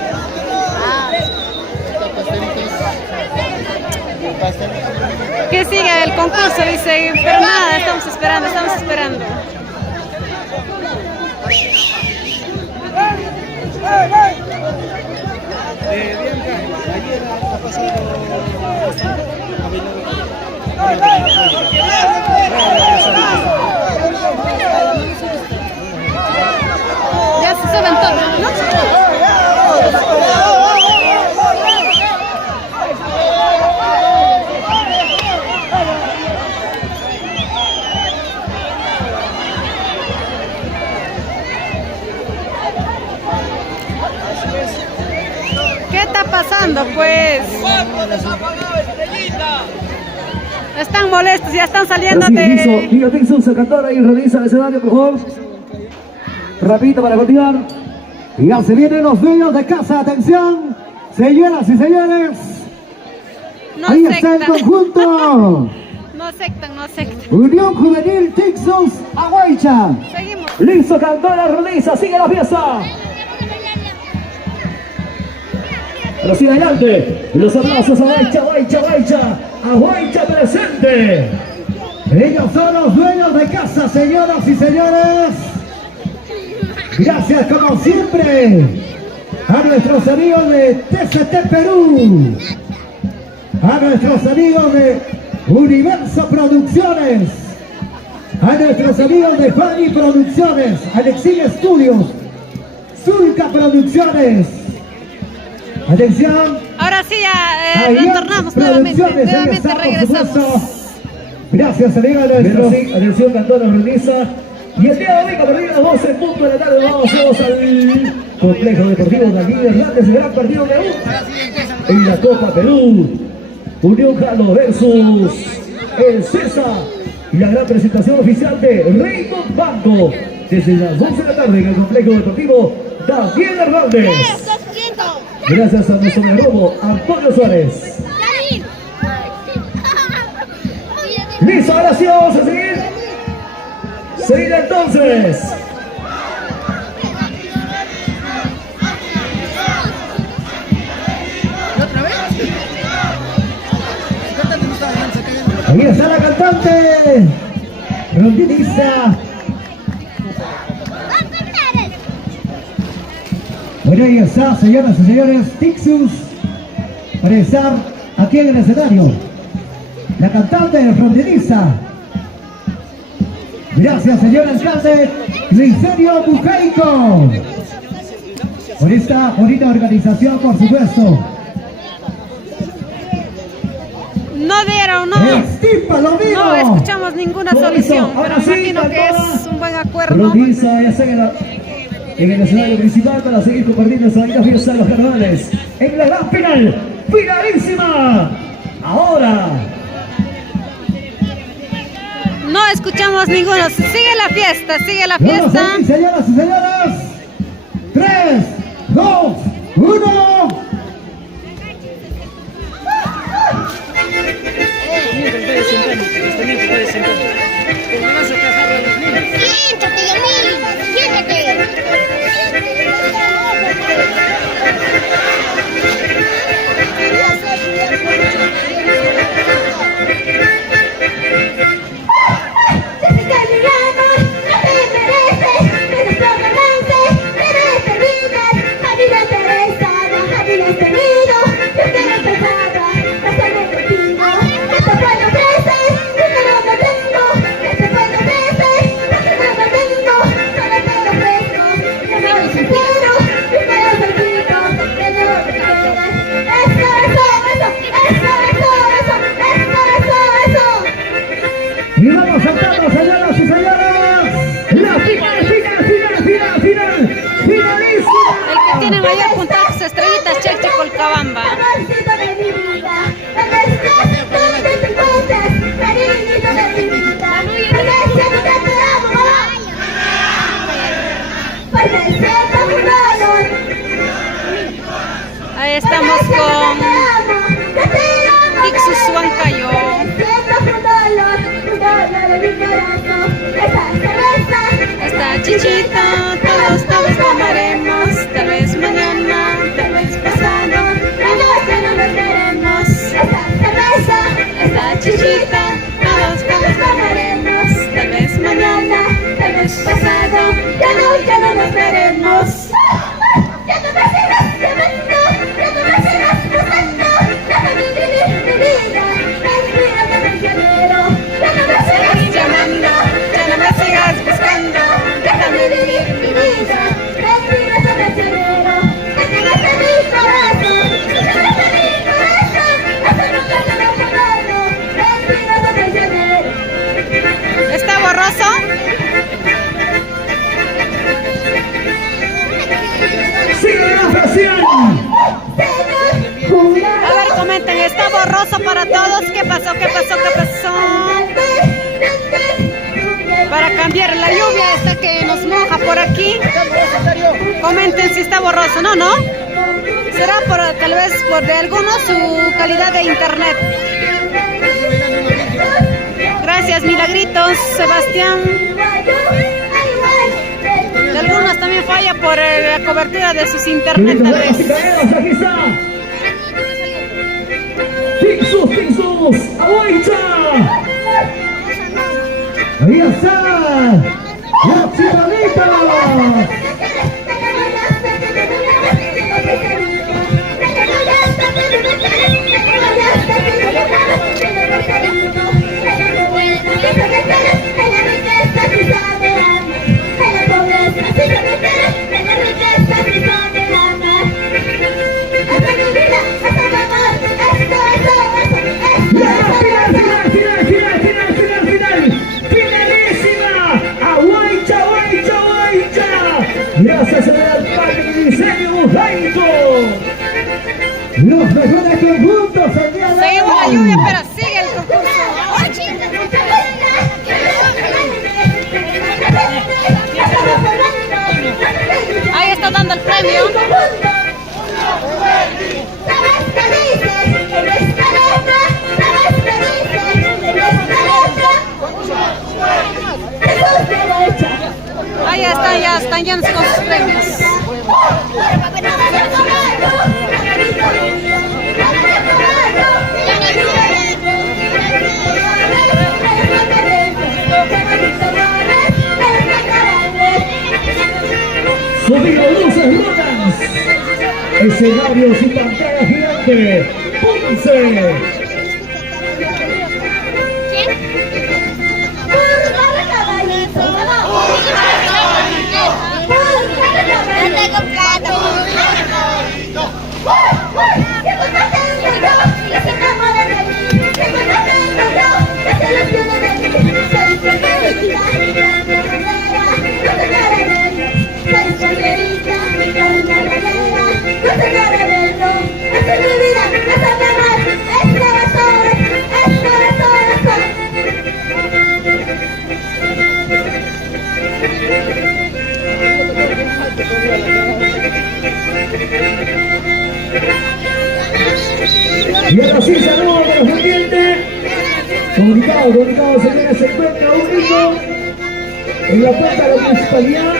Que siga el concurso, dice, pero nada, estamos esperando, estamos esperando. Ya se suben todos, ¿no? ¿Qué está pasando, pues? Están molestos, ya están saliendo de... Niño Tixus, cantora y realiza el escenario, por favor. Rapidito para continuar. Y ya se vienen los dueños de casa, atención, señoras y señores. No Ahí está el sectan. conjunto. No sectan, no sectan. Unión Juvenil Tixus Aguaycha. Seguimos. Listo, cantora, realiza, sigue la fiesta. Pero sigue adelante. Los aplausos a Guaycha, Guaycha, Guaycha. A Guaycha presente. Ellos son los dueños de casa, señoras y señores. Gracias como siempre a nuestros amigos de TCT Perú, a nuestros amigos de Universo Producciones, a nuestros amigos de Fanny Producciones, Alexis Studios, Zulca Producciones. Atención. Ahora sí, ya Ayat retornamos nuevamente, Producciones, ahí nuevamente está, por supuesto. regresamos. Gracias, amigos de Pero nuestros... sí, atención, cantora, realiza. Y el día de hoy, a partir de las 12 en punto de la tarde, vamos al Complejo Deportivo Daniel Hernández, el gran partido de Perú. En la Copa Perú, Unión Jalo versus el César. Y la gran presentación oficial de Raymond Banco, desde las 12 de la tarde en el Complejo Deportivo Daniel Hernández. Gracias a nuestro robo, Antonio Suárez. Listo, ahora sí vamos a seguir. Seguir entonces. Ahí está la cantante rondiniza. Bueno, ahí está, señoras y señores, Tixus para estar aquí en el escenario. la cantante fronteriza. Gracias, señor alcalde Licerio Bujaico, por esta bonita organización, por supuesto. No dieron, no escuchamos ninguna solución, pero imagino que es un buen acuerdo. Fronteriza ya está en el escenario principal para seguir compartiendo esta bonita fiesta de los carnavales. En la gran final, finalísima. Ahora. No escuchamos ninguno. Sigue la fiesta, sigue la Vamos fiesta. aquí, señoras y señores. 3, 2, 1. Siéntate, Yamil, siéntate. Y vamos saltando, señoras y señores. La final. Finalísima. El que tiene mayor puntaje es Estrellitas Cheche Colcabamba. Ahí estamos con Ixus Huancayo. Esta chichita, todos tomaremos. Tal vez mañana, tal vez pasado. No nos veremos. Esta chichita, todos tomaremos. Tal vez mañana, tal vez pasado. Ya no nos veremos. Llamando, ya no me sigas buscando, déjame vivir mi vida. ¿Está borroso? Sigue la presión. A ver, comenten, ¿está borroso para todos? ¿Qué pasó? Para cambiar la lluvia esta que nos moja por aquí. Comenten si está borroso, ¿no? Será tal vez por de algunos su calidad de internet. Gracias, Milagritos, Sebastián. De algunos también falla por la cobertura de sus internet tal vez. Aquí está. Ixus, Aguaicha. Ahí está. La Chivalita. Gracias al alcalde de Licerio Bujaico. Los mejores conjuntos, señores. Seguimos la lluvia, pero sigue el concurso. Ahí está dando el premio. Ahí están, ya están llenos con sus premios. Sonido, luces rojas. Escenarios y pantalla gigante. ¡Pónganse! Y ahora sí, saludos a los pendientes. Comunicado, señores, se encuentra un niño en la puerta de la municipalidad.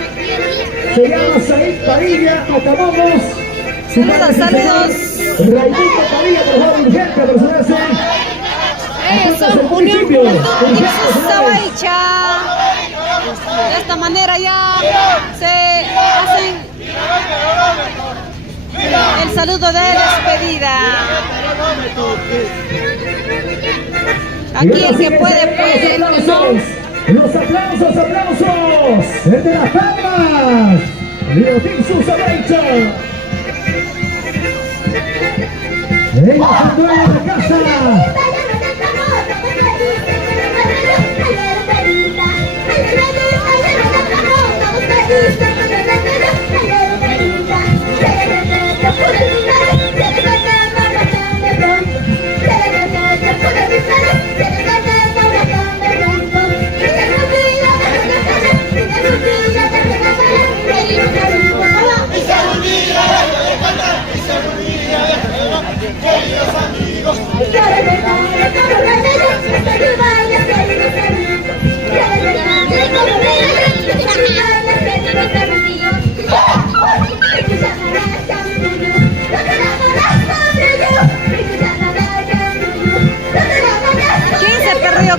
Se llama Said Padilla, acabamos. Saludos. Raimundo Padilla, por favor, urgente, personarse. Eso, Unión Juventud Ixus Sawaicha. De esta manera ya se hacen el saludo de despedida. Aquí el que puede, puede, el que no. Los aplausos. El de las palmas. Unión Ixus Sawaicha. Ella se duele en la casa.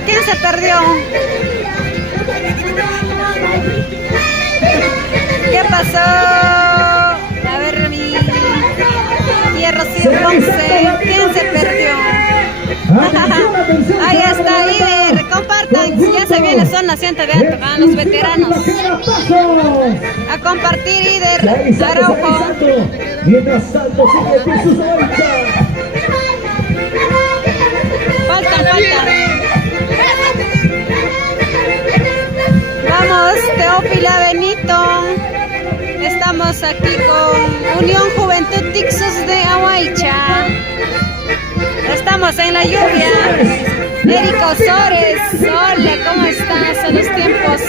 ¿Quién se perdió? ¿Qué pasó? A ver, mi Hierro 111. ¿Quién se perdió? Ahí está, líder. Compartan. Ya se viene zona asiento de alto, van los veteranos. A compartir, líder. Araujo. Mientras tanto sigue Ixus Sawaicha. Faltan. Vamos, Teófila Benito. Estamos aquí con Unión Juventud Ixus de Ahuaycha. Estamos en la lluvia. Érico Sores. Hola, ¿cómo estás? En los tiempos.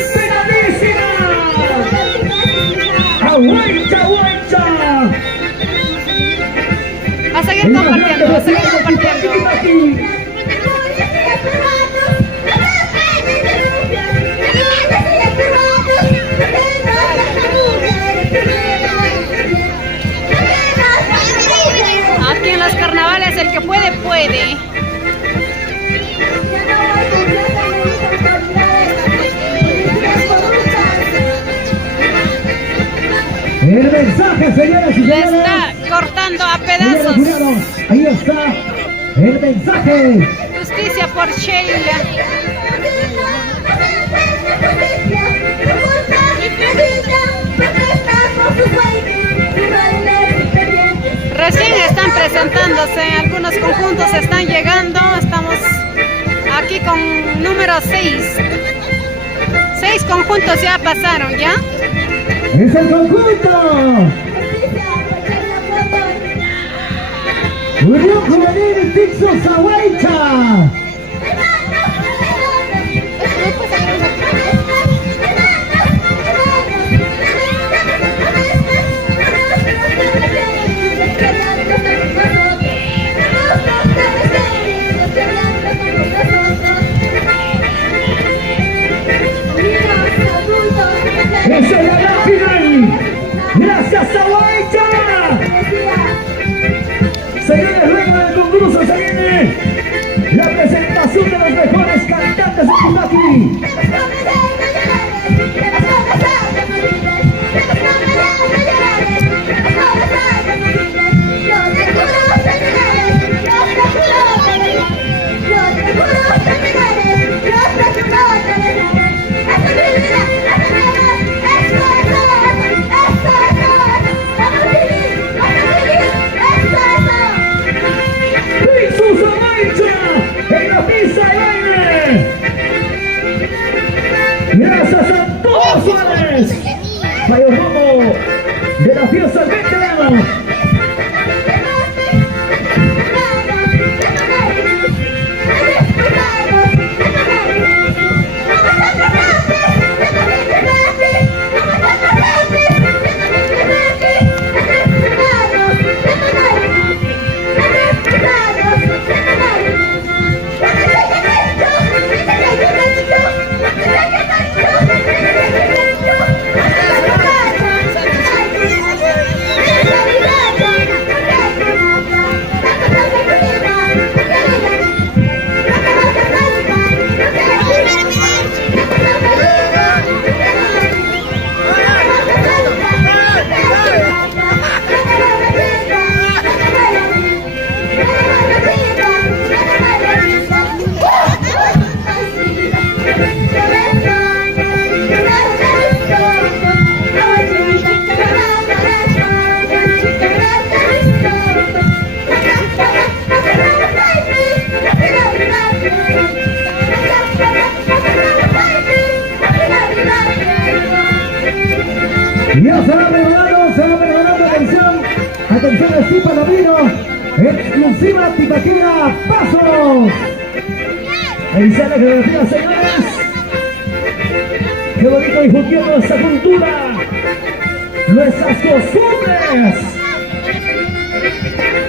Ahuaycha. A seguir compartiendo, Aquí en los carnavales el que puede, puede. El mensaje, señores y Le señores. está cortando a pedazos. Ahí está el mensaje. Justicia por Sheila. Recién están presentándose, algunos conjuntos están llegando. Estamos aquí con número 6. 6 conjuntos ya pasaron, ¿ya? ¡Es el conjunto! Unión Juvenil Ixus Sawaicha. ¡Esa es la gran final! ¡Gracias, Sawaicha! Señores, luego del concurso se viene la presentación de los Pasos. Ahí sale la coreografía, señores. Qué bonito difundiendo esta cultura, nuestras costumbres.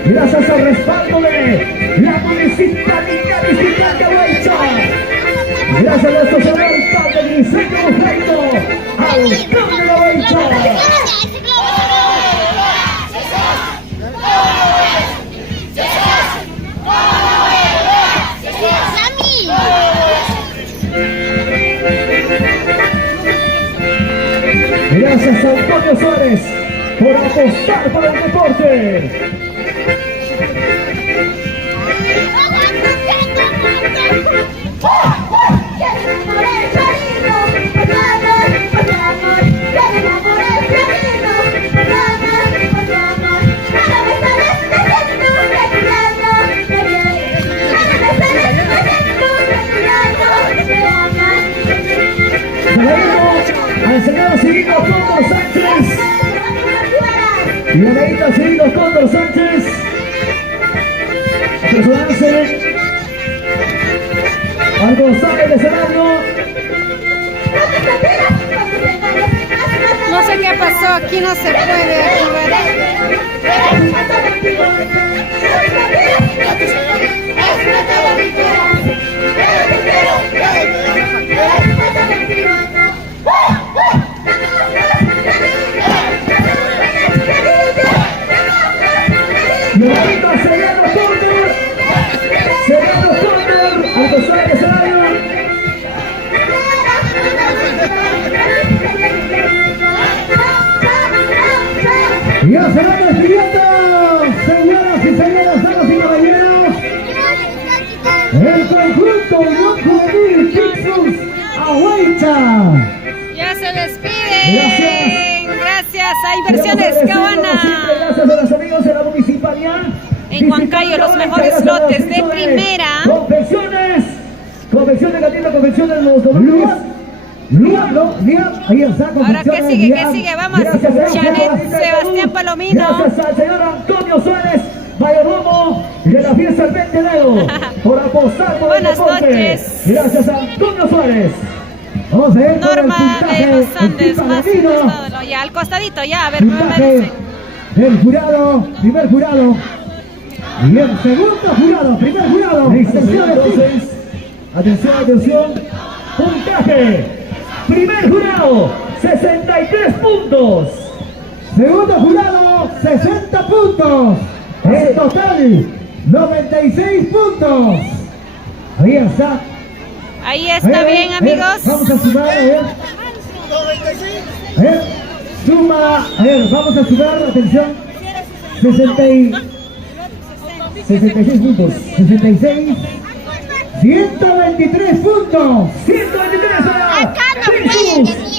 Gracias al respaldo de la Municipalidad Distrital de Huaycha. Gracias a nuestro señor alcalde Griseldo Bufeito, alcalde de Huaycha. Gracias a Antonio Suárez por apostar por el deporte. Al señor Cirilo Cóndor Sánchez y la medita Cirilo Cóndor Sánchez a personarse al gozar del escenario. No sé qué pasó, aquí no se puede activar. Levanta Seriano Cóndor, al gozar del escenario. Ya se van despidiendo, señoras y señores, damas y caballeros. El conjunto Unión Juvenil Tixus Huaycha. Ya se despiden. Gracias a Inversiones Cabana. Gracias a los amigos de la municipalidad. En Huancayo, los mejores lotes de primera. Confecciones Gatito, confecciones de los domingos. Ahí está. Ahora, ¿qué sigue? ¿Qué sigue? Vamos, Janet Sebastián Palomino. Gracias al señor Antonio Suárez, mayordomo de la fiesta del 20 de enero, por apostar por el Buenas deporte. noches. Gracias a Antonio Suárez. Vamos a ver Norma de los Andes, más costado, ya al costadito, ya, a ver, me dicen. del jurado, primer jurado. Y el segundo jurado, primer jurado. Listo, entonces. Atención. Puntaje. Primer jurado, 63 puntos. Segundo jurado, 60 puntos. En total, 96 puntos. Ahí está. Ahí está bien, amigos. Vamos a sumar, a ver. Suma, vamos a sumar, atención. 66 puntos. 66. 123 puntos. 123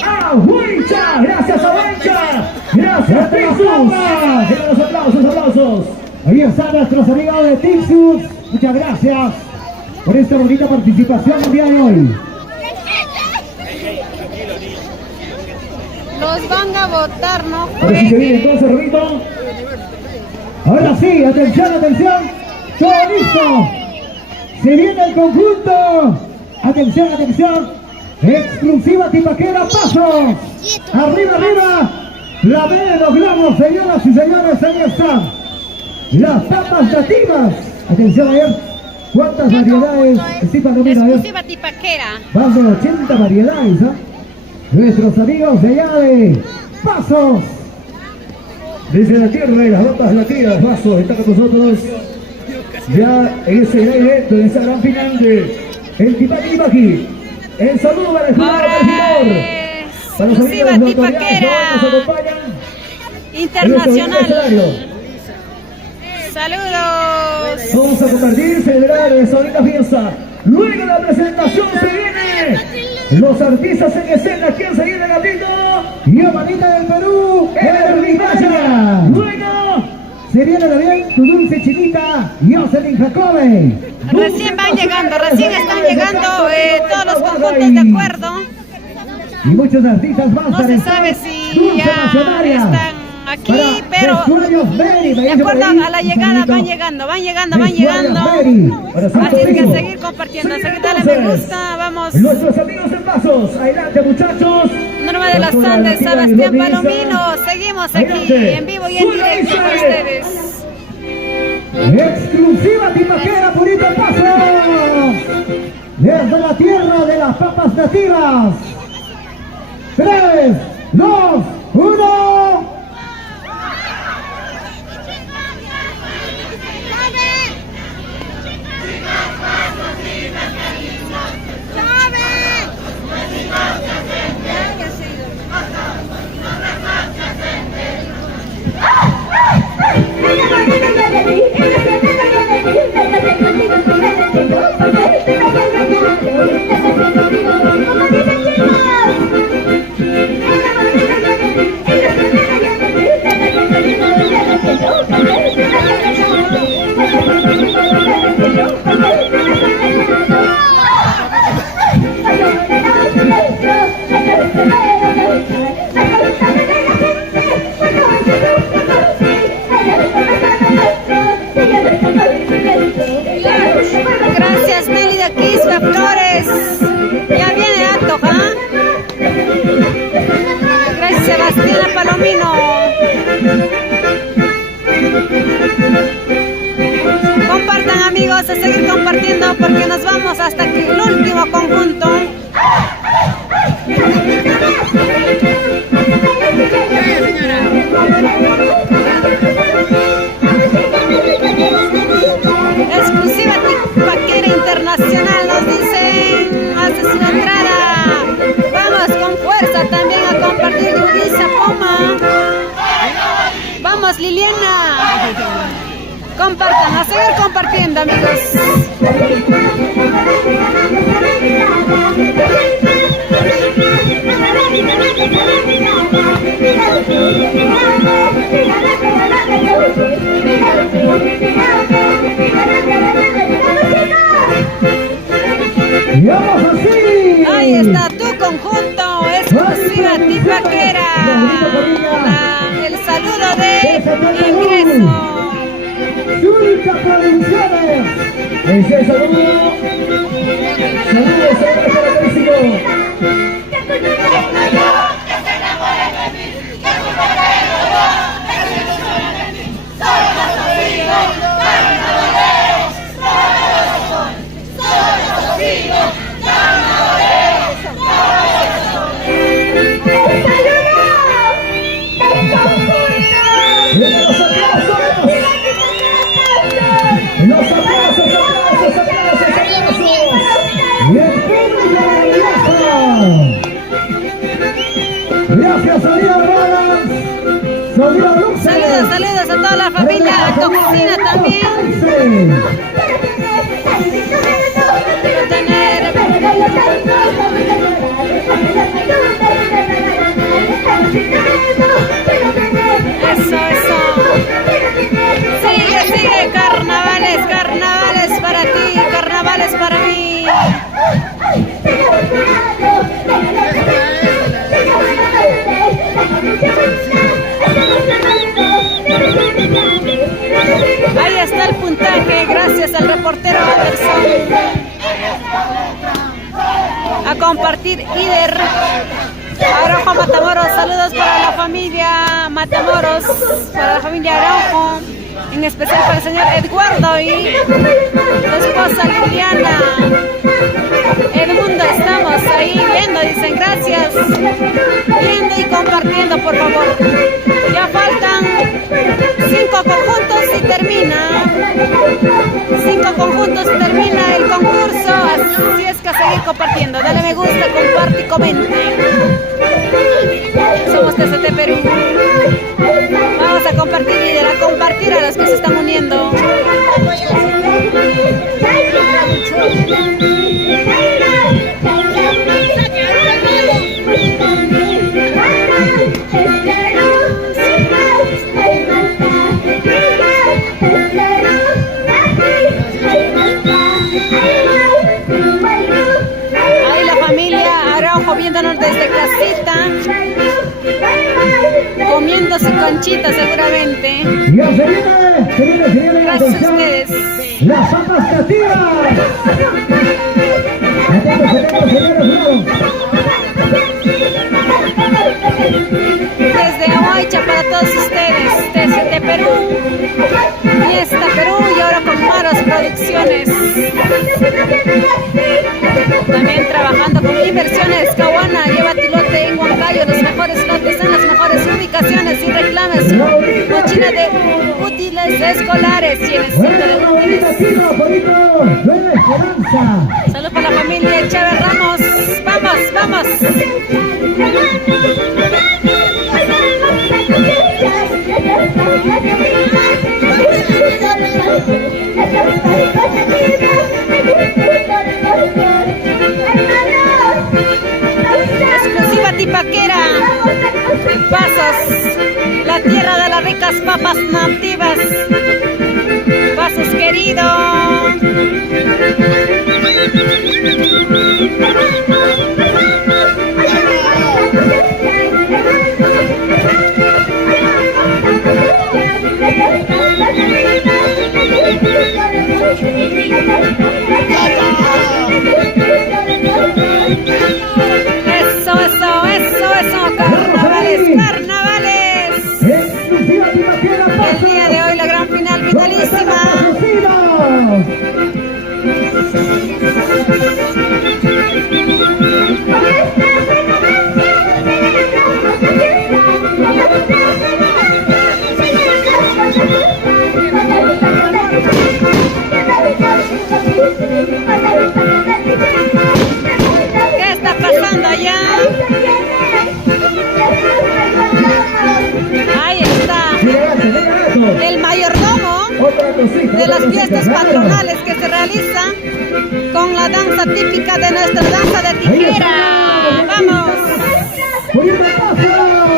a Huaycha. Gracias a Huaycha. Gracias, Tixus. Aplausos. Ahí están nuestros amigos de Tixus. Muchas gracias por esta bonita participación el día de hoy. Los van a votar, ¿no? Ahora sí que viene entonces, Robito. Ahora sí, atención. Todo listo. Se viene el conjunto. Atención. Exclusiva tipaquera, pasos. Arriba. La B de los globos, señoras y señores, ahí están. Las tapas nativas. Atención, a ver. ¿Cuántas variedades? Estipa, no, mira, a ver. Exclusiva tipaquera. Más de 80 variedades, ¿ah? Nuestros amigos de allá de Pasos. Desde la tierra de las botas latidas, Vaso está con nosotros. Ya en ese gran evento, en esa gran final de el Tipaqui. El saludo para el jurado regidor. Para los amigos de las autoridades que hoy nos acompañan. Internacional. Saludos. Vamos a compartir, celebrar esta bonita fiesta. Luego de la presentación se viene los artistas en escena. ¿Quién se viene, Gatito? Y Amanita del Perú, Ermitaña. Luego se viene también tu dulce chinita, Jocelyn Jacobe. Recién van llegando, recién están llegando todos los conjuntos de acuerdo. Y muchos artistas más. No se sabe si ya están aquí, pero de acuerdo a la llegada van llegando. Así es que seguir compartiendo, seguir dale me gusta, vamos. Nuestros amigos en pasos, adelante muchachos. Norma de las Andes, Sebastián Palomino, seguimos aquí en vivo y en directo con ustedes. Exclusiva Tipaquera, Purito Paso. Desde la tierra de las papas nativas. 3, 2, 1. Gracias Mélida Quispe Flores. Ya viene Antoja. Gracias Sebastián Palomino. Compartan amigos, a seguir compartiendo porque nos vamos hasta aquí, el último conjunto. Exclusiva Tipaquera Internacional, nos dicen, hace su entrada. Vamos con fuerza también a compartir Yudisa Poma. Vamos Liliana. Compartan, a seguir compartiendo amigos. Y vamos así. Ahí está tu conjunto, exclusiva Tipaquera. El saludo de ingreso. Zulca Producciones. Ese saludo. Saludos característico. Gracias, Salida Rodas. Saludos a toda la familia Toxina también. Eso. Sigue, carnavales para ti, carnavales para mí. Ahí está el puntaje, gracias al reportero Anderson. A compartir Ider. Araujo Matamoros, saludos para la familia Matamoros, para la familia Araujo, en especial para el señor Eduardo y su esposa Liliana. El mundo estamos ahí viendo, dicen gracias, viendo y compartiendo por favor. Ya faltan 5 conjuntos y termina. 5 conjuntos y termina el concurso, así es que a seguir compartiendo. Dale me gusta, comparte y comente. Somos TCT Perú. Vamos a compartir y a compartir a los que se están uniendo. Ahí la familia Araujo viéndonos desde casita, comiendo su canchita seguramente. Ya se viene, Gracias a atención. ustedes. Las papas cativas. Atentos, señores, Desde Ahuaycha para todos ustedes, desde Perú, Fiesta Perú y ahora con Maros Producciones. También trabajando con Inversiones Cahuana, lleva tu lote en Huancayo, los mejores lotes en las mejores ubicaciones y reclames su mochila de útiles escolares y en el centro de útiles. Salud para la familia Chávez Ramos, vamos, vamos. Exclusiva Tipaquera, Pasos, la tierra de las ricas papas nativas. Pasos querido. Eso, carnavales, carnavales. El día de hoy la gran final vitalísima. ¿Qué está pasando allá? Ahí está el mayordomo de las fiestas patronales que se realizan con la danza típica de nuestra danza de tijera. ¡Vamos!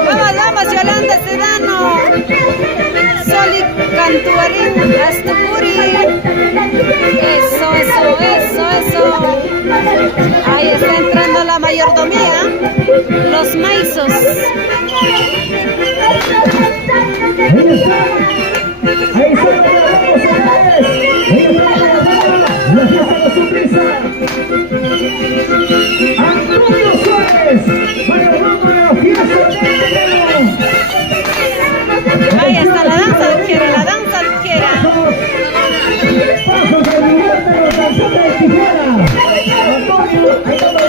¡Vamos, vamos, Yolanda Sedano! Soli Cantuarín, Astupuri. Eso. Ahí está entrando la mayordomía, los maizos. Ahí está la fiesta de su prisa. Antonio Suárez, mayordomo de la fiesta de Ahí está la danza de tijera, la danza de tijera. Pasos del lugar de los danzantes de tijera. Antonio, ahí está la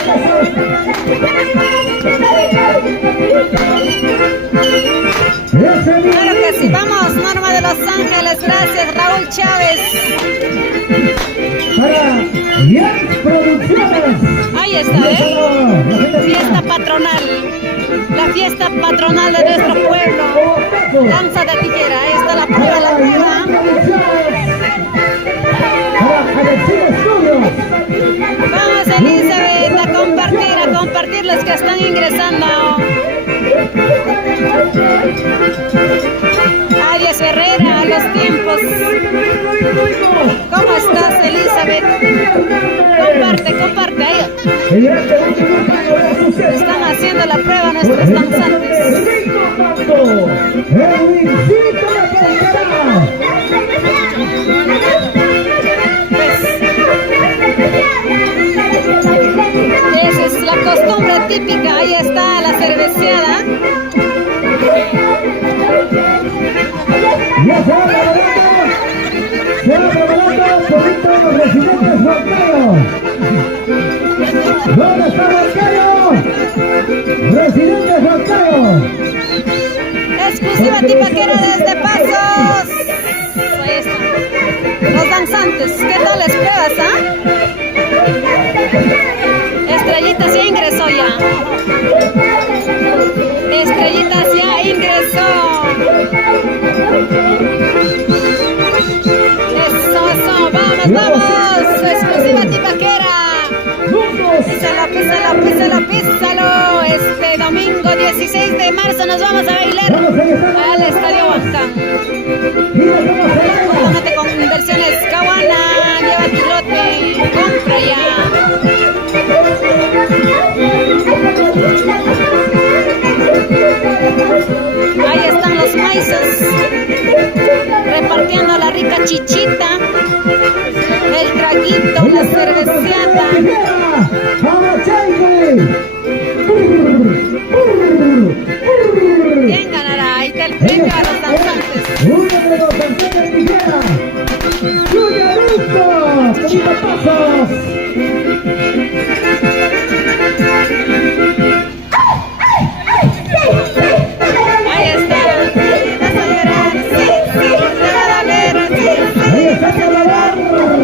Claro que sí, vamos, Norma de Los Ángeles, gracias, Raúl Chávez. para Yan Producciones. Ahí está, Fiesta patronal, la fiesta patronal de nuestro pueblo. Danza de tijera, ahí está la prueba, la prueba. Vamos, Elizabeth, a compartir los que están ingresando. Arias Herrera, a los tiempos. ¿Cómo estás, Elizabeth? Comparte ahí. Están haciendo la prueba nuestros danzantes. Esa es la costumbre típica, ahí está la cerveceada. Ya se va preparando por los residentes Huancayo. ¿Dónde está Huancayo? Residentes Huancayo. Exclusiva Tipaquera desde Pasos. Ahí está. Los danzantes, ¿qué tal les pruebas, Estrellitas ya ingresó ya. Estrellitas ya ingresó. Eso, vamos. Exclusiva Tipaquera. Písalo. Este domingo 16 de marzo nos vamos a bailar al Estadio Huancán. Contándote con Inversiones Cahuana, lleva tu lote, compra ya. Ahí están los chichita, el traguito, la cervecita. ¡Vamos, Cheike! ¿Quién ganará? Ahí está el premio a los danzantes. Uno de los campeones Tijera. ¡Junior Augusto! ¡30 pasos! Ahí está. Vas a llorar. Sí, sí, te va a doler. Sí, sí.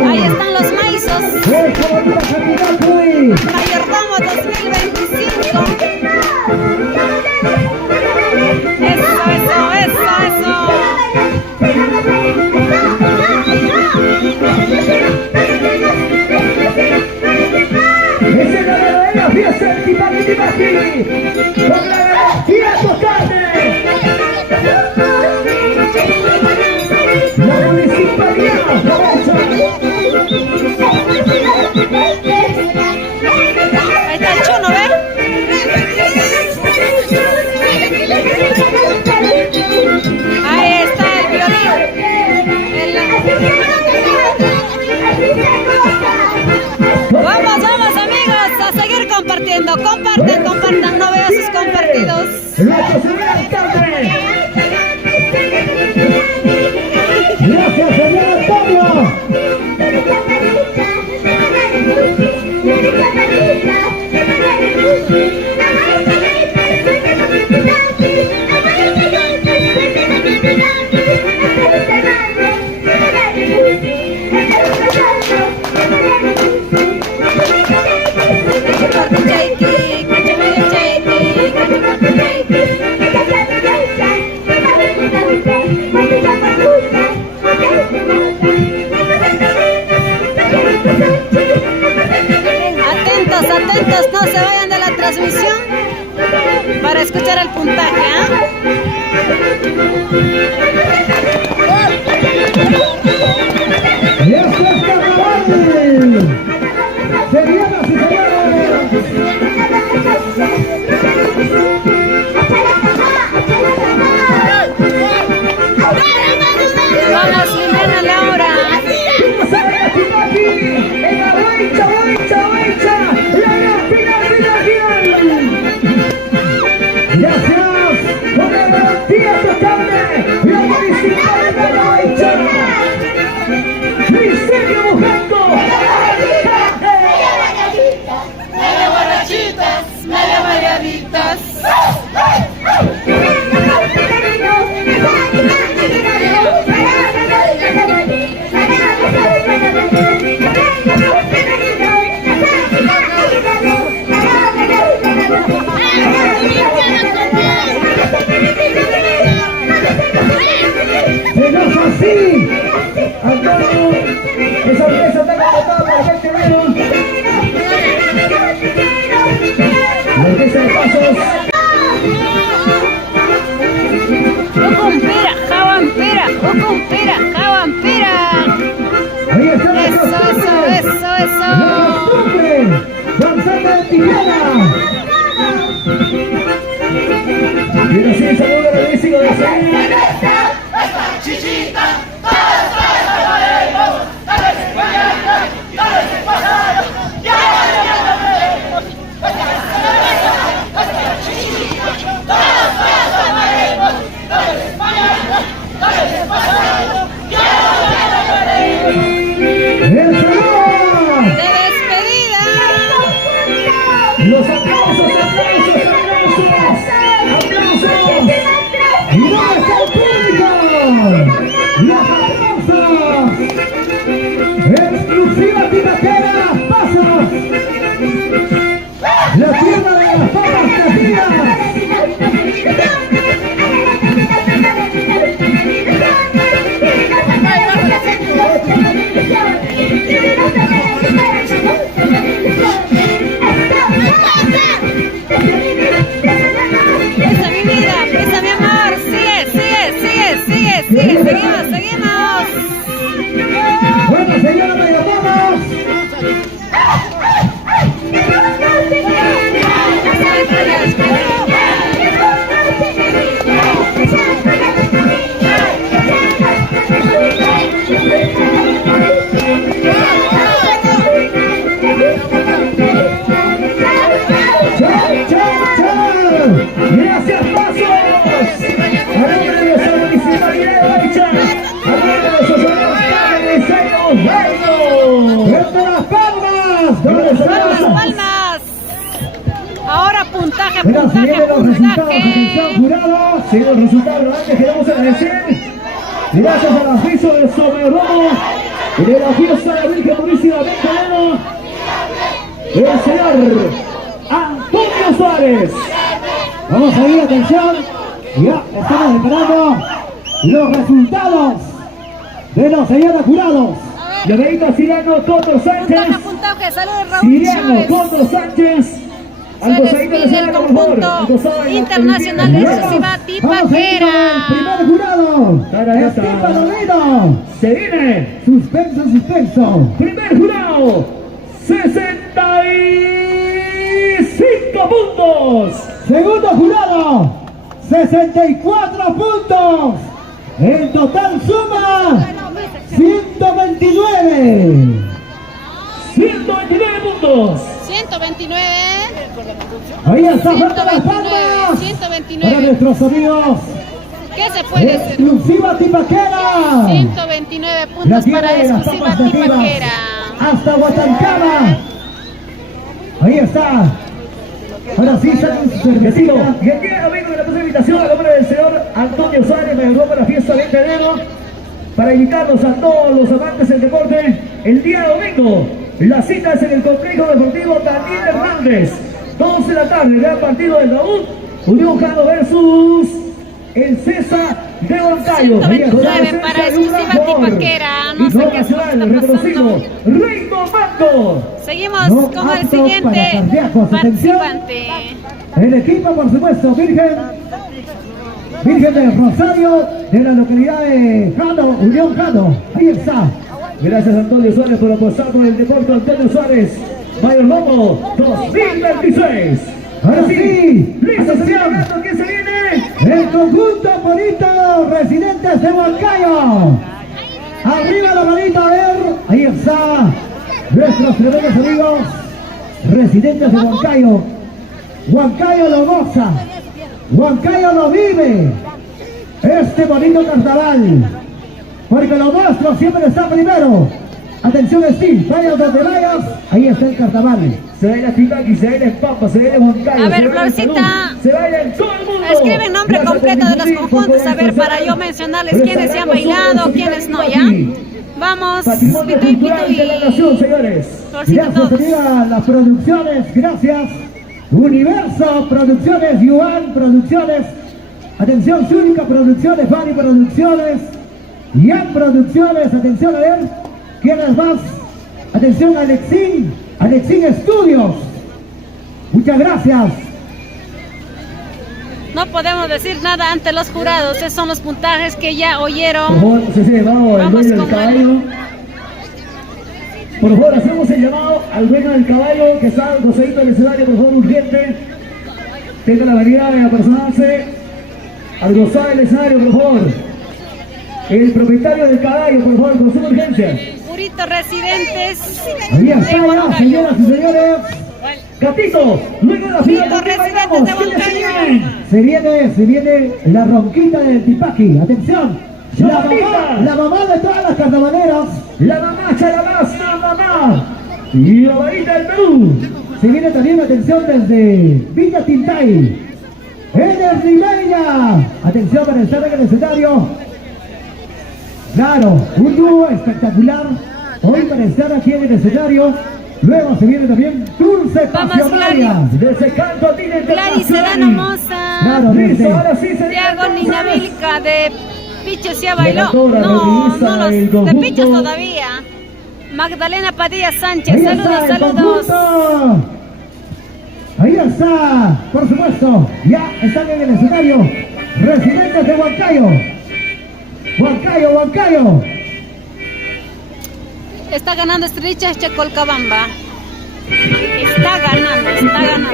Ahí están los maizos. Mayordomo 2025. Eso, eso, eso, eso. Esa es la verdadera fiesta del Tipaqui Tipaqui. Con la energía tocante. La municipalidad aprovecha. Ahí está el chuno, ¿ves? Ahí está el violín. Vamos, vamos amigos, a seguir compartiendo. Compartan, compartan, no veo sus compartidos. La cocinera alcalde. Gracias, señor Antonio. Atentos, atentos, no se vayan de la transmisión para escuchar el puntaje, ¿ah? ¡Y esto es carnaval! ¡Señoras y Vamos, Jimena Laura. Gracias por la garantía tocante. La municipalidad de La Baicha. Misterio Mojando. Medio borrachitas, medio mareaditas. ¡No es así! Antonio, esa orquesta está convocada para 20 minutos. La orquesta de pasos. Ucumpira, jawampira, ucumpira, jawampira. Ahí está la Eso, eso, eso, eso. La costumbre, danzando en Tijera. Y así el saludo del inicio de la serie. ¡El salón! De despedida. Los aplausos, aplausos, aplausos. Aplausos. ¡Y dónde está el público! ¡Los aplausos! ¡Exclusiva Tibaquera! ¡Pasos! ¡La tierra de las papas cajidas! Presa mi vida, presa mi amor. Sigue, sigue, sigue, sigue, sigue. Seguimos, seguimos. Bueno, señora, me llamamos. Thank you. puntaje, Bueno, si puntaje, vienen los resultados, atención puntaje. jurado, si los resultados antes queremos agradecer, gracias al aviso del Soberano y de la fiesta de la Virgen Purísima Magdalena, el señor Antonio Suárez. Vamos a ir, atención. Ya estamos esperando los resultados de los señores jurados. Llamadita Siriano Coto Sánchez. Puntaje, puntaje, saludos Raúl Siriano Chávez. Coto Sánchez. Se despide el conjunto internacional de exclusiva Tipaquera. Primer jurado. Ahí está. Estíbal Oviedo. Se viene. Suspenso, suspenso. Primer jurado. 65 puntos. Segundo jurado. 64 puntos. En total suma 129. 129 puntos. 129. Ahí está, fuerte las palmas 129. para nuestros amigos. ¿Qué se puede hacer? Exclusiva Tipaquera. 129 La puntos tierra para de las exclusiva papas nativas Tipaquera. hasta Guatancama. Ahí está. Ahora sí salen sus Vecino, cervecitas. y aquí amigo de la próxima invitación a nombre del señor Antonio Suárez me ayudó para la fiesta 20 de enero para invitarlos a todos los amantes del deporte el día domingo. La cita es en el complejo deportivo Daniel Hernández. 12 de la tarde, gran partido del Daúd. Unión Jado versus el César de Huancayo. 129 para exclusiva Tipaquera. No sé qué se nos está pasando. Reino Manco. Seguimos No con el apto siguiente para cardíacos. Atención. participante. El equipo, por supuesto, Virgen de Rosario, de la localidad de Jado, Unión Jado. Ahí está. Gracias Antonio Suárez por apostar por el deporte. Antonio Suárez, Mayor Lomo 2026. Ahora sí, Listo, atención. señor, ¿quién se viene? El conjunto bonito, residentes de Huancayo. Arriba la manita, a ver. Ahí está. Nuestros tremendos amigos, residentes de Huancayo. Huancayo lo goza. Huancayo lo vive. Este bonito carnaval. Porque lo nuestro siempre está primero. Atención, Steve, vayas donde vayas, ahí está el carnaval. Se baila Titaki, se baila en Pampa, se baila en Huancayo. A ver, se baila en Florcita, Salud, se baila en todo el mundo. Escribe el nombre Gracias completo por de los difundir, conjuntos, por a ver, para poder yo mencionarles quiénes se han bailado, quiénes no, ¿ya? Vamos, Patrimonio pito y cultural de la pito nación, y... señores. Florcita Gracias todos. a las producciones, gracias. Universo Producciones, Yuan Producciones. Atención, Zúrica Producciones, Bani Producciones. Yan Producciones, atención a ver. ¿Quiénes más? Atención, Alexín Estudios. Muchas gracias. No podemos decir nada ante los jurados, esos son los puntajes que ya Por oyeron. favor, se vamos al Vamos dueño del con caballo. Por favor, hacemos el llamado al dueño del caballo que está goceando el escenario, por favor, urgente. Tenga la variedad de apersonarse al gozar del escenario, por favor. El propietario del caballo, por favor, con su urgencia. Purito Residentes Ahí de está ya, Huancayo. señoras y señores. Gatito, luego de la final, Purito ¿con qué Residentes bailamos? de ¿Quiénes se Huancayo. vienen? Se viene la ronquita del Tipaqui. Atención. La mamá de todas las carnavaleras. La mamá Charabás, la mamá. Y la varita del Perú. Se viene también, atención, desde Villa Tintay. Enes Ribeira. Atención para estar en el escenario. Claro, un dúo espectacular. Hoy para estar aquí en el escenario. Luego se viene también Dulce Vamos, Pasionaria. Desde Canto a Tine Gladys Sedano Moza. Claro, Listo, desde ahora sí se viene Tiago entonces. Ninavilca de Pichos ya bailó. Relatora, No, revista no del los de conjunto. Pichos todavía. Magdalena Padilla Sánchez, Ahí saludos, está el saludos. conjunto. Ahí está, por supuesto, ya están en el escenario. Residentes de Huancayo. Huancayo. Está ganando Estrella Chacolcabamba. Está ganando.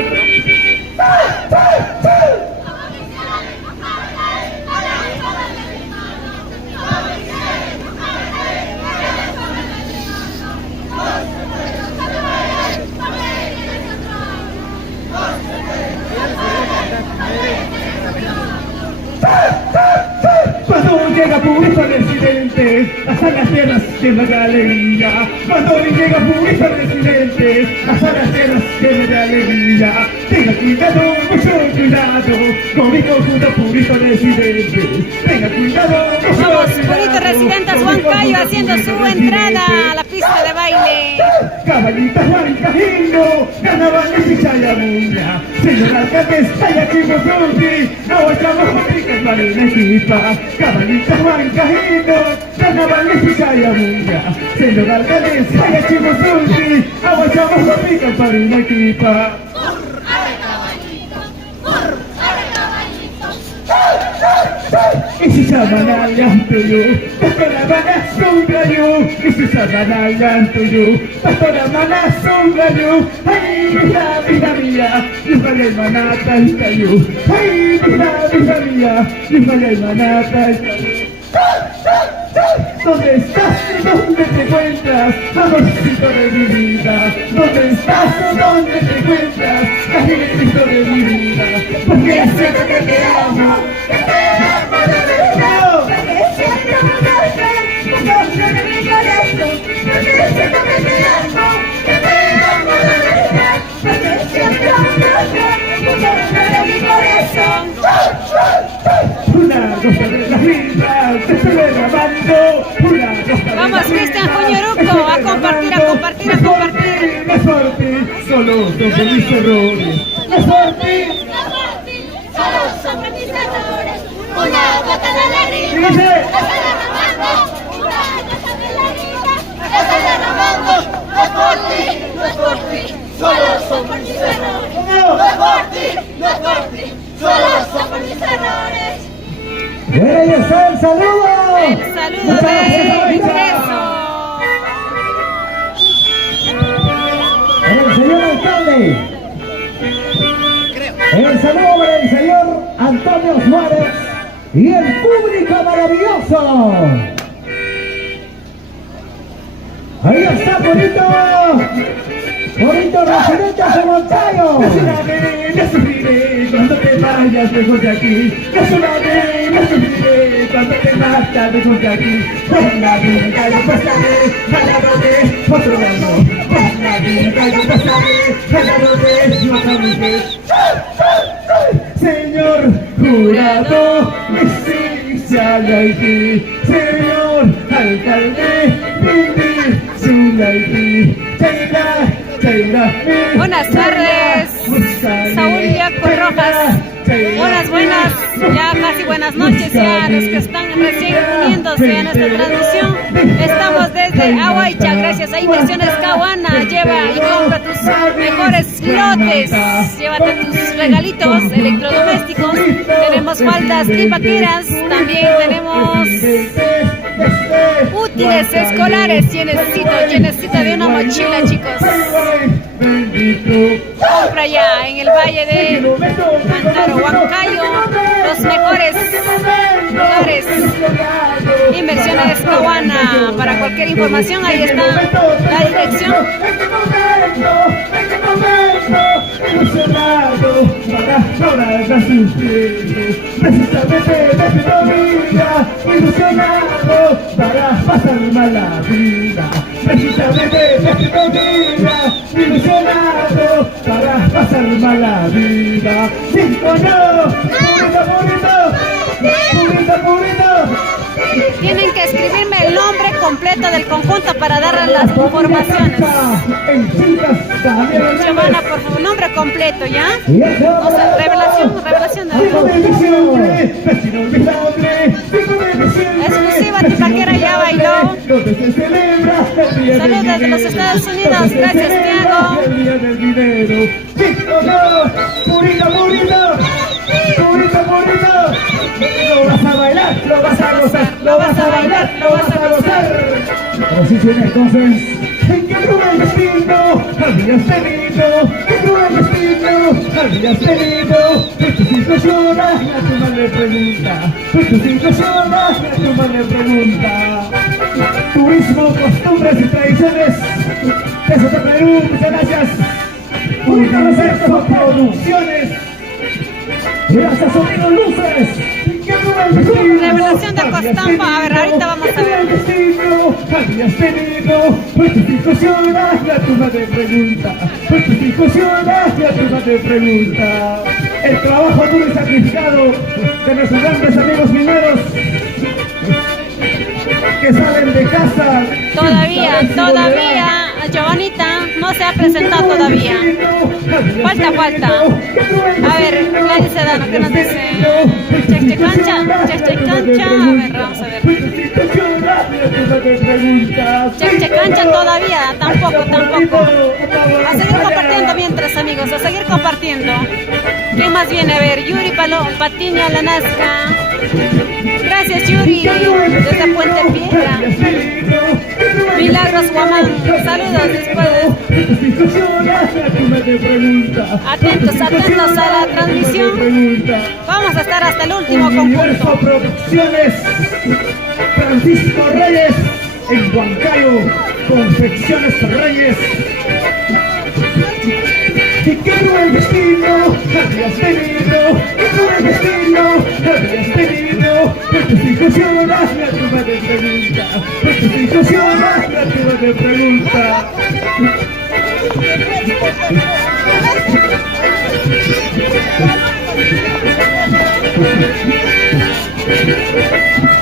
Cuando llega Purito Residente, hasta las tierras llenas de alegría. Cuando llega Purito Residente, hasta las tierras llenas de alegría. Llega aquí de todo lado, con mi conjunto purito residente. Tenga cuidado, no se va a Vamos, olvidar. Purito Residentes Huancayo haciendo su entrada a la pista de baile. Caballita Huancaíno, carnavales y Chayamuña. Señor alcalde, Chaya Chico Frutti, no echamos boticas para la equipa. Caballita Huancaíno, carnavales y Chayamuña. Señor alcalde, Chaya Chico Frutti, no echamos boticas para la equipa. Y si llaman al llanto yo, pastora mana sombra yo. Y si llaman al llanto yo, pastora mana sombra yo. Ay, vida mía, y vaya el manata y cayó. Ay, vida mía, y vaya el manata y cayó. ¿Dónde estás? ¿Dónde te encuentras? Amorcito de mi vida. ¿Dónde estás? ¿Dónde te encuentras? Cajilecito de mi vida. Porque siempre que te amo, Que te amo de verdad, porque siempre me das fe, de mi corazón, porque siempre te amo, que te amo de verdad, porque siempre me das fe, de mi corazón. una cosa de la vida, te estoy grabando. Una cosa Vamos, Cristian Joñoruco, a compartir, a compartir, a compartir. No es por ti, solo son mis errores. No es por ti. Solo son mis errores, una gota de alegría, Dice. esa derramando, una gota de alegría, esa derramando, no es por ti, no es por ti, solo son por mis errores, no es por ti, no es por ti, solo son por mis errores. Bueno, ahí está el saludo. El saludo de ingreso. El señor alcalde. El saludo para el señor Antonio Suárez y el público maravilloso. Ahí está, bonito residente de Huancayo. Ya sufriré cuando te vayas lejos de aquí. Ya sufriré cuando te marchas lejos de aquí. Por la vida yo pasaré al lado de otro amor. Por la vida yo pasaré al lado de otra mujer. Señor jurado, justicia de Haití. Señor alcalde, vivir su Haití. Buenas tardes, Saúl Yaco Rojas. Buenas, ya casi buenas noches ya a los que están recién uniéndose a nuestra transmisión. Estamos desde Aguaycha, gracias a Inversiones Caguana. Lleva y compra tus mejores lotes, llévate tus regalitos electrodomésticos. Tenemos faldas y vaqueras, también tenemos útiles escolares. Yo necesito de una mochila, chicos. Compra ya en el Valle de Mantaro, Huancayo, los mejores lugares. Inversiones Caguana. Para cualquier información, ahí está la dirección. Ilusionado para pasar mala vida. Precisamente ilusionado para pasar mala vida. Cinco no, purito. Tienen que escribirme el nombre completo del conjunto para darles las informaciones. Giovanna, por favor, nombre completo, ¿ya? O sea, revelación de exclusiva, Tipaquera ya bailó. Saludos desde los Estados Unidos, gracias, Tiago. Lo vas a bailar, lo vas a gozar, lo vas a bailar, lo vas a gozar. Así tiene entonces. ¡Qué cruel destino habías tenido! ¡Qué cruel destino habías tenido! Por tus hijos llora, a tu madre pregunta. Por tus hijos llora, a tu madre pregunta. Turismo, costumbres y tradiciones de Soto Perú, muchas gracias. Universo Producciones. Gracias, Sonido Luces. Revelación de Costampa, a ver, ahorita vamos a ver. Habías tenido, por tus hijos lloras, y a tu madre pregunta. Por tus hijos lloras, y a tu madre pregunta. el trabajo duro y sacrificado de nuestros grandes amigos mineros que salen de casa. Todavía, Giovanita no se ha presentado todavía. Falta. A ver, Gladys Sedano, ¿qué nos dice? Cheche cancha. A ver, vamos a ver. Cheche cancha todavía, tampoco. A seguir compartiendo mientras, amigos, a seguir compartiendo. ¿Quién más viene? A ver, Yuri Patiño, la Nazca. Gracias, Yuri, desde Puente Piedra. Milagros Guamán, saludos después. Atentos a la transmisión. Vamos a estar hasta el último conjunto. Producciones Francisco Reyes en Huancayo, Confecciones Reyes. Y qué cruel destino habías tenido, qué cruel destino habías tenido. Por tus hijos lloras, la tumba de pregunta. Por tus hijos lloras, la tumba de pregunta.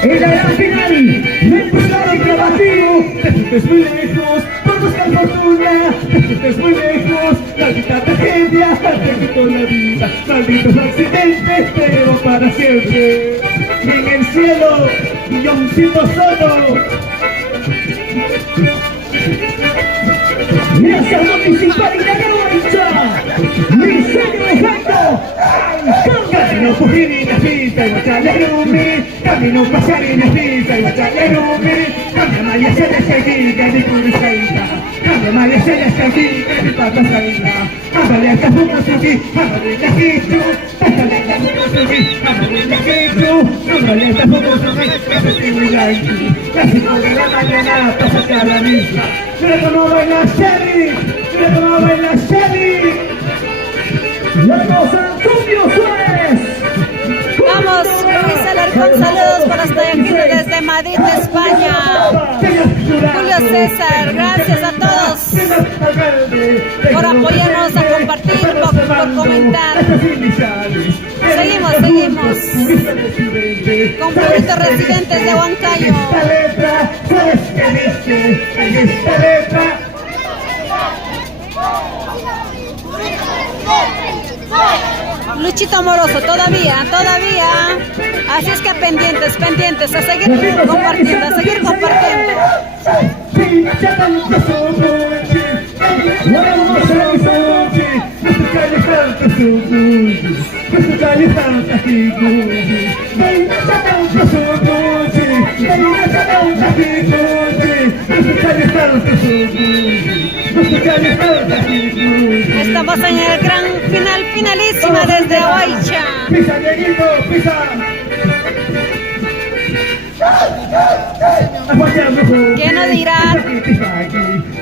En la gran final, me empujaron trabajito, te fuiste muy lejos, por buscar fortuna, te fuiste muy lejos, maldita tragedia, te quitó la vida, malditos accidentes, pero para siempre. Y en el cielo, Guioncito solo. Gracias Municipalidad de Huaycha, mi sueño efecto. Camino Pujini, Nafita y Guachalerumi, camino Pasarini, Nafita y Guachalerumi, cambia Maya se descaguiga, ni Curisaita, cambia Maya se descaguiga, ni Patasaita, ándale hasta Fukusuki, ándale hasta Hichu, ándale hasta Fukusuki, ándale hasta Hichu, ándale hasta Fukusuki, ándale hasta Hichu, las 5 de la mañana, pásate a la misma, mira cómo baila Shelly, mira cómo baila Shelly. ¡Vamos, Antonio Suárez! Vamos, Luis Alarcón, saludos por hasta aquí desde Madrid, España. Julio César, gracias a todos por apoyarnos, a compartir, por comentar. Seguimos. Con Puerto Residentes de Huancayo. En esta letra, Luchito Amoroso, todavía. Así es que pendientes, a seguir compartiendo, Estamos en el gran finalísima desde Huaycha. Pisa, Dieguito, pisa. ¿Quién nos dirá?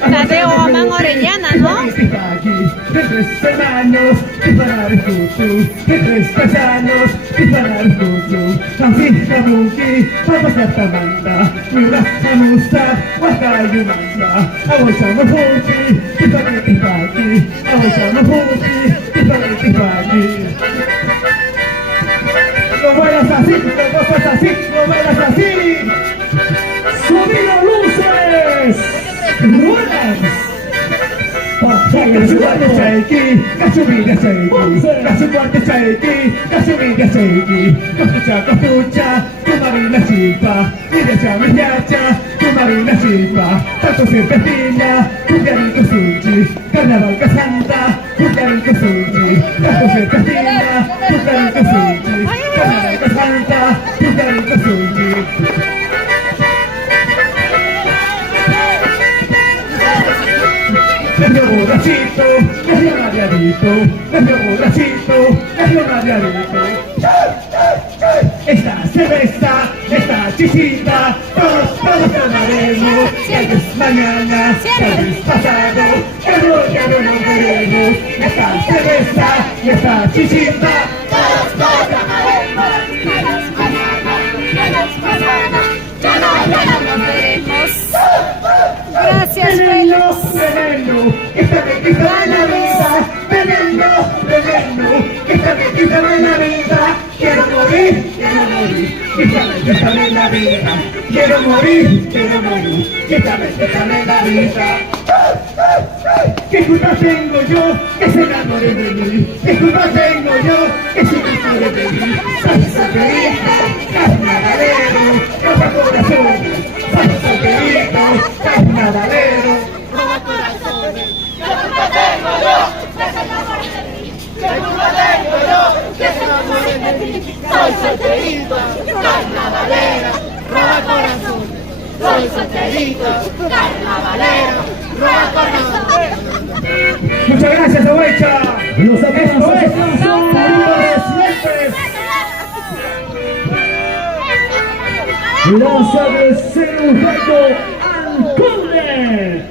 Tadeo Amán Orellana, ¿no? De 3 años, disparar el cucu. De 3 años, disparar el cucu. Francisca Bunki, vamos a Tamanta. Mira, Samusta, Wakayumanta. Awachamo Bunki, disparar el Tipaki. Awachamo Bunki, disparar el Tipaki. No bailas así, no gozas así, no bailas así. ¡Sonido luces! ¡Ruedas! Kasuwarte Shaiki, Kasumida Shaiki, Kasuwarte Shaiki, Kasumida Shaiki, Kapucha, Kumarina Chipa, Mirecha Miyacha, Kumarina Chipa, Tato Serpestina, Kukariko Suchi, Carnaval Casanta, Kukariko Suchi, Tato Serpestina, Kukariko Suchi, Carnaval Casanta, Kukariko Suchi. Medio borrachito, medio mareadito, medio borrachito, medio mareadito. Esta cerveza, esta chisita, todos tomaremos. Tal vez mañana, tal vez pasado, ya no nos veremos. Esta cerveza, esta chisita, todos tomaremos. Tal vez mañana, tal vez pasado, ya no nos veremos. Gracias, Félix. Veneno, esta me quita la vida. Veneno, esta me quita quiero morir, quítame la vida. ¿Qué culpa tengo yo que se enamore de mí? ¿Qué culpa tengo yo que se enamore de mí? Soy solterito, carnavalero, roba corazones. Soy solterito, carnavalero, roba corazones. ¿Qué culpa tengo yo que se enamore de mí? ¿Qué culpa tengo yo que se enamore de mí? Soy solterito, carnavalero, roba corazones. Soy solterito, carnavalero, roba corazones. Muchas gracias, Ovecha. Los aplausos son presidentes. Gracias de cirujano Alcalde.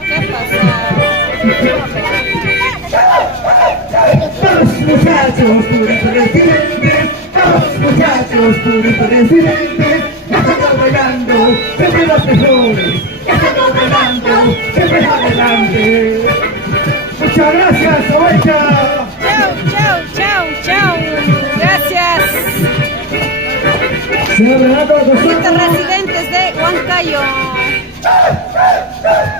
¿Qué pasa? Vamos muchachos, purito residente. Vamos muchachos, purito residente. Ya estamos bailando, siempre los mejores. Ya estamos bailando, siempre adelante. Muchas gracias, Ovecha. Chau. Gracias. Señor Renato, Bonitos residentes de Huancayo.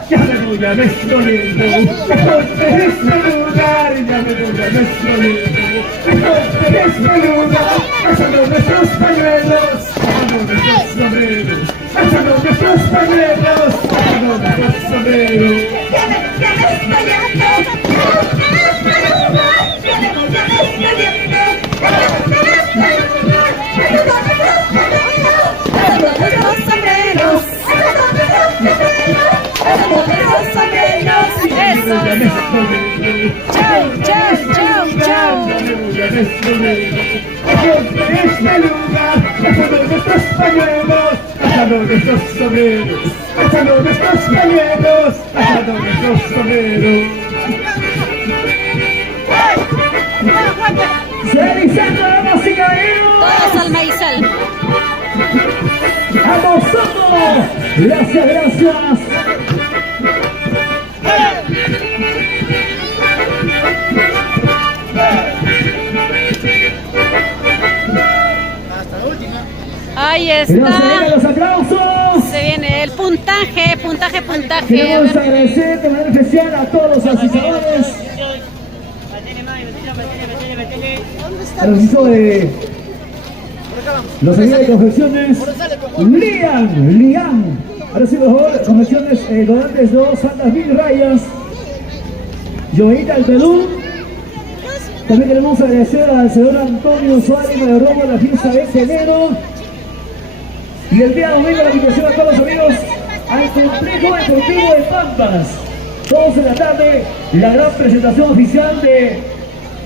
ya me voy a destruyendo. Entonces este lugar, ya me voy a destruyendo. Entonces este lugar, pasando nuestros pañuelos, pasando nuestros sombreros, pasando nuestros pañuelos, pasando nuestros sombreros. Chau. Este lugar, pasando nuestros pañuelos, pasando nuestros sombreros, pasando nuestros pañuelos, pasando nuestros sombreros. Realizando la música Todos al maizal. ¡Vamos, Soto! Gracias. Ahí Gracias, está. los aplausos. Se viene el puntaje. Queremos agradecer de manera especial a todos los asistidores. A los de los ayudas de confecciones. Lian. Ahora sí, mejor, confecciones donantes 2, Santas 1000 rayas. Joveita del Perú. También queremos agradecer al señor Antonio Suárez de Robo la fiesta de enero. Y el día domingo la invitación a todos los amigos al complejo deportivo de Pampas. 2 de la tarde, la gran presentación oficial de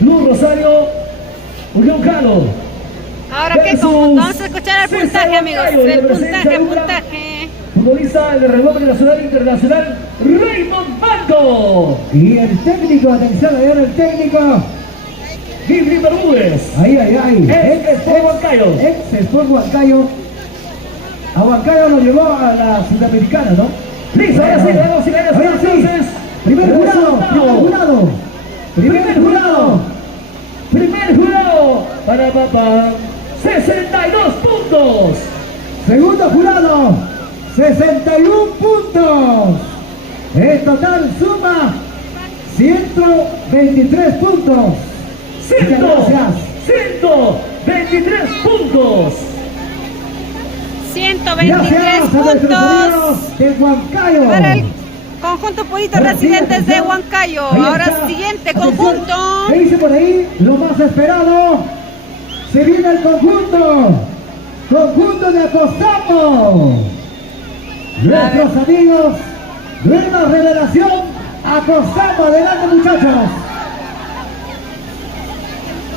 Luz Rosario Unión Calo. Ahora qué conjunto. Vamos a escuchar el puntaje, amigos. El puntaje. Futbolista del reloj nacional e internacional, Raymond Marco. Y el técnico, atención, ahora el técnico. Gibri Bermúdez. Ahí. Ex Huancayo. Ex Huancayo. A Huancayo lo llevó a la Sudamericana, ¿no? Listo, ahora sí, vamos a ir entonces. Primer jurado para papá, 62 puntos. Segundo jurado, 61 puntos. En total suma 123 puntos. 123 puntos. 123 puntos de Huancayo. para el conjunto Pulitos Residentes de Huancayo. Ahora siguiente conjunto. ¿Qué dice por ahí? Lo más esperado. Se viene el conjunto de Acostamo. Nuestros amigos, nueva revelación, Acostamo. Adelante, muchachos.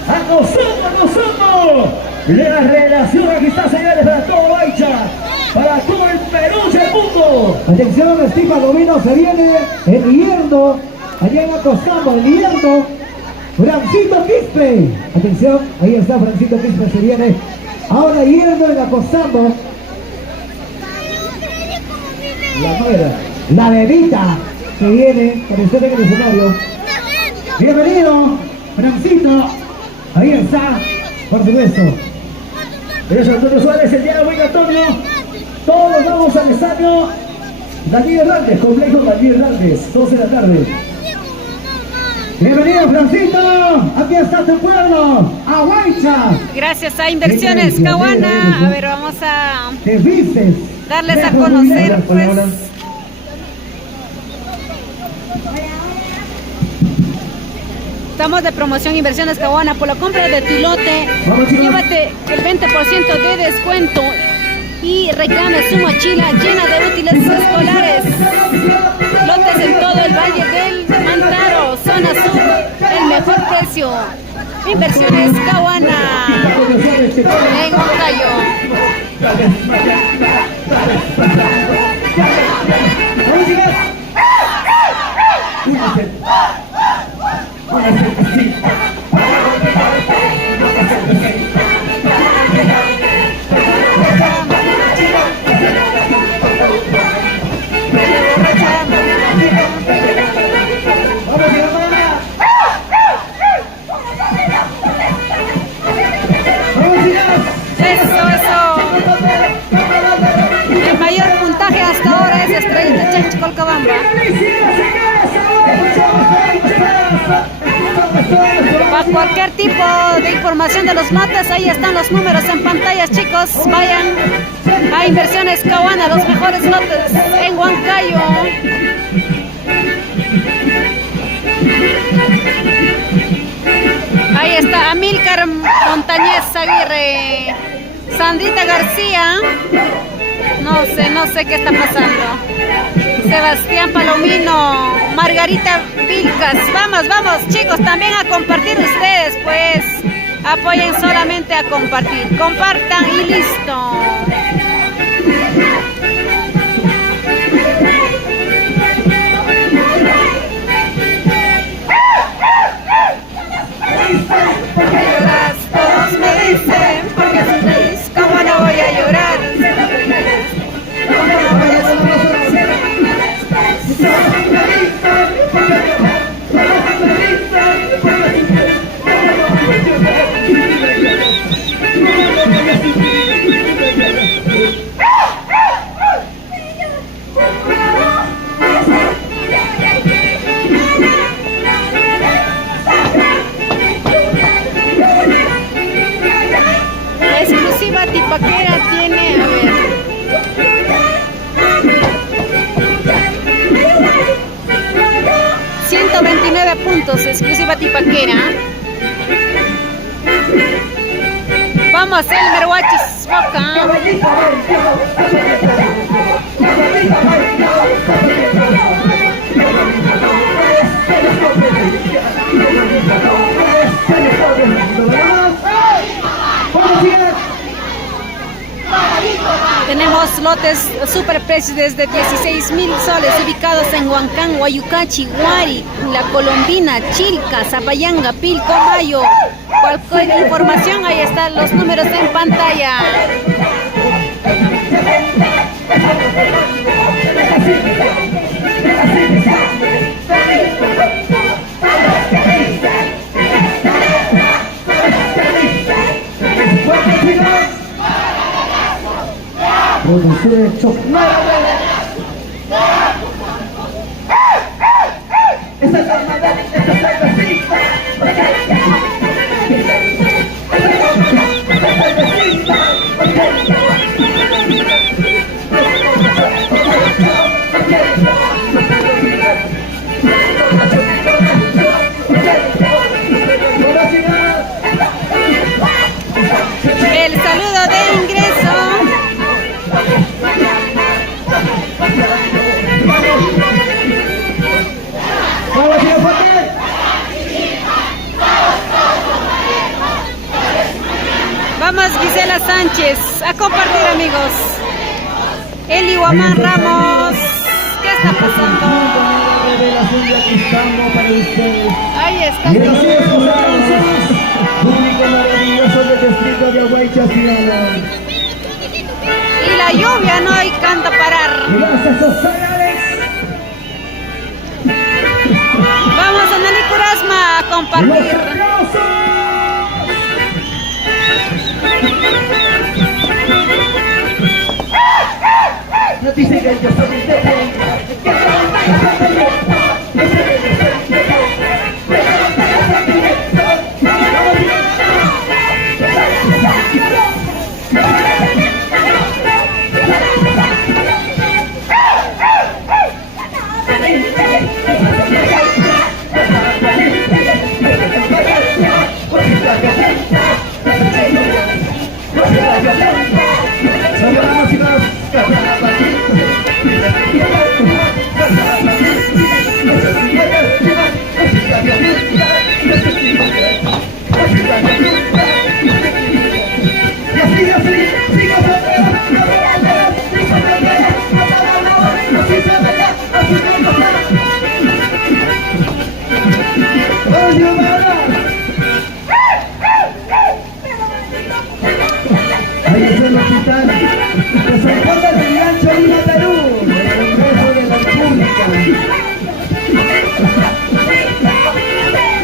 Acostamo. La revelación, aquí está, señores, para todo Baicha, para todo el Perú y el mundo. Atención, Estífano Vino se viene hierro, allá en Acostamo, hierro. Francito Quispe. Atención, ahí está Francito Quispe, se viene. Ahora hierro en Acostamo. La nuera, la bebita que viene con usted en el escenario. Bienvenido, Francito. Ahí está, por supuesto. Eso, Antonio Suárez, el día de hoy, Antonio. Todos vamos al estadio Daniel Hernández, complejo Daniel Hernández, 12 de la tarde. Bienvenido, Francito. Aquí está tu pueblo, Aguaycha. Gracias a Inversiones Caguana. A ver, vamos a Te vistes. darles a conocer, pues. Estamos de promoción Inversiones Caguana. Por la compra de tu lote, llévate el 20% de descuento y reclame su mochila llena de útiles escolares. Lotes en todo el Valle del Mantaro, zona sur, el mejor precio. Inversiones Caguana en Moncayo. El mayor puntaje hasta ahora es Estrellita Chenchi Colcabamba. Para cualquier tipo de información de los lotes, ahí están los números en pantalla, chicos. Vayan a Inversiones Caguana, los mejores lotes en Huancayo. Ahí está Amílcar Montañez Aguirre, Sandrita García, no sé qué está pasando. Sebastián Palomino, Margarita Vilcas. Vamos chicos, también a compartir ustedes, pues. Apoyen solamente a compartir. Compartan y listo. Lloras, todos me dicen, porque feliz, ¿cómo no voy a llorar? ¿Cómo no voy a sufrir? La exclusiva Tipaquera tiene, a ver, ...129 puntos, exclusiva Tipaquera. Vamos, Elmer Huachis Boca. Tenemos lotes super precios desde 16,000 soles ubicados en Huancán, Guayucachi, Huari, La Colombina, Chilca, Zapayanga, Pilco, Mayo. Cualquier información, ahí están los números en pantalla. El saludo de ingreso. Vamos, Gisela Sánchez, a compartir, amigos. Eli Guamán Ramos, ¿qué está pasando? Ahí está. Y la lluvia no hay canto parar. Vamos a Nelly Curasma a compartir. nos dicen que yo soy independiente. Ahí es el hospital de San Juan del Gancho, Lima, Perú, del Congreso de la República.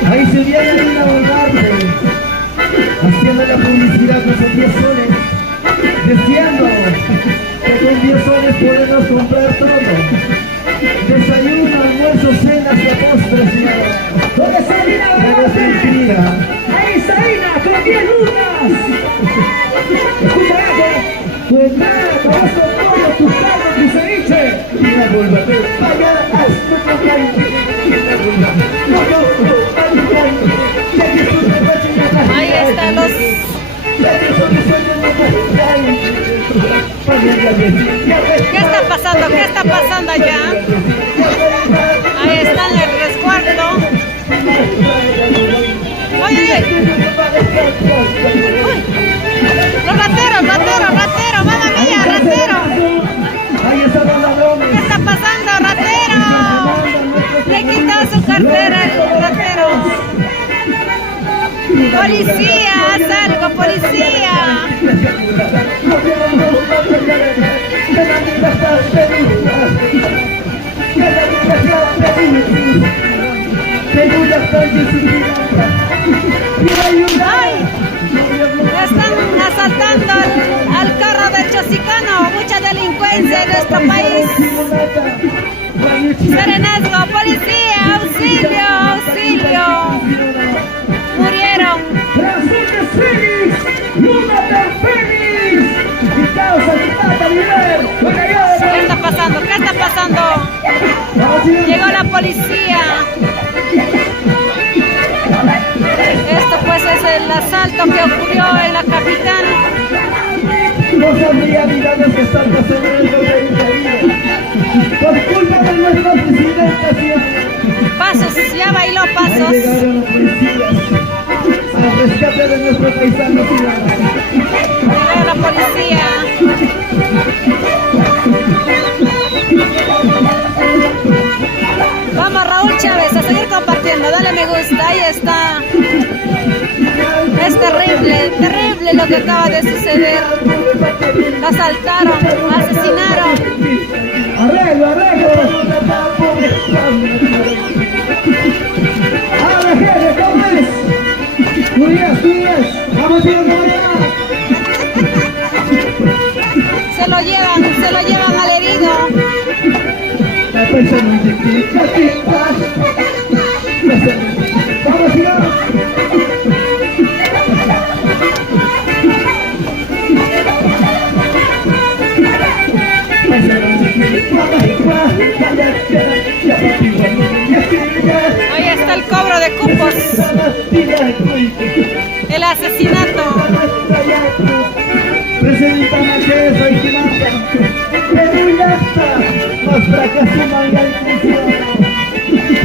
Ahí se viene Lina Boluarte, haciendo la publicidad con sus 10 soles, diciendo que con 10 soles podemos comprar todo. Desayuno, almuerzo, cenas y postres, señora. ¿Dónde está Lina Boluarte? Ahí está Lina, con 10 lucas. Escucha eso. Pues nada, conozco todos tus carros, tu ceviche. Lina Boluarte, vaya Ahí están los... ¿Qué está pasando? ¿Qué está pasando allá? Ahí están en el resguardo. ¡Oye! ¡Uy! ¡Los rateros, rateros, rateros! ¡Mamma mía, ratero! ¿Qué está pasando, ratero? Le quitó su cartera el ratero. ¡Policía! ¡Haz algo, policía! ¡Ay! Están asaltando al carro del Chosicano. Mucha delincuencia en nuestro país. Serenazgo, policía, auxilio, auxilio. Murieron. ¿Qué está pasando? ¿Qué está pasando? Llegó la policía. Esto pues es el asalto que ocurrió en la capital. No sabría mirarnos que están pasando en el por culpa de nuestra presidenta. Pasos, ya bailó pasos. Ahí llegaron los policías al rescate de nuestro paisano ciudadano. Llegó la policía. Vamos, Raúl Chávez, a seguir compartiendo. Dale me gusta, ahí está. Es terrible, terrible lo que acaba de suceder. La asaltaron, asesinaron. Arreglo, arreglo. Ahora, jefe, ¿cómo es? Tú días. Vamos a ir a Se lo llevan al herido. la persona vamos a ir. Ahí está el cobro de cupos. El asesinato. Presidenta Mercedes Aiquimanta, Perú ya está, más fracaso manga inclusión.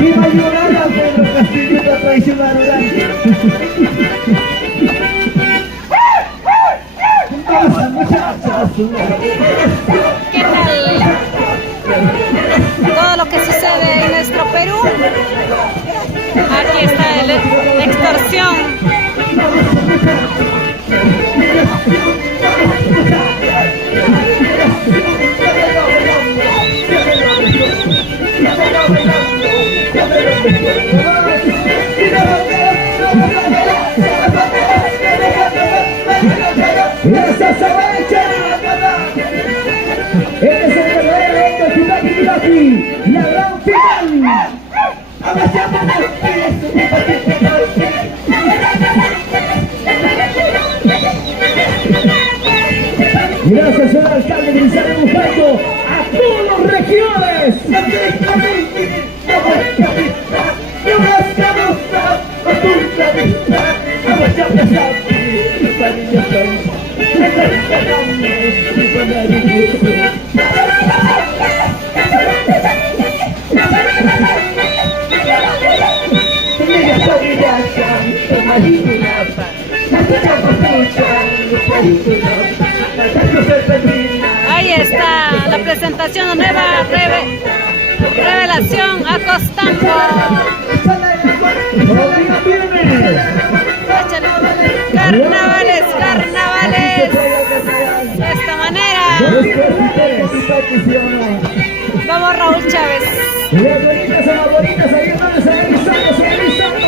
Viva llorada, Pedro Castillo, traicionar ¿Qué tal? Todo lo que sucede en nuestro Perú. Aquí está la extorsión. ¡Esa Sabacha! ¡Eres el Gracias, señor alcalde Grisel Bujando, a todos los regidores. Ahí está la presentación de nueva revelación a Costambo. Carnavales, carnavales. De esta manera. Vamos, Raúl Chávez. Las bonitas a las bonitas, ahí están, se realizando.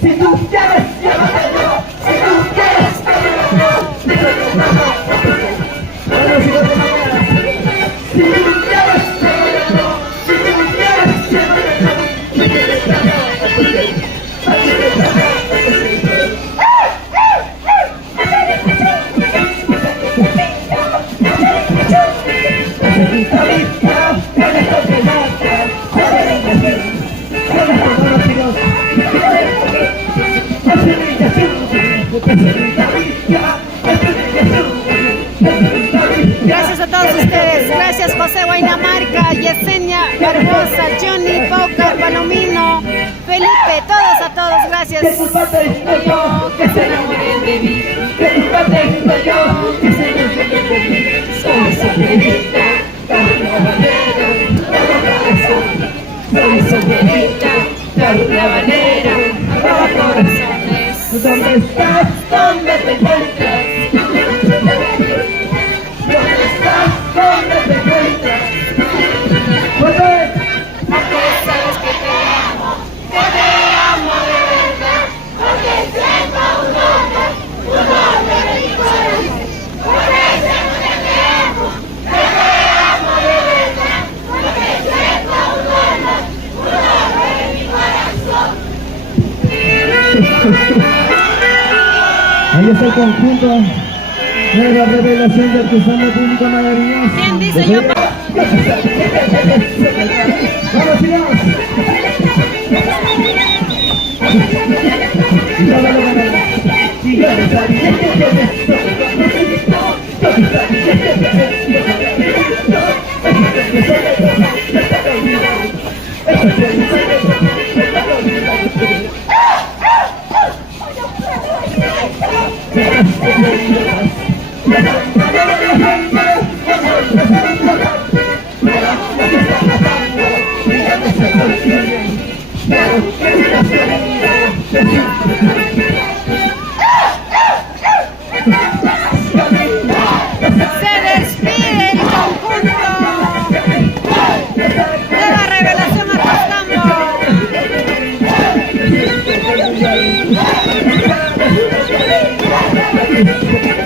Si tú quieres, llévatelo. Si tú quieres, Gracias a todos ustedes. Gracias José Guainamarca, Yesenia Barbosa, Johnny, Paucar, Palomino, Felipe, a todos, gracias. Que tu padre soy yo, que se enamoren de mí. Que tu padre soy yo, que se enamoren de mí. Soy solterita, carnavalera, roba corazón. Soy solterita, carnavalera, roba corazones. ¿Dónde estás? ¿Dónde te encuentras? ¿Dónde estás? ¿Dónde te encuentras? Porque sabes que te amo de verdad, porque siento un hombre de mi corazón, porque siento que te amo de verdad, porque siento un hombre de mi corazón. Ahí está el conjunto. Nueva revelación de artesano público maravilloso. ¿Quién dice yo? ¡Vamos, sigamos! Se despide el conjunto. Nueva revelación a Costambo.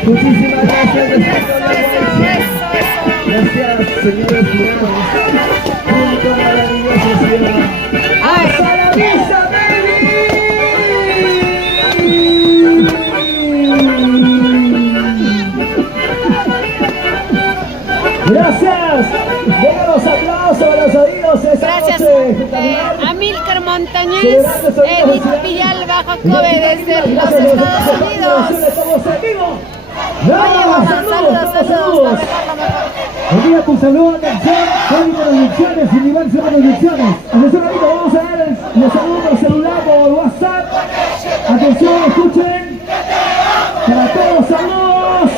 Muchísimas gracias. Eso. Gracias, señores jurados. Público maravilloso, señora. ¡Hasta la vista, Gracias. Vengan los aplausos a los oídos esta Gracias noche. Amílcar Montañez, Edith Villalba Jacobe desde los Estados Unidos. Saludos. Envía tu saludo, atención, Código de Producciones, Universo de Producciones. Atención, amigos, vamos a ver los saludos por celular, por WhatsApp. Atención, escuchen. Para todos, saludos.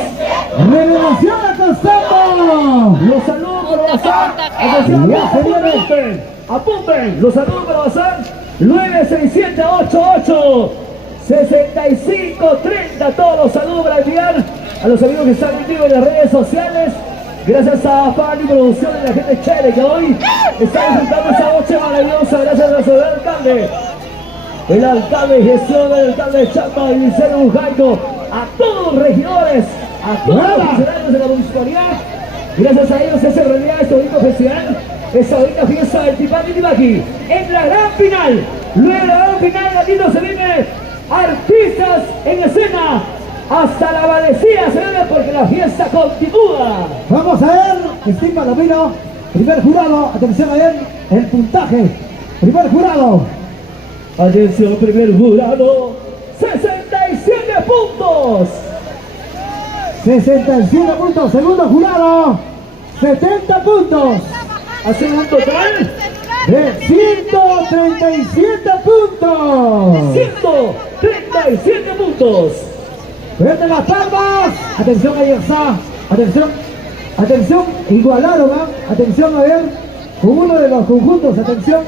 Revelación a Costambo. Los saludos por WhatsApp. Atención, Apunten, los saludos por WhatsApp. 96788 6530. Todos los saludos para enviar a los amigos que están en vivo en las redes sociales. Gracias a Fanny Producciones y la gente chévere que hoy está disfrutando esta noche maravillosa. Gracias a su alcalde. El alcalde de gestión, el alcalde de Chapa, Vicente Bujaico, a todos los regidores, a todos los funcionarios de la municipalidad. Gracias a ellos se hace realidad este bonito festival. esa bonita fiesta del Tipaki Tipaki. En la gran final, luego de la gran final, gatito, se viene artistas en escena. Hasta la Valecía se viene porque la fiesta continúa. Vamos a ver, Steve Palomino, primer jurado, atención a ver el puntaje. Primer jurado, Atención, primer jurado, 67 puntos. 67 puntos. Segundo jurado, 70 puntos. Hace un total De 137 puntos. 137 puntos. Vete las palmas. Atención, ahí está. Atención. Atención. Igualaron, ¿eh? Atención, a ver. Con uno de los conjuntos. Atención.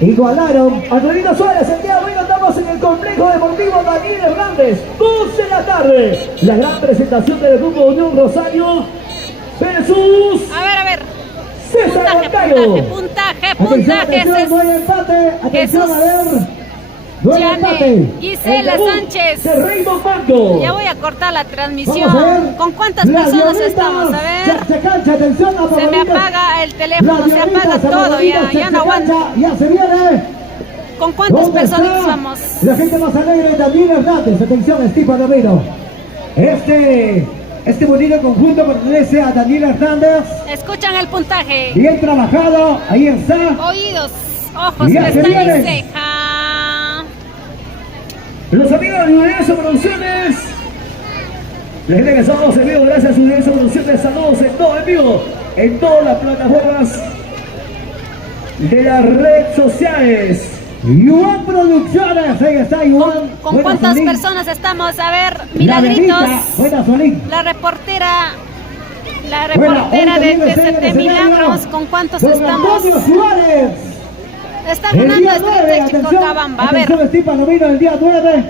Igualaron. Antonino Suárez, el día de hoy estamos en el complejo deportivo Daniel Hernández, 2 de la tarde. La gran presentación del grupo Unión Rosario versus A ver. César Moncayo. Puntaje. No hay empate. Atención, a ver. No hay Gianni, empate. Gisela El debut Sánchez. de Raymond Mango. Ya voy a cortar la Vamos a transmisión. ver. ¿Con cuántas Las personas diablitas. estamos? A ver. Se cancha, atención a Se me favoritas. apaga el teléfono, Las se apaga diablitas, todo, favoritas, ya no aguanto. cancha, ya se viene. ¿Con cuántas ¿Dónde personas está vamos? La gente más alegre, Daniel Hernández. Atención, Steve Romero. Este bonito conjunto pertenece a Daniel Hernández. Escuchan el puntaje. Bien trabajado, ahí está. Oídos, ojos, Ya se pestañas y viene. ceja. Los amigos de Universo Producciones. La gente que somos en vivo, gracias a Universo Producciones. Saludos en todo en vivo, en todas las plataformas de las redes sociales. Yuan Producciones, ahí está Yuan. ¿Con Buena cuántas Solín. personas estamos? A ver, La Milagritos. Benita, buena Solín. La reportera Bueno, hoy de también TC está en el Milagros. escenario ¿Con cuántos don estamos? Antonio Suárez. Está El ganando día 9, Street atención, Cochabamba. A ver, atención, Steve Palomino, el día 9.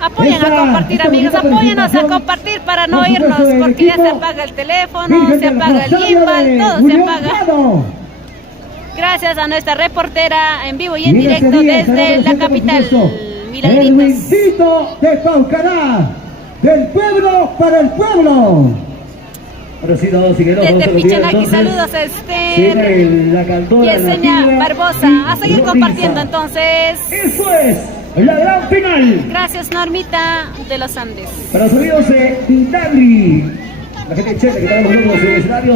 apoyen a Esta compartir, amigos. bonita Apóyenos a presentación, compartir para no por supuesto, irnos, del porque ya se equipo apaga el teléfono, Virgen se del apaga el Rosario gimbal, de todo se Julián apaga. Prado. Gracias a nuestra reportera en vivo y en Y ese directo día estará desde la presente, por capital, supuesto, Milagritos. Edwincito de Paucará, del pueblo para el pueblo. Ahora sí, no, si queremos, Desde vamos a Pichanaki, entonces. saludos a Viene la cantora Yesenia latina, Barbosa. A seguir Rorisa. compartiendo entonces. Eso es la gran final. Gracias, Normita de los Andes. Para los amigos de Tindagri, la gente checa que estamos nosotros en el escenario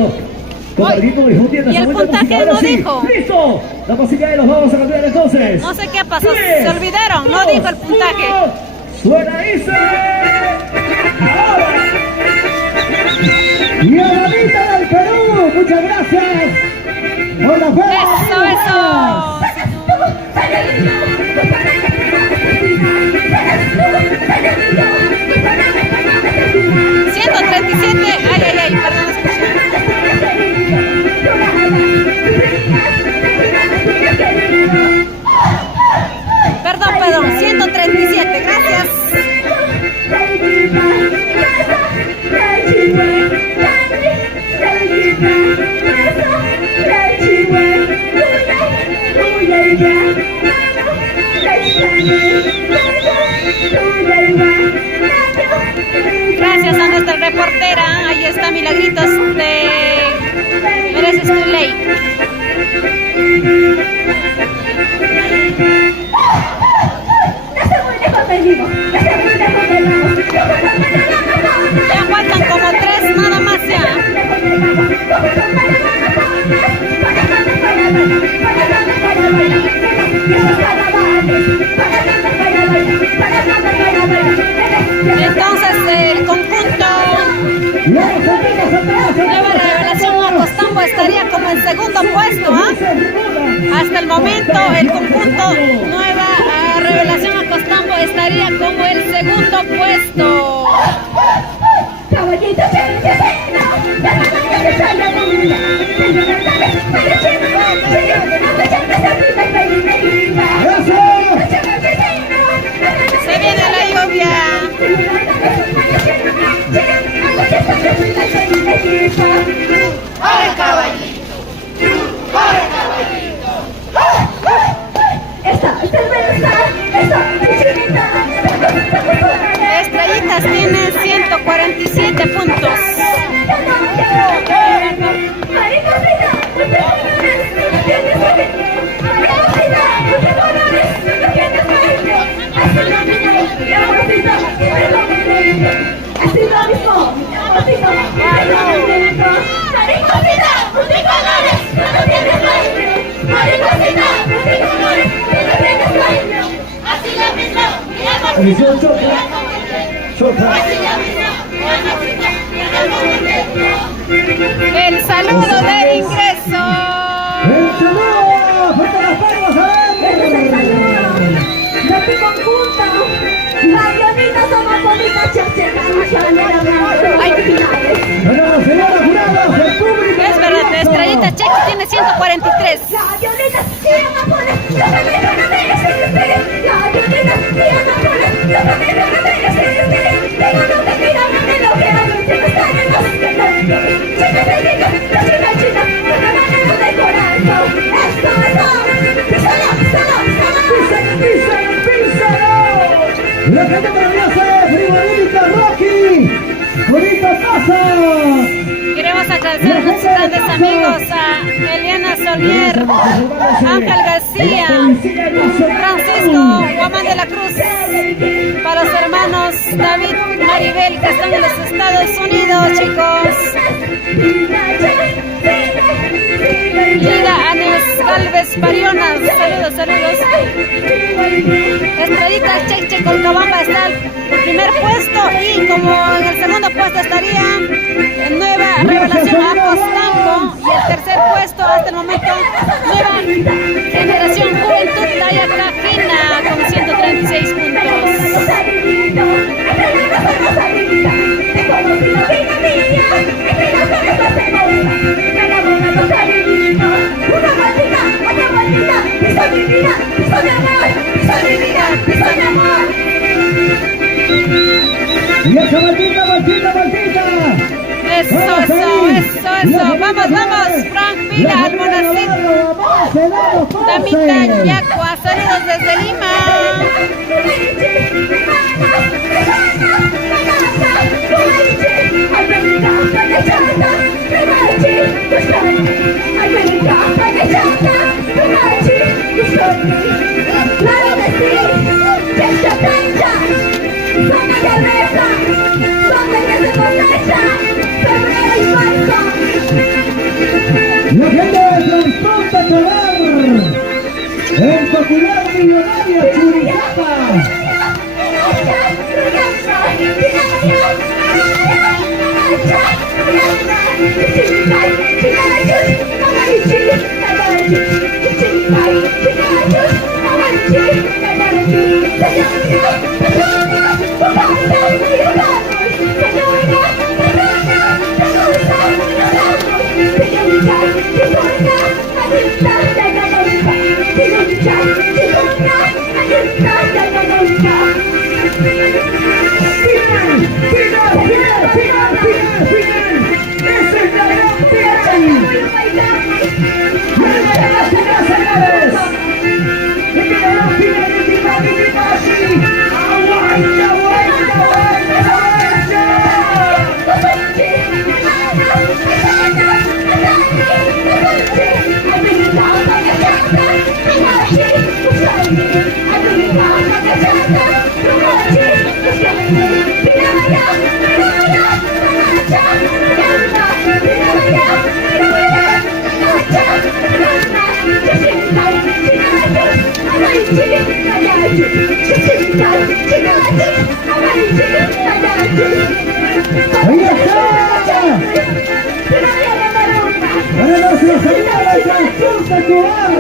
compartiendo y difundiendo y el esta buena puntaje música. Ahora no sí, dijo. ¡Listo! La música de los vamos a cambiar entonces. No sé qué pasó, 3, se olvidaron, no 2, dijo el puntaje. 1, suena dice. Ahora. Y a la Anita del Perú, muchas gracias. Hola, Eso. 137, ay, perdón, Perdón, 137, gracias. Gracias a nuestra reportera, ahí está Milagritos de Mereces tu Ley. Ya faltan como 3 nada más ya. Entonces el conjunto Nueva Revelación Acostambo estaría como en segundo puesto, ¿ah? Hasta el momento el conjunto Nueva Revelación Acostambo estaría como el segundo puesto. Se viene la lluvia. Estrellitas tienen 147 puntos. Maricosita, Atención, choca. Choca. El saludo de ingreso. ¡El saludo! ¡Fuerte las palmas, a ver! Este es el saludo. Los que conjuntan. Las leoninas somos bonitas, chachecamos, Ay. Bueno, señora jurado, el público. Es verdad, Estrellita Cheche tiene 143. Las leoninas tiran a poner, los que me van a ver es el espíritu. Las leoninas tiran a poner, los que me van a ver es el espíritu. Digo, no te miran a mí lo que hago, chicos, están en los chicos de chicos, los chicos chicos, los que van a los de corazón. Esto es todo, písalo, písalo, písalo. La gente maravillosa de Frigorífica Rocky. Bonita casa. Queremos agradecer a nuestros grandes amigos, a Eliana Solier, Ángel García, Francisco Guamán de la Cruz, para los hermanos David Maribel que están en los Estados Unidos, chicos. Lida Anes Galvez Parionas, saludos, saludos. Estrellita Cheche Colcabamba está en primer puesto y como en el segundo puesto estaría en Nueva Revelación Apostanco y el tercer puesto hasta el momento Nueva Generación Juventud Talla Cajina con 136 puntos. Y esa maldita. Eso. Vamos, Frank Pila, Almonacid, Damita Yacua, saludos desde Lima. La gente de Transporte Tobar, el popular millonario Churiapa. ¡Ahí está! ¡Para nuestra señora de Transporte Tobar!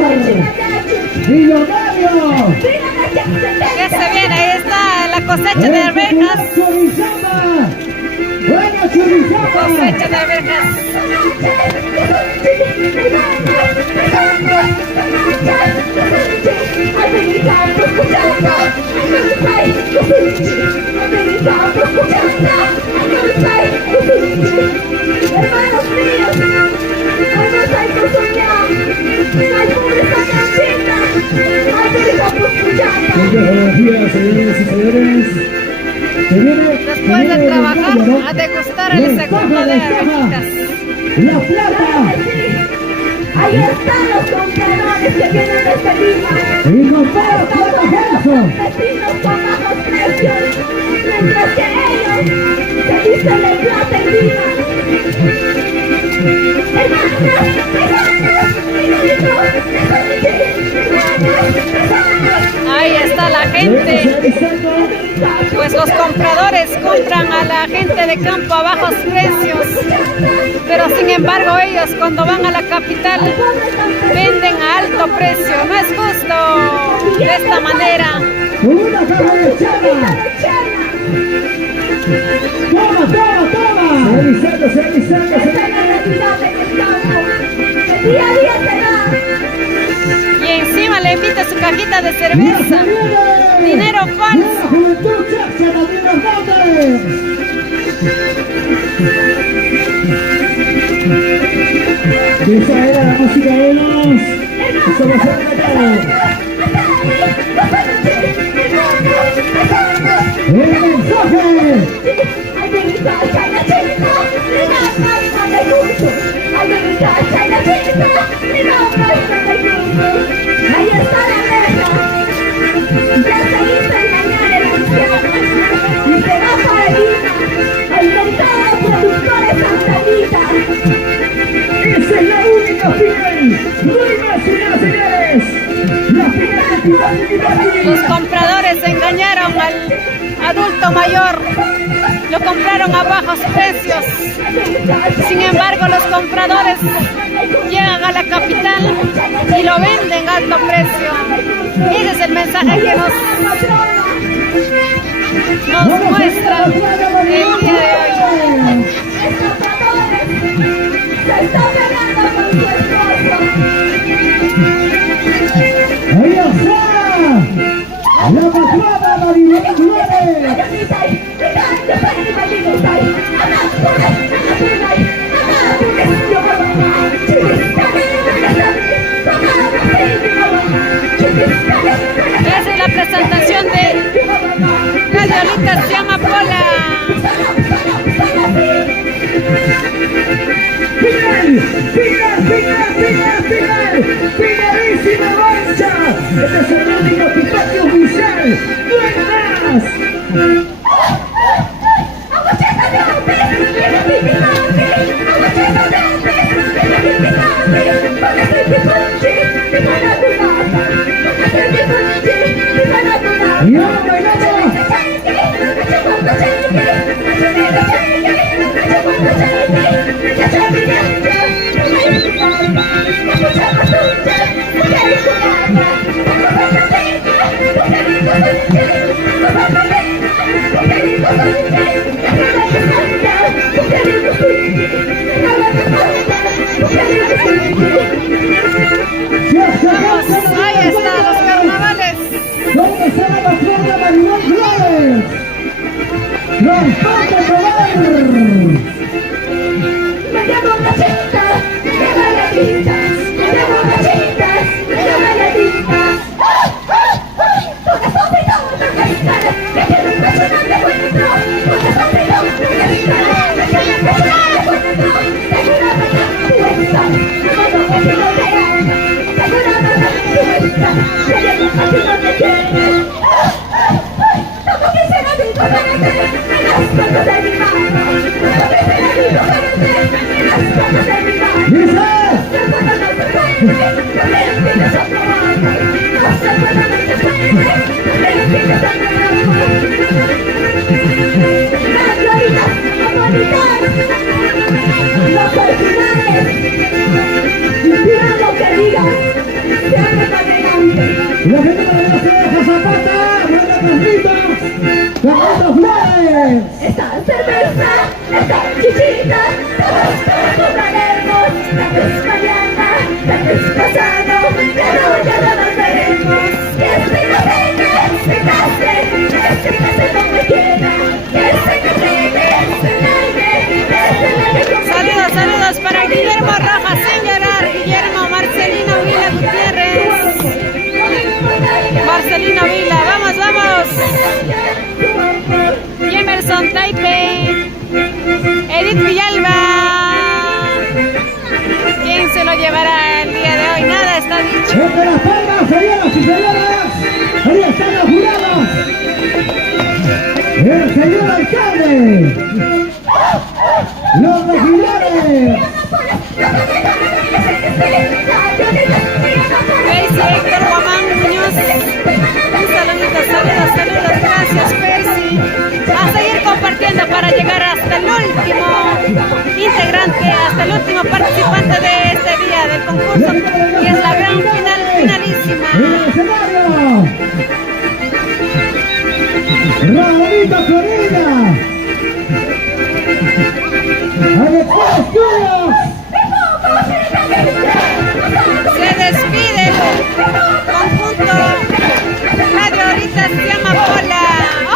¡Millonario! Ya se viene, ahí está la cosecha de arvejas. ¡Buena Churizapa! Cosecha de arvejas. Hermanos míos, vamos a soñar. Ay, pobre Sacachita. Ay, Buenos días, señoras y señores. Después de trabajar, a degustar el segundo de arvejitas. La plata. ahí están los compradores que vienen desde Lima. Y nos va a Los vecinos con bajos precios, mientras que ellos se dicen de plata y vino. Ahí está la gente. pues los compradores compran a la gente de campo a bajos precios, pero sin embargo ellos cuando van a la capital venden a alto precio. No es justo de esta manera. Una caja de chana. Toma, toma, toma. Se alisando. Día a día se da. Y encima le invita su cajita de cerveza. Dinero falso. Juventud Chacha también nos manda. Esa era la música de los. Eso va a ser mercado. ¡El mensaje! Ahí está la reja. Ya se hizo engañar el anciano y se va para Lima al mercado productores Santa Anita. Esa es la única final. No hay más, señoras y señores. La final. Los compradores engañaron al adulto mayor, lo compraron a bajos precios. Sin embargo, los compradores llegan a la capital y lo venden a alto precio. Ese es el mensaje que nos muestra el día de hoy. Se está pegando con su esposo. ¡Ahí está! ¡La patrona Maribel Flores! Esa es la presentación de la Diolita se llama Pola. ¡Finalísima marcha! Este es el único equipaje oficial. ¡No hay más! ¡Y ahora bailamos! Ahí están los carnavales. ¿Dónde está la patrona Maribel Flores? ¡Los vamos a tomar! La gente de la Ceja Zapata, Brenda Carlitos, Carlitos Flores. Esta cerveza, esta chichita, todos compraremos. La que es mañana, la que es pasado, pero ya no nos veremos. Que se nos venga, se case como quiera. Que se Saludos, saludos para Guillermo Rojas, sin llorar. Guillermo, Marcelino Vila Gutiérrez. Marcelino Vila, vamos, vamos. Jemerson Taipei. Edith Villalba. ¿Quién se lo llevará el día de hoy? Nada está dicho. Entre las palmas, señoras y señores, ahí están los jurados. El señor alcalde. Los regidores. Percy Héctor Guamán Muñoz. Un saludito, saludos, saludos. Gracias, Percy. Raulito Corina. Alex Estudios. Se despide el conjunto Radio ahorita se llama Pola.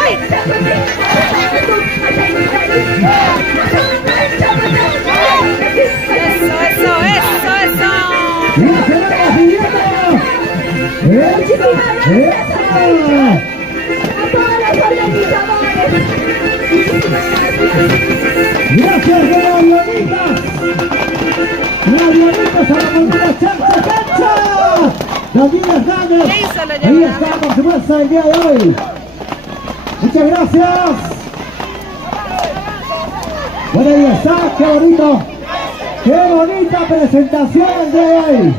¡Ay! Eso. Gracias de las Leonitas. Las Leonitas a la bandera Chacha Cancha. Las niñas grandes. ¿Qué hizo la Ahí llamada? está por supuesto el día de hoy. Muchas gracias. Bueno, ahí está, qué bonito. Qué bonita presentación el día de hoy.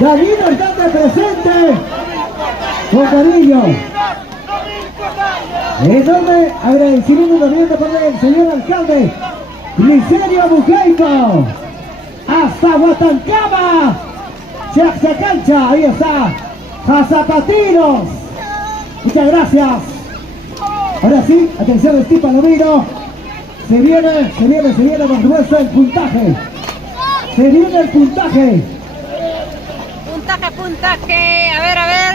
David Hernández presente con cariño. Enorme agradecimiento también de parte del señor alcalde Licerio Bujeico. Hasta Huatancama, Chachacancha, ahí está, a Zapatinos. Muchas gracias. Ahora sí, atención, Steve Palomino. Se viene por supuesto el puntaje. Se viene el puntaje. Puntaje. A ver.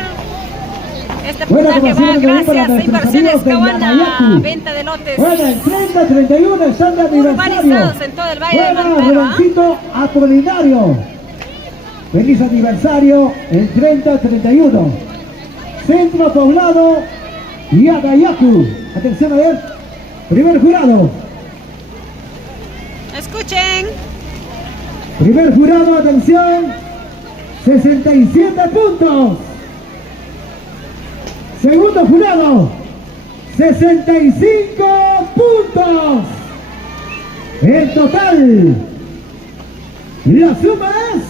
Este Buena puntaje va ovación también para gracias a nuestros Inversiones amigos de Cabana, Yamayacu. venta de lotes Bueno, el 30-31 están de aniversario. urbanizados en todo el Valle del Buena, Mantaro. Juancito Apolinario. Feliz aniversario el 30-31. Centro Poblado y Agayacu. Atención a ver. Primer jurado. Escuchen. Primer jurado, atención. 67 puntos. Segundo jurado, 65 puntos. En total, la suma es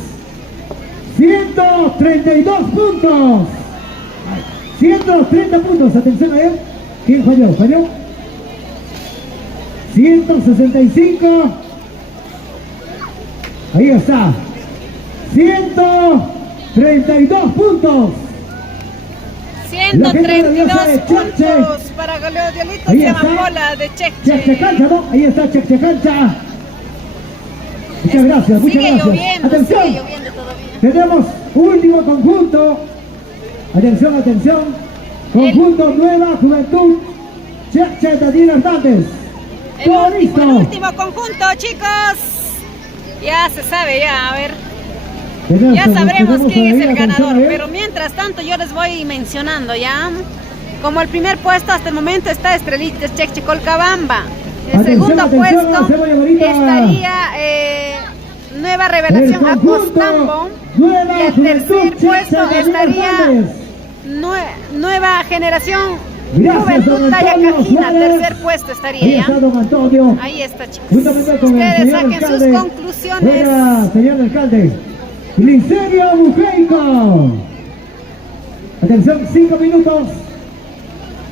132 puntos. 130 puntos, atención a ver. ¿Quién falló? 165. Ahí está. 132 puntos. 132 puntos para Galeodiolito, Ahí se llama está. Pola de Cheche Cheche. Cancha, ¿no? Ahí está Cheche Cancha. Muchas gracias, muchas Sigue gracias. lloviendo Atención, todavía. tenemos último conjunto. Atención. Conjunto Nueva Juventud. Cheche Daniel Hernández. Todo El listo. último conjunto, chicos. Ya se sabe, a ver. Ya sabremos quién es el ganador, pero mientras tanto yo les voy mencionando ya. Como el primer puesto hasta el momento está Estrellitas Cheche Colcabamba. El segundo puesto estaría Nueva Revelación Acostambo. Y el tercer puesto estaría Nueva Generación Juventud Talla Cajina. Tercer puesto estaría Ahí ya. está don Antonio. Ahí está, chicos. Juntamente con el Ustedes señor saquen alcalde. sus conclusiones. Buena, señor alcalde. Licerio Bujeico. Atención, 5 minutos.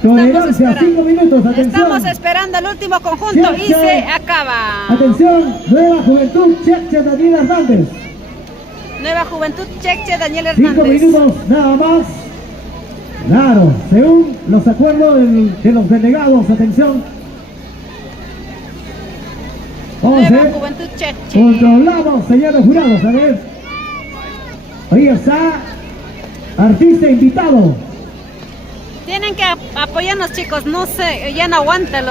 Tolerancia, 5 minutos. Atención. Estamos esperando el último conjunto y Cheche. se acaba. Atención, Nueva Juventud, Cheche Daniel Hernández. Nueva Juventud Cheche Daniel 5 Hernández. minutos nada más. Claro, según los acuerdos de los delegados, atención. Vamos a Nueva ver. Juventud Cheche. Controlamos, señores jurados, a ver. Ahí está. Artista invitado. Tienen que apoyarnos, chicos. No sé, ya no aguantan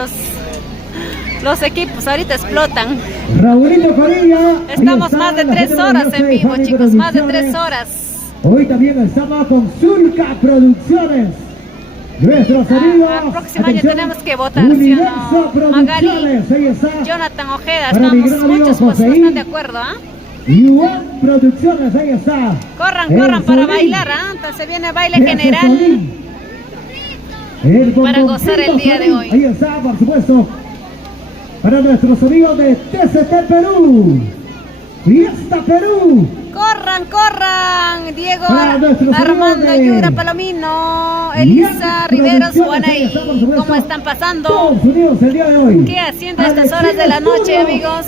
los equipos. Ahorita explotan. Raulito Corilla. Estamos más de 3 horas en vivo, chicos. Más de 3 horas. Hoy también estamos con Zulca Producciones. Nuestros amigos. El próximo año atención, tenemos que votar, ¿sí o Universo no? Magali, Producciones. Ahí está. Jonathan Ojeda, Para mi estamos gran amigo muchos, pues no Joseín. están de acuerdo, ¿ah? Yuan Producciones, ahí está. Corran El para Solín. bailar, ¿ah? Entonces viene baile Ese general. Solín. El Para bomboncito gozar el día de Solín. hoy. Ahí está, por supuesto. Para nuestros amigos de TCT Perú. Fiesta Perú. Corran, Diego, Para nuestros Armando, amigos de Yura, Palomino, Elisa, Fiesta Riveros, Producciones, Juanay. ahí está, por supuesto. ¿Cómo están pasando? Estados Unidos el día de hoy. ¿Qué haciendo a estas horas de la noche, amigos?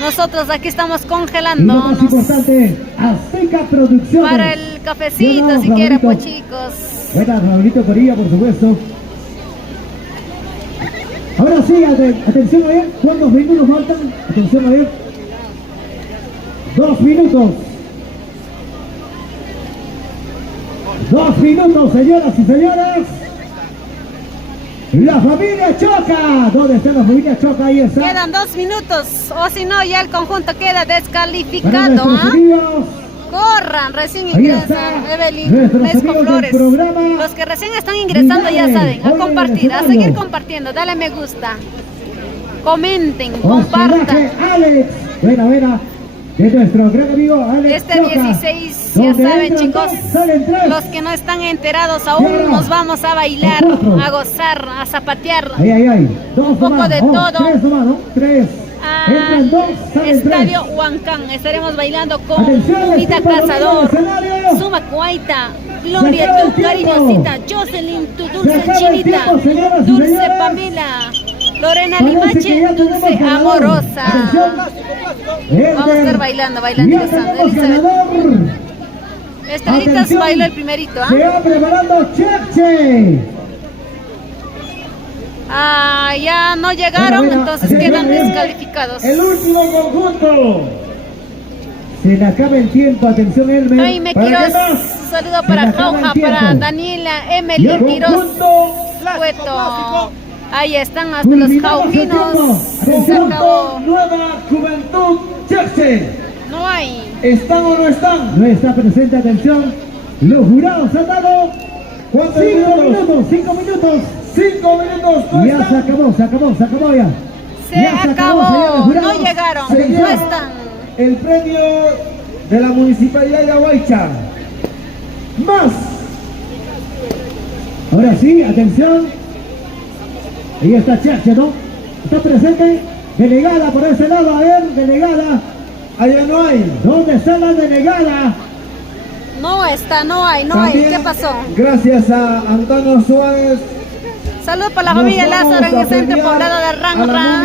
Nosotros aquí estamos Y lo más congelándonos importante, Azteca Producciones. para el cafecito, Bueno, si quieren, pues Raulito. chicos. Buena, Raulito Corilla, por supuesto. Ahora sí, atención a ver, ¿cuántos minutos faltan? Atención a ver. 2 minutos. 2 minutos, señoras y señores. La familia Choca. ¿Dónde está la familia Choca? Ahí está. Quedan 2 minutos, o si no, ya el conjunto queda Para descalificado. nuestros ¿Ah? amigos. Corran, recién Ahí ingresan. está. Evelyn Nuestros Mesco amigos del Flores. programa. Los que recién están ingresando ya Vidales, saben, a hoy en el compartir, a escenario. seguir compartiendo. Dale me gusta. Comenten, Hospedaje compartan. Alex. Buena. De nuestro gran amigo Alex Este Choca. 16, ya Donde saben, entran chicos, 2, salen 3. los que no están enterados aún, Cierra. nos vamos a bailar, Cuatro. a gozar, a zapatear. Ahí. 2 Un poco nomás. de Oh, todo. 3 nomás, ¿no? 3. Entran 2, salen 3. Estadio Huancán, estaremos bailando con Atención, Unita equipo domingo Cazador, del escenario. Suma Cuaita, Se Gloria, acaba el tu tiempo. cariñosita, Jocelyn, tu Se dulce acaba el chinita, tiempo, señoras y Dulce señores. Pamela, Lorena Parece que Limache, ya tenemos Dulce ganador. Amorosa. Atención. Vamos a estar bailando y Ya gozando. tenemos Elizabeth. ganador. Estrellitas Atención. bailó el primerito, ¿ah? Se va preparando Cheche. Ah, ya no llegaron, Bueno, entonces atención, quedan bien. descalificados. El último conjunto. Se le acaba el tiempo, atención Elmer. Jaime ¿Para Quiroz, qué más? saludo Se para le acaba el Jauja, tiempo. para Daniela, Y Emily el Quiroz, conjunto Cueto. Ahí están hasta los culminamos el tiempo. jaujinos. Se Conjunto acabó. Nueva Juventud Cheche. No hay. ¿Están o no están? No está presente, atención. Los jurados han dado 5 minutos. 5 minutos. 5 minutos. Ya se acabó ya. Se Ya acabó. señores jurados. No llegaron. Se No lleva están. El premio de la Municipalidad de Aguaycha. Más. Ahora sí, atención. Ahí está Cheche, ¿no? Está presente. Delegada por ese lado, a ver, delegada. Allá no hay. ¿Dónde está la delegada? No está, no hay. ¿Qué pasó? Gracias a Antonio Suárez. Salud para la familia Lázaro en el centro poblado de Ranra.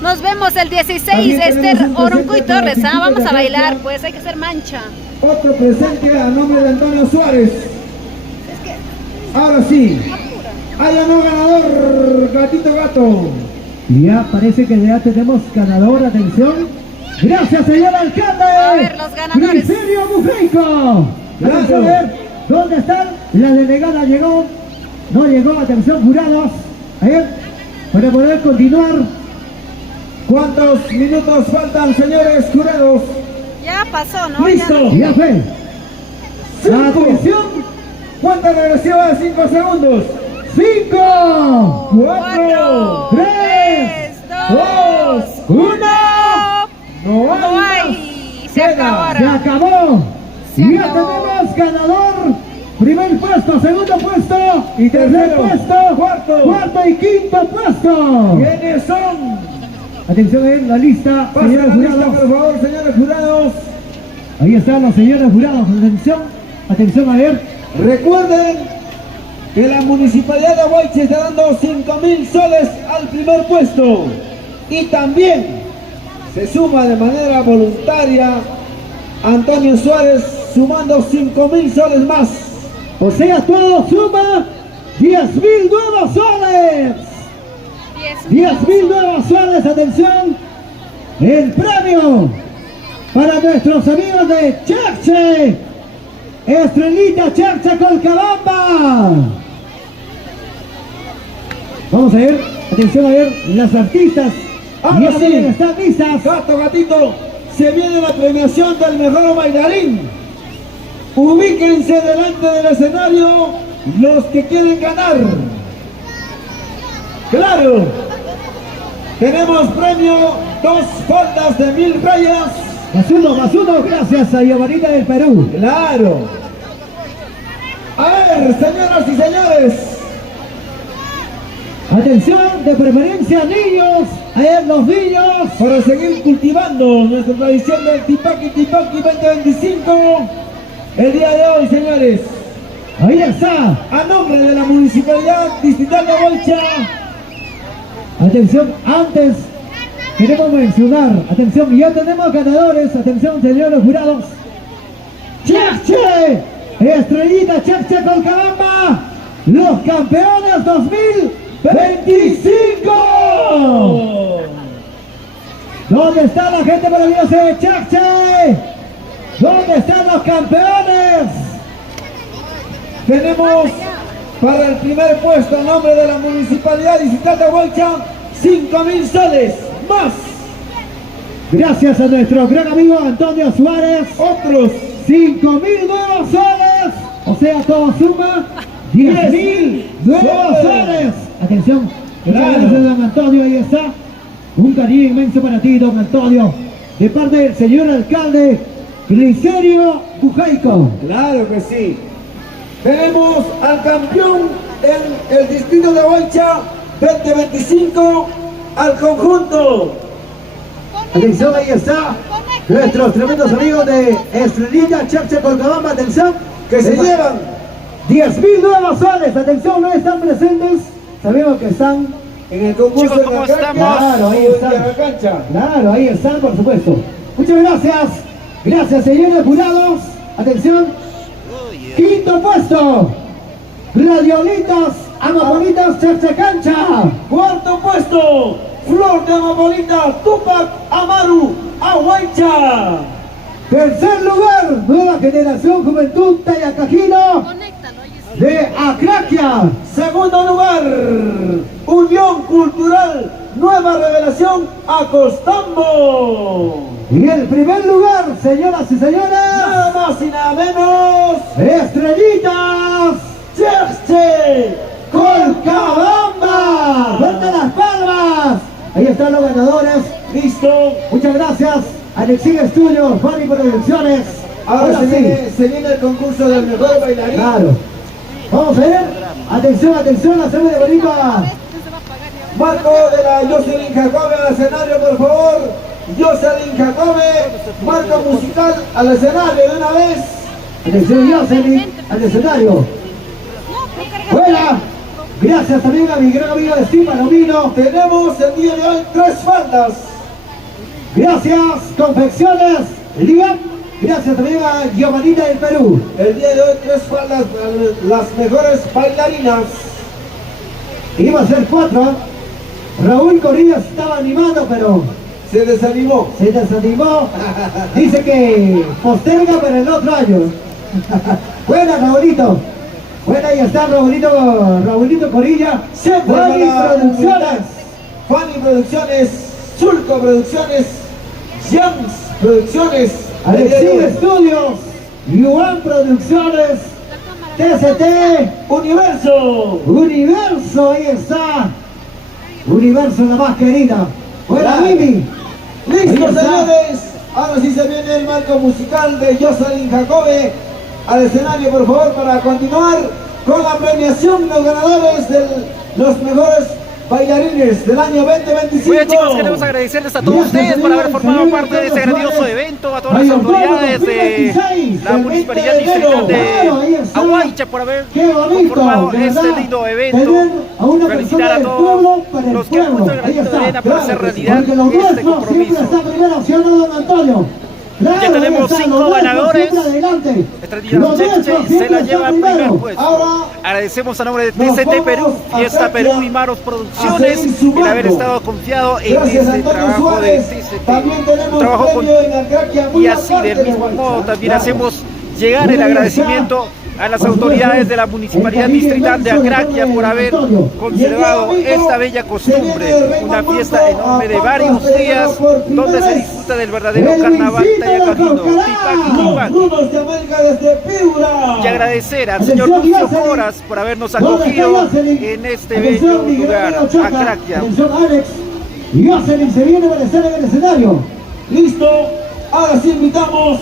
Nos vemos el 16, Esther Oruncuy Torres. Vamos a bailar, pues hay que hacer mancha. Otro presente a nombre de Antonio Suárez. Ahora sí. Haya no ganador, gatito gato. Ya parece que ya tenemos ganador, atención. Gracias, señor alcalde. A ver, los ganadores. Griselio Bufeico. Vamos a ver dónde están. La delegada llegó. No llegó, atención, jurados. A ver, para poder continuar. ¿Cuántos minutos faltan, señores jurados? Ya pasó, ¿no? Listo. Ya fue. Atención. ¿Cuánta regresión a 5 segundos? 5, 4, 3, 2, 1. No hay. Se acabó. Se acabó. Se Y ya acabó. tenemos ganador. Primer puesto, segundo puesto y tercer puesto, cuarto y quinto puesto. ¿Quiénes son? Atención en la lista, señores jurados. Por favor, señores jurados. Ahí están los señores jurados. Atención a ver. Recuerden que la Municipalidad de Aguaycha está dando 5.000 soles al primer puesto. Y también se suma de manera voluntaria Antonio Suárez sumando 5.000 soles más. O sea, todo suma 10.000 nuevos soles. 10.000 nuevos soles, atención. El premio para nuestros amigos de Cheche. Estrellita Cheche Colcabamba. Vamos a ver, atención a ver, las artistas. Ahora sí, están listas. Gato, gatito, se viene la premiación del mejor bailarín. Ubíquense delante del escenario los que quieren ganar. Claro, tenemos premio 2 faldas de 1.000 rayas. Más uno, gracias a Yavarita del Perú. Claro. A ver, señoras y señores. Atención, de preferencia niños, a ver los niños, para seguir cultivando nuestra tradición del Tipaqui 2025, el día de hoy, señores. Ahí está, a nombre de la Municipalidad Distrital de Aguaycha. Atención, antes queremos mencionar, atención, ya tenemos ganadores, atención, señores jurados. Cheche, Estrellita Cheche Colcabamba, los campeones 2022. 25. ¿Dónde está la gente maravillosa de Chache? ¿Dónde están los campeones? Tenemos para el primer puesto a nombre de la Municipalidad Distrital de Huaycha 5.000 soles más. Gracias a nuestro gran amigo Antonio Suárez. Otros 5.000 nuevos soles. O sea, todo suma 10.000 nuevos soles. Atención. Muchas gracias, don Antonio. Ahí está. Un cariño inmenso para ti, don Antonio. De parte del señor alcalde Glicerio Bujaico. Claro que sí. Tenemos al campeón en el distrito de Huaycha 2025 al conjunto. Atención, ahí está. Nuestros tremendos amigos de Estrellita Chache Colcabamba, atención, que se llevan 10.000 nuevos soles. Atención, no están presentes. Sabemos que están en el concurso. Chicos, ¿cómo estamos? Claro, ahí están. Claro, ahí están, por supuesto. Muchas gracias. Gracias, señores jurados. Atención. Quinto puesto. Radiolitas Amapolitas Chache Cancha. Cuarto puesto. Flor de Amapolita Tupac Amaru Ahuaycha. Tercer lugar, Nueva Generación Juventud Tayacajino de Acraquia. Segundo lugar, Unión Cultural Nueva Revelación Acostambo. Y el primer lugar, señoras y señores, nada más y nada menos, Estrellitas Chache Colcabamba. ¡Fuerte las palmas! Ahí están los ganadores. Listo. Muchas gracias. Alexis Estudios, Fanny Producciones. Ahora se viene el concurso del mejor bailarín. Claro. Vamos a ver. Atención, atención, hacemos de bonito a Marco de la Jocelyn Jacobe al escenario, por favor. Jocelyn Jacobe, marco musical al escenario de una vez. Atención, Jocelyn, al escenario. Buena. Gracias también a mi gran amigo de Steve Palomino. Tenemos el día de hoy 3 faltas. Gracias, Confecciones Liga. Gracias también a Giovanita del Perú. El día de hoy 3 faltas para las mejores bailarinas. Iba a ser 4. Raúl Corrillas estaba animando, pero se desanimó. Se desanimó. Dice que posterga para el otro año. Buena, Raúlito. Bueno, ahí está Raúlito Corilla, Fanny Producciones, Fanny Producciones, Zulco Producciones, Jams Producciones, Alexis Estudios, Yuan Producciones, TCT, Universo, ahí está, Universo la más querida. Buena, Mimi. Listo, señores, ahora sí se viene el marco musical de Jocelyn Jacobe. Al escenario, por favor, para continuar con la premiación de los ganadores de los mejores bailarines del año 2025. Bueno, chicos, queremos agradecerles a todos ustedes por haber formado parte de este grandioso evento, a todas las autoridades de la Municipalidad Distrital de Ahuaycha por haber conformado este lindo evento. Felicitar a todos los que han puesto el granito de arena para hacer realidad este compromiso. Claro, ya tenemos 5 ganadores. Estrellita Chache se la lleva al primer puesto. Agradecemos a nombre de TCT Perú, Fiesta Perú y Maros Producciones el haber estado confiado en este trabajo de TCT. Un trabajo con... Y así del mismo modo también hacemos llegar el agradecimiento a las autoridades de la Municipalidad Distrital de Acraquia por haber conservado esta bella costumbre, una fiesta enorme de varios días donde se disfruta del verdadero carnaval tayacajino, Tipac. Y agradecer al señor Lucio Coras por habernos acogido en este bello lugar, Acraquia. Y Jocelyn se viene a aparecer en el escenario. Listo, ahora sí invitamos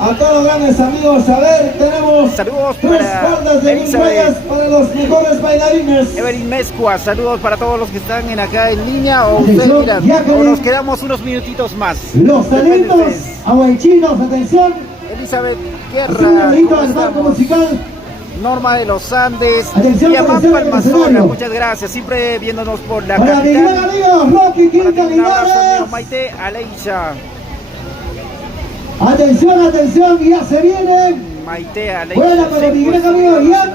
a todos los grandes amigos. A ver, tenemos saludos 3 faldas de 1000 rayas para los mejores bailarines. Evelyn Mezcua, saludos para todos los que están acá en línea o ustedes mirando. O nos quedamos unos minutitos más. Los talentos ahuaychinos, atención. Elizabeth Guerra, Norma de los Andes, Yamán Palmasola, muchas gracias, siempre viéndonos por la para capital. mi gran amigo Rocky Quinta Un abrazo, Linares. Maite Aleisha. Atención, ya se viene. Maite Aleisha. Buena para mi gran amigo Ian.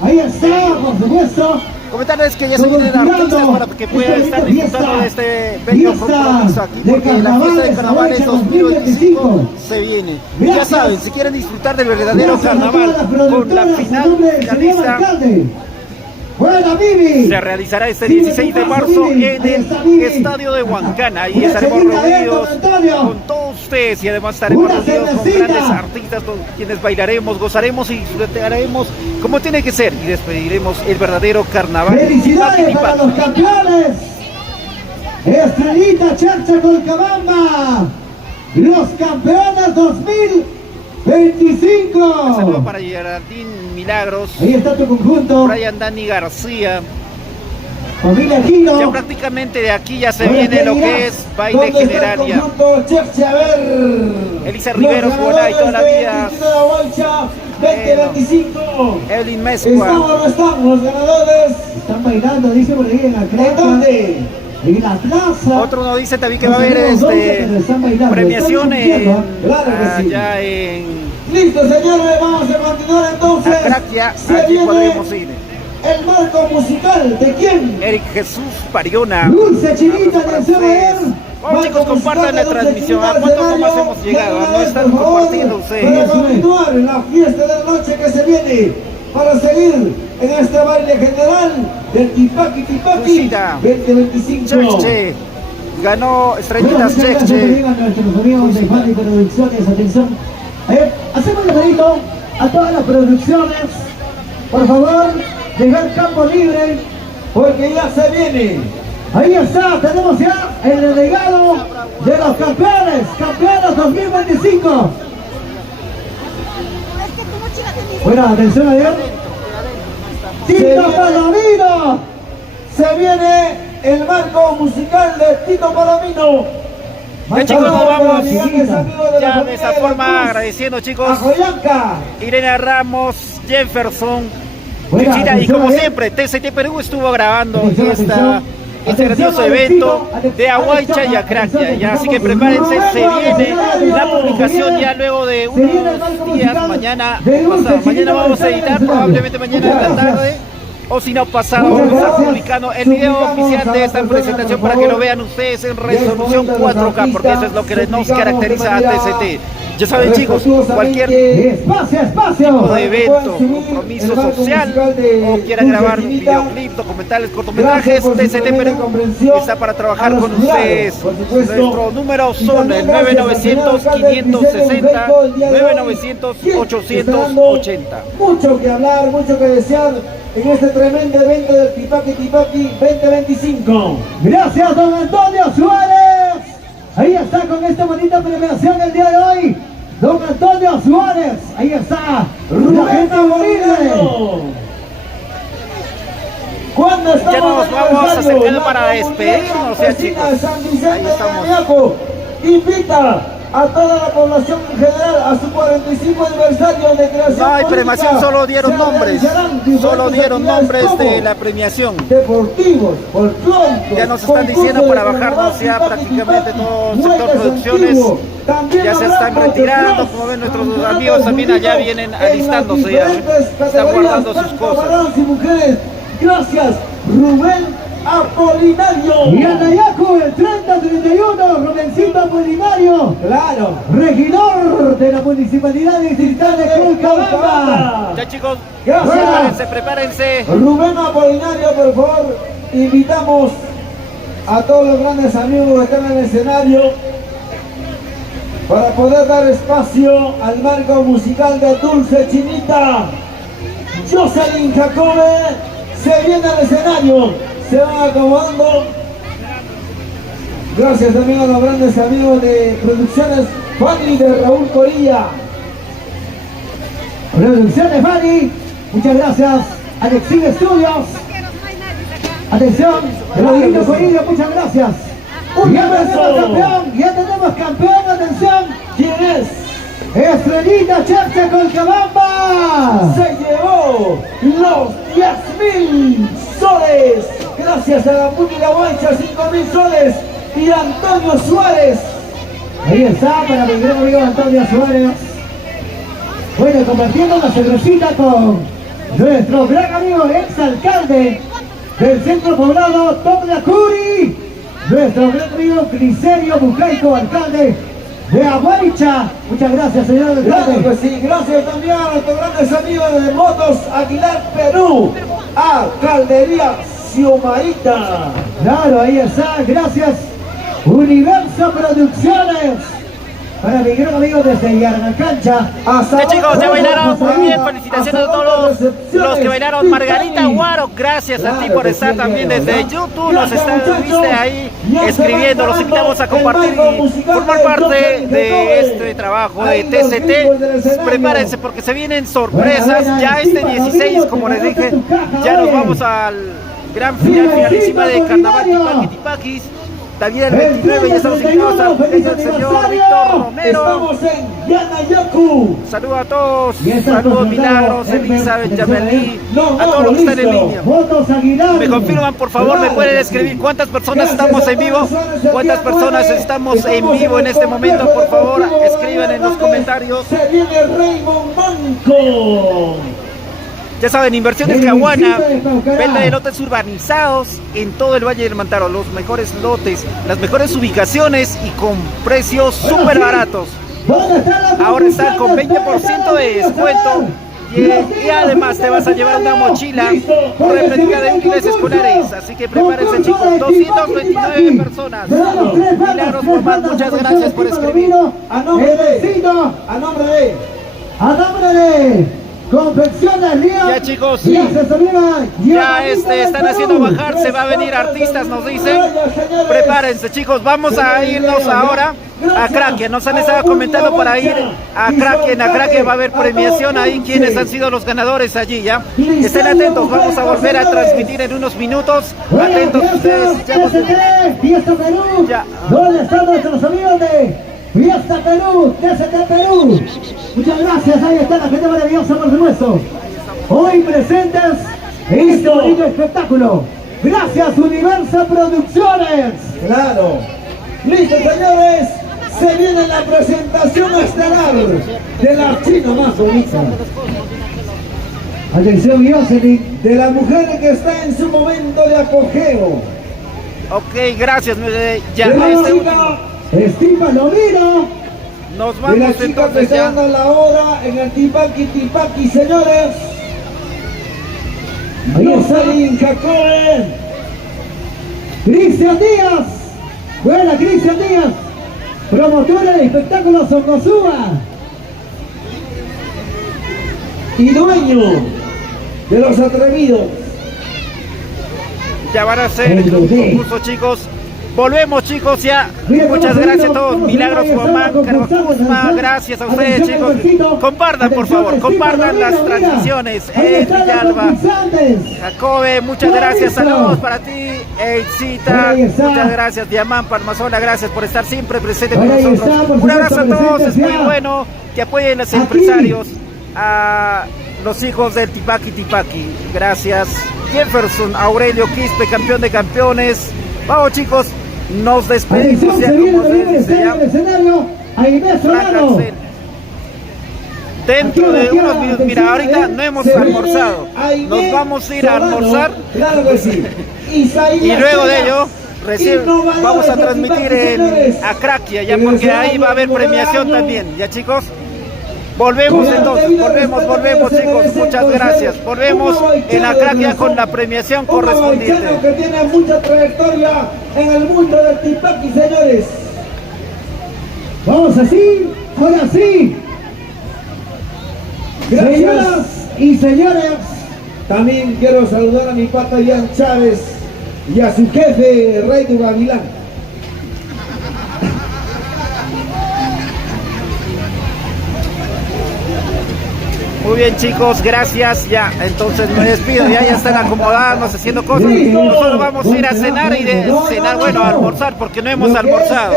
Ahí está, por supuesto. Comentarles que ya se vienen artistas para que puedan estar disfrutando de este bello compromiso aquí, porque la fiesta de carnavales 2025 se viene. Y ya saben, si quieren disfrutar del verdadero carnaval con la final finalista, se realizará este 16 de marzo en el estadio de Huancana. Ahí estaremos reunidos con todos ustedes y además estaremos reunidos con grandes artistas con quienes bailaremos, gozaremos y disfrutaremos como tiene que ser y despediremos el verdadero carnaval. ¡Felicidades para los campeones! Estrellita Cherche Colcabamba, los campeones 2025. Un saludo para Geraldine Milagros. Ahí está tu conjunto. Brian Dani García. Familia Quino. Ya prácticamente de aquí ya se viene lo que es baile general ya. Elisa Rivero, Juana y toda la vida. 2025. Evelyn Mezcua. ¿Estamos? Los ganadores. Están bailando, dice por ahí en la cresta. ¿En dónde? En la plaza. Otro nos dice también que va a haber premiación allá en... Listo, señores, vamos a continuar entonces. Acraquia, aquí podremos ir. El marco musical, ¿de quién? Eric Jesús Pariona. Dulce Chinita de Cerver. Vamos chicos, compartan la transmisión. ¿A cuánto más hemos llegado? No están compartiendo ustedes. Para continuar la fiesta de la noche que se viene, para seguir en este baile general del Tipaqui 2025. Cheche. Ganó Estrellitas Cheche. Nuestros amigos de Fanny Producciones, atención. Hacemos un pedito a todas las producciones, por favor, dejar campo libre, porque ya se viene. Ahí está, tenemos ya el delegado de los campeones 2025. Buena atención a Dios. Tito Palomino. Se viene el marco musical de Tito Palomino. Ya chicos, nos vamos ya de esa forma agradeciendo chicos Irene Ramos, Jefferson, China, y como siempre TCT Perú estuvo grabando este grandioso evento de Ahuaycha y Acraquia, ya, así que prepárense, se viene la publicación ya luego de unos días, mañana vamos a editar, probablemente mañana en la tarde, o si no pasado, vamos a estar publicando el video oficial de esta presentación para que lo vean ustedes en resolución 4K, porque eso es lo que nos caracteriza a TCT. Ya saben chicos, cualquier tipo de evento, compromiso social o quieran grabar videoclips, documentales, cortometrajes, TCT Perú está para trabajar con ustedes. Nuestros números son el 900-560, 900-880. Mucho que hablar, mucho que desear en este tremendo evento del Tipaqui 2025. Gracias, don Antonio Suárez. Ahí está con esta bonita premiación el día de hoy. Don Antonio Suárez. Ahí está. Rubén Amorillo. ¿Cuándo estamos? Ya nos vamos acercando para despedirnos, chicos. Ahí estamos. Invita a toda la población en general a su 45 aniversario de creación. No hay premiación, solo dieron nombres. Solo dieron nombres de la premiación. Deportivos, folclóricos. Ya nos están diciendo para bajarnos ya prácticamente todo el sector producciones. Ya se están retirando, como ven nuestros amigos también allá vienen alistándose ya. Están guardando sus cosas. Gracias, Rubén Apolinario. Y Anayacu, el 30-31, Rubencito Apolinario. Claro. Regidor de la Municipalidad Distrital de Colcabamba. Ya chicos, gracias. Prepárense. Rubén Apolinario, por favor, invitamos a todos los grandes amigos que están en el escenario para poder dar espacio al marco musical de Dulce Chinita. Jocelyn Jacobe se viene al escenario. Se van acomodando. Gracias también a los grandes amigos de Producciones Fanny de Raúl Corilla. Producciones Fanny, muchas gracias. Alexis Studios. Atención, Raúl Corilla, muchas gracias. Ya tenemos campeón, atención. ¿Quién es? Estrellita Cherche Colcabamba. Se llevó los 10.000 soles. Gracias a la Múnica Huaycha, 5.000 soles. Y Antonio Suárez. Ahí está para mi gran amigo Antonio Suárez. Bueno, compartiendo la cervecita con nuestro gran amigo exalcalde del centro poblado Toclacuri, nuestro gran amigo Criserio Bucaico, alcalde de Aguaricha. Muchas gracias, señor alcalde. Claro que sí, gracias también a nuestros grandes amigos de Motos Aguilar Perú, a Caldería Xiumaita. Claro, ahí está, gracias. Universo Producciones. Para mi gran amigo desde Yarnacancha. Sí, chicos, ya bailaron muy bien. Felicitaciones a todos los que bailaron. Margarita Guaro, gracias a ti por estar también desde YouTube. Nos estuviste ahí escribiendo. Los invitamos a compartir y formar parte de este trabajo de TCT. Prepárense porque se vienen sorpresas. Ya este 16, como les dije, ya nos vamos al gran finalísima de Carnaval Tipaquis. También el 29 ya estamos invitados al cumpleaños del señor Víctor Romero. Estamos en Yanayacu. Saludos a todos, saludos Milagros, Elizabeth, Yamelí, a todos los que están en línea. Me confirman, por favor, me pueden escribir cuántas personas estamos en vivo, cuántas personas estamos en vivo en este momento, por favor, escriban en los comentarios. Se viene Raymond Manco. Ya saben, Inversiones Caguana, venta de lotes urbanizados en todo el Valle del Mantaro, los mejores lotes, las mejores ubicaciones y con precios súper baratos. Ahora están con 20% de descuento y además te vas a llevar una mochila repleta de útiles escolares, así que prepárense, chicos. 229 personas. Milagros Román, muchas gracias por escribir. A nombre de Confecciones Río. Ya, chicos, ya están haciendo bajar, se va a venir artistas, nos dicen. Prepárense, chicos, vamos a irnos ahora a Kraken. Nos han estado comentando para ir a Kraken. A Kraken va a haber premiación ahí, quienes han sido los ganadores allí, ¿ya? Estén atentos, vamos a volver a transmitir en unos minutos. Atentos ustedes. Fiesta Perú. ¿Dónde están nuestros amigos de Fiesta Perú, TCT Perú? Muchas gracias, ahí está la gente maravillosa, por supuesto. Hoy presentes este bonito espectáculo. Gracias, Universo Producciones. Claro. Listo, señores. Se viene la presentación estelar de la china más bonita. Atención, Jocelyn. De la mujer que está en su momento de apogeo. Ok, gracias. Ya, De la este chica último. Estíbalo, mira. Nos de la vamos chica que entonces está ya. dando la hora en el Tipaqui, señores. Jocelyn Jacob. Cristian Díaz. Buena, Cristian Díaz. Promotora del espectáculo Socosúa. Y dueño de los atrevidos. Ya van a hacer el concurso, chicos. Volvemos, chicos, ya. Muchas gracias a todos. Milagros Román, Carvajuzma, gracias a ustedes, chicos. Compartan, por favor, compartan las transmisiones. Villalba, Jacobe, muchas gracias. Saludos para ti, Eitzita. Muchas gracias, Diamán Palmazola. Gracias por estar siempre presente con nosotros. Un abrazo a todos, es muy bueno que apoyen a los empresarios, a los hijos del Tipaqui. Gracias. Jefferson Aurelio Quispe, campeón de campeones. Vamos, chicos, nos despedimos ya, como se dice ya. Dentro de unos minutos, mira, ahorita no hemos almorzado, nos vamos a ir a almorzar. Claro que sí. Y luego de ello, recién vamos a transmitir en Akrakia, ya, porque ahí va a haber premiación también, ya, chicos. Volvemos entonces, volvemos, chicos, muchas gracias. Volvemos en Akrakia con la premiación correspondiente. Que tiene mucha trayectoria en el mundo del Tipaqui, señores. Vamos así, ahora sí. Gracias. Señoras y señores, también quiero saludar a mi pata Ian Chávez y a su jefe, Rey de Gavilán. Muy bien, chicos, gracias. Ya, entonces me despido. Ya están acomodándose, haciendo cosas. Nosotros vamos a ir a cenar y a almorzar, porque no hemos almorzado.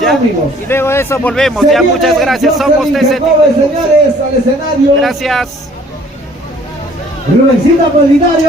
¿Ya? Y luego de eso volvemos. Ya, muchas gracias. Somos TCT. Gracias. Rubensita Polinario.